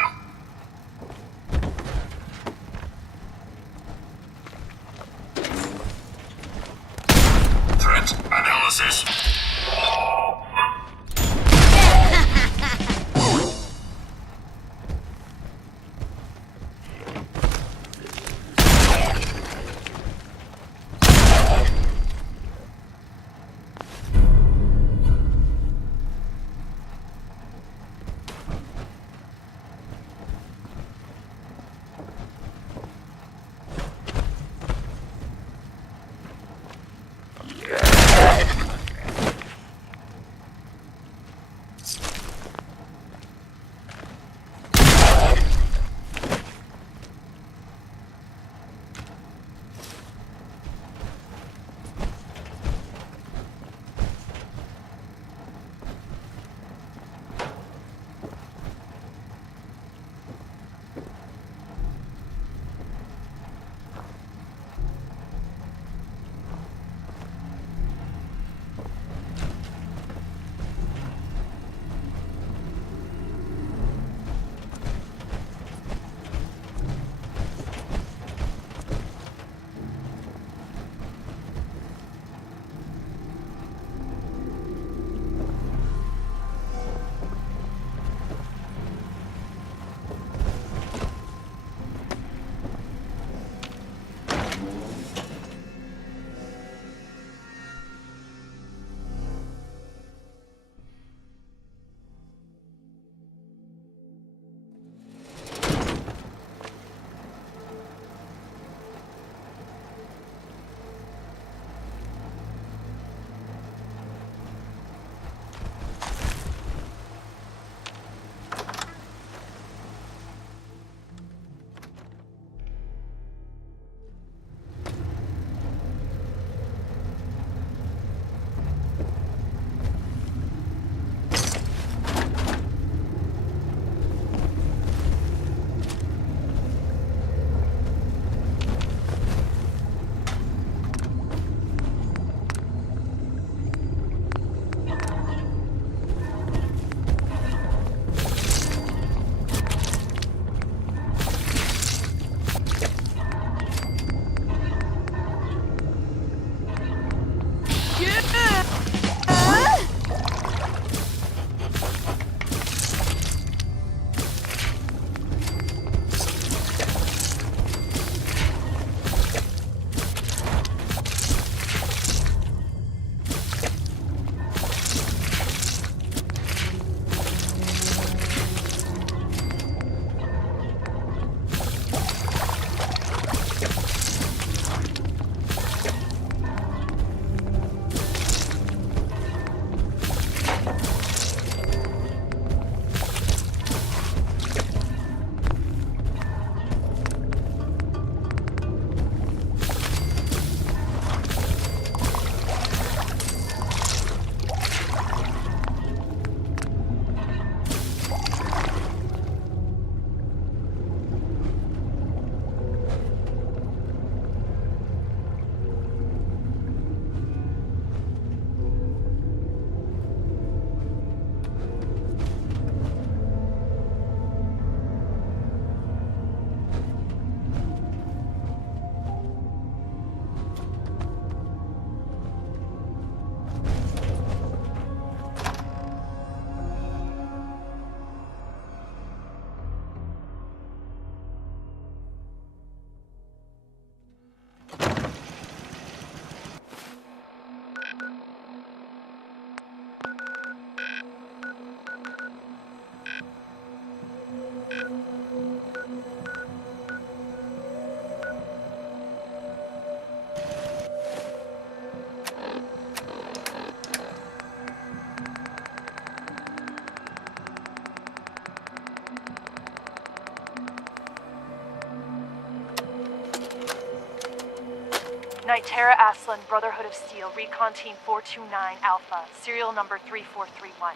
Knight Tara Aslan, Brotherhood of Steel, Recon Team 429 Alpha, serial number 3431.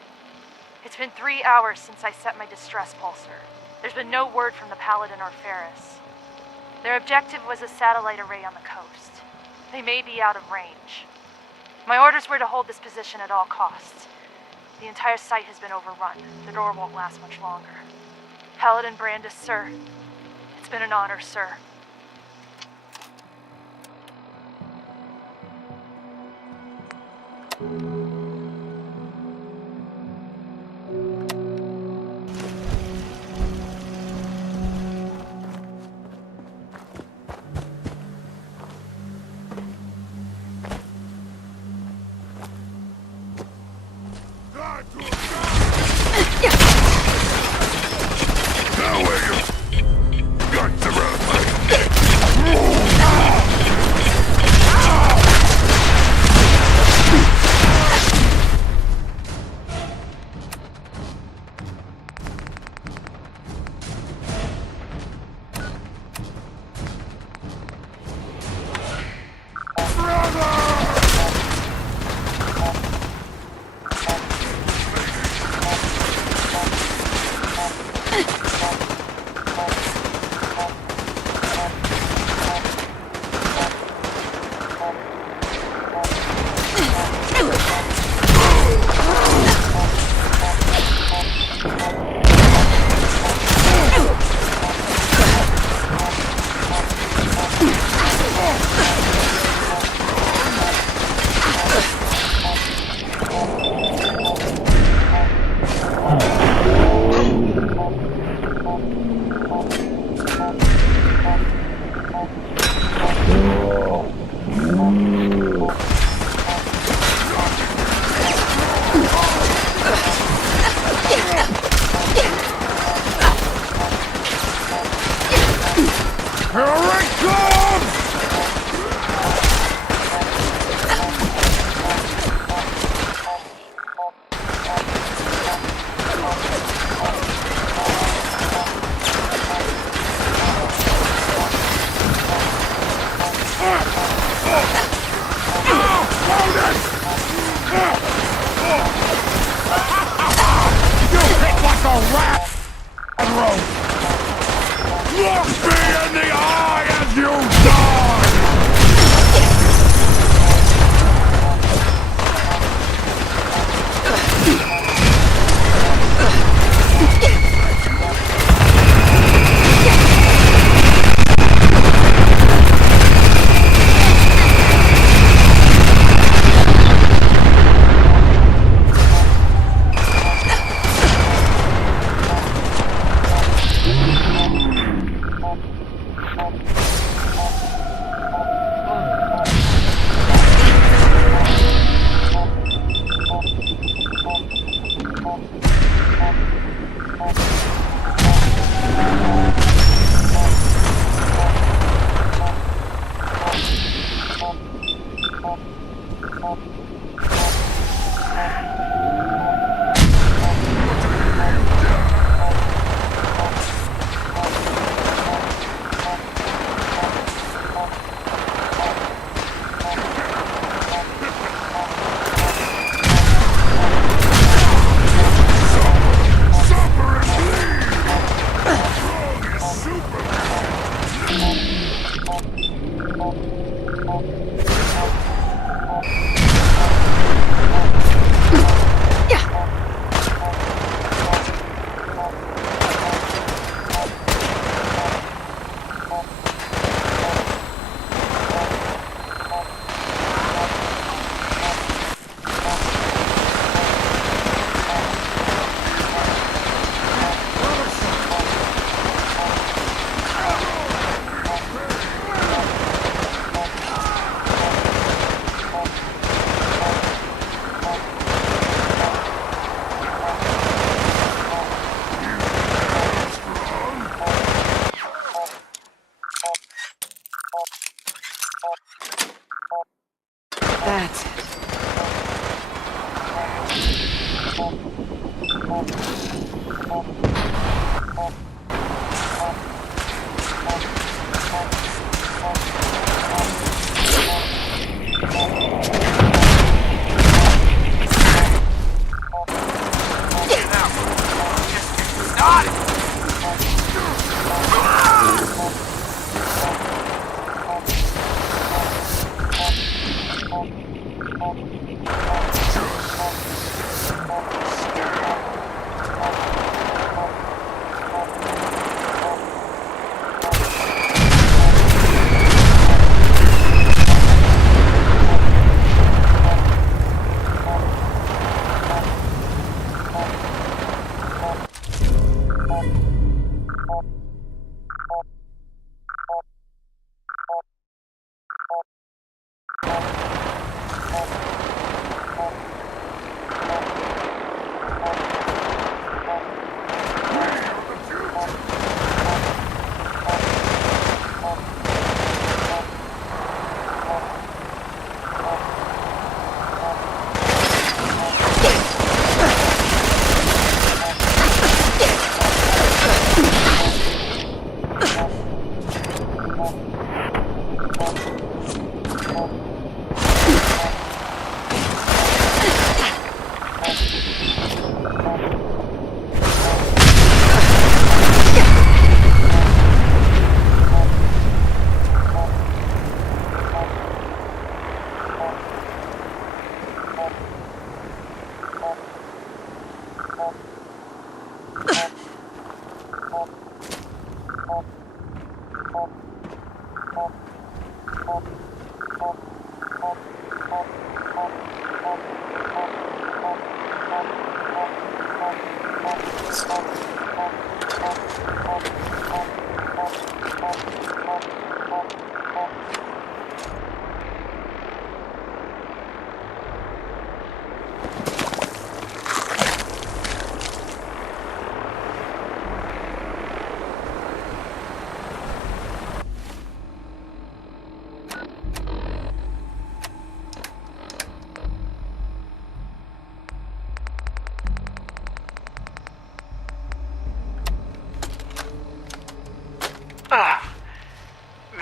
It's been 3 hours since I set my distress pulsar. There's been no word from the Paladin or Ferris. Their objective was a satellite array on the coast. They may be out of range. My orders were to hold this position at all costs. The entire site has been overrun. The door won't last much longer. Paladin Brandis, sir. It's been an honor, sir.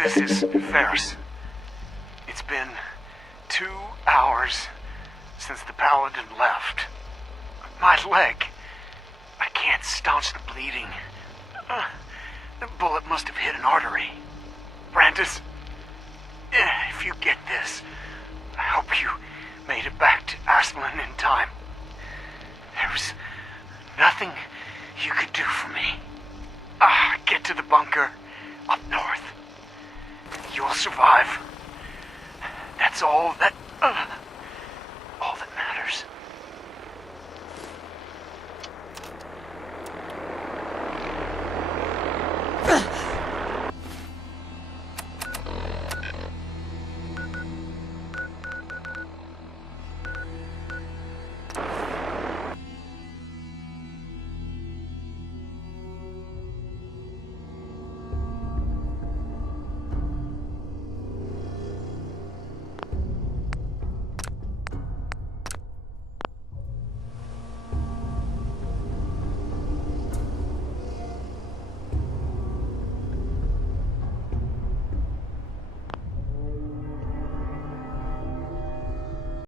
This is Ferris. It's been 2 hours since the paladin left. My leg. I can't staunch the bleeding. The bullet must have hit an artery. Brandis, if you get this, I hope you made it back to Aslan in time. There was nothing you could do for me. Get to the bunker up north. You'll survive. That's all that...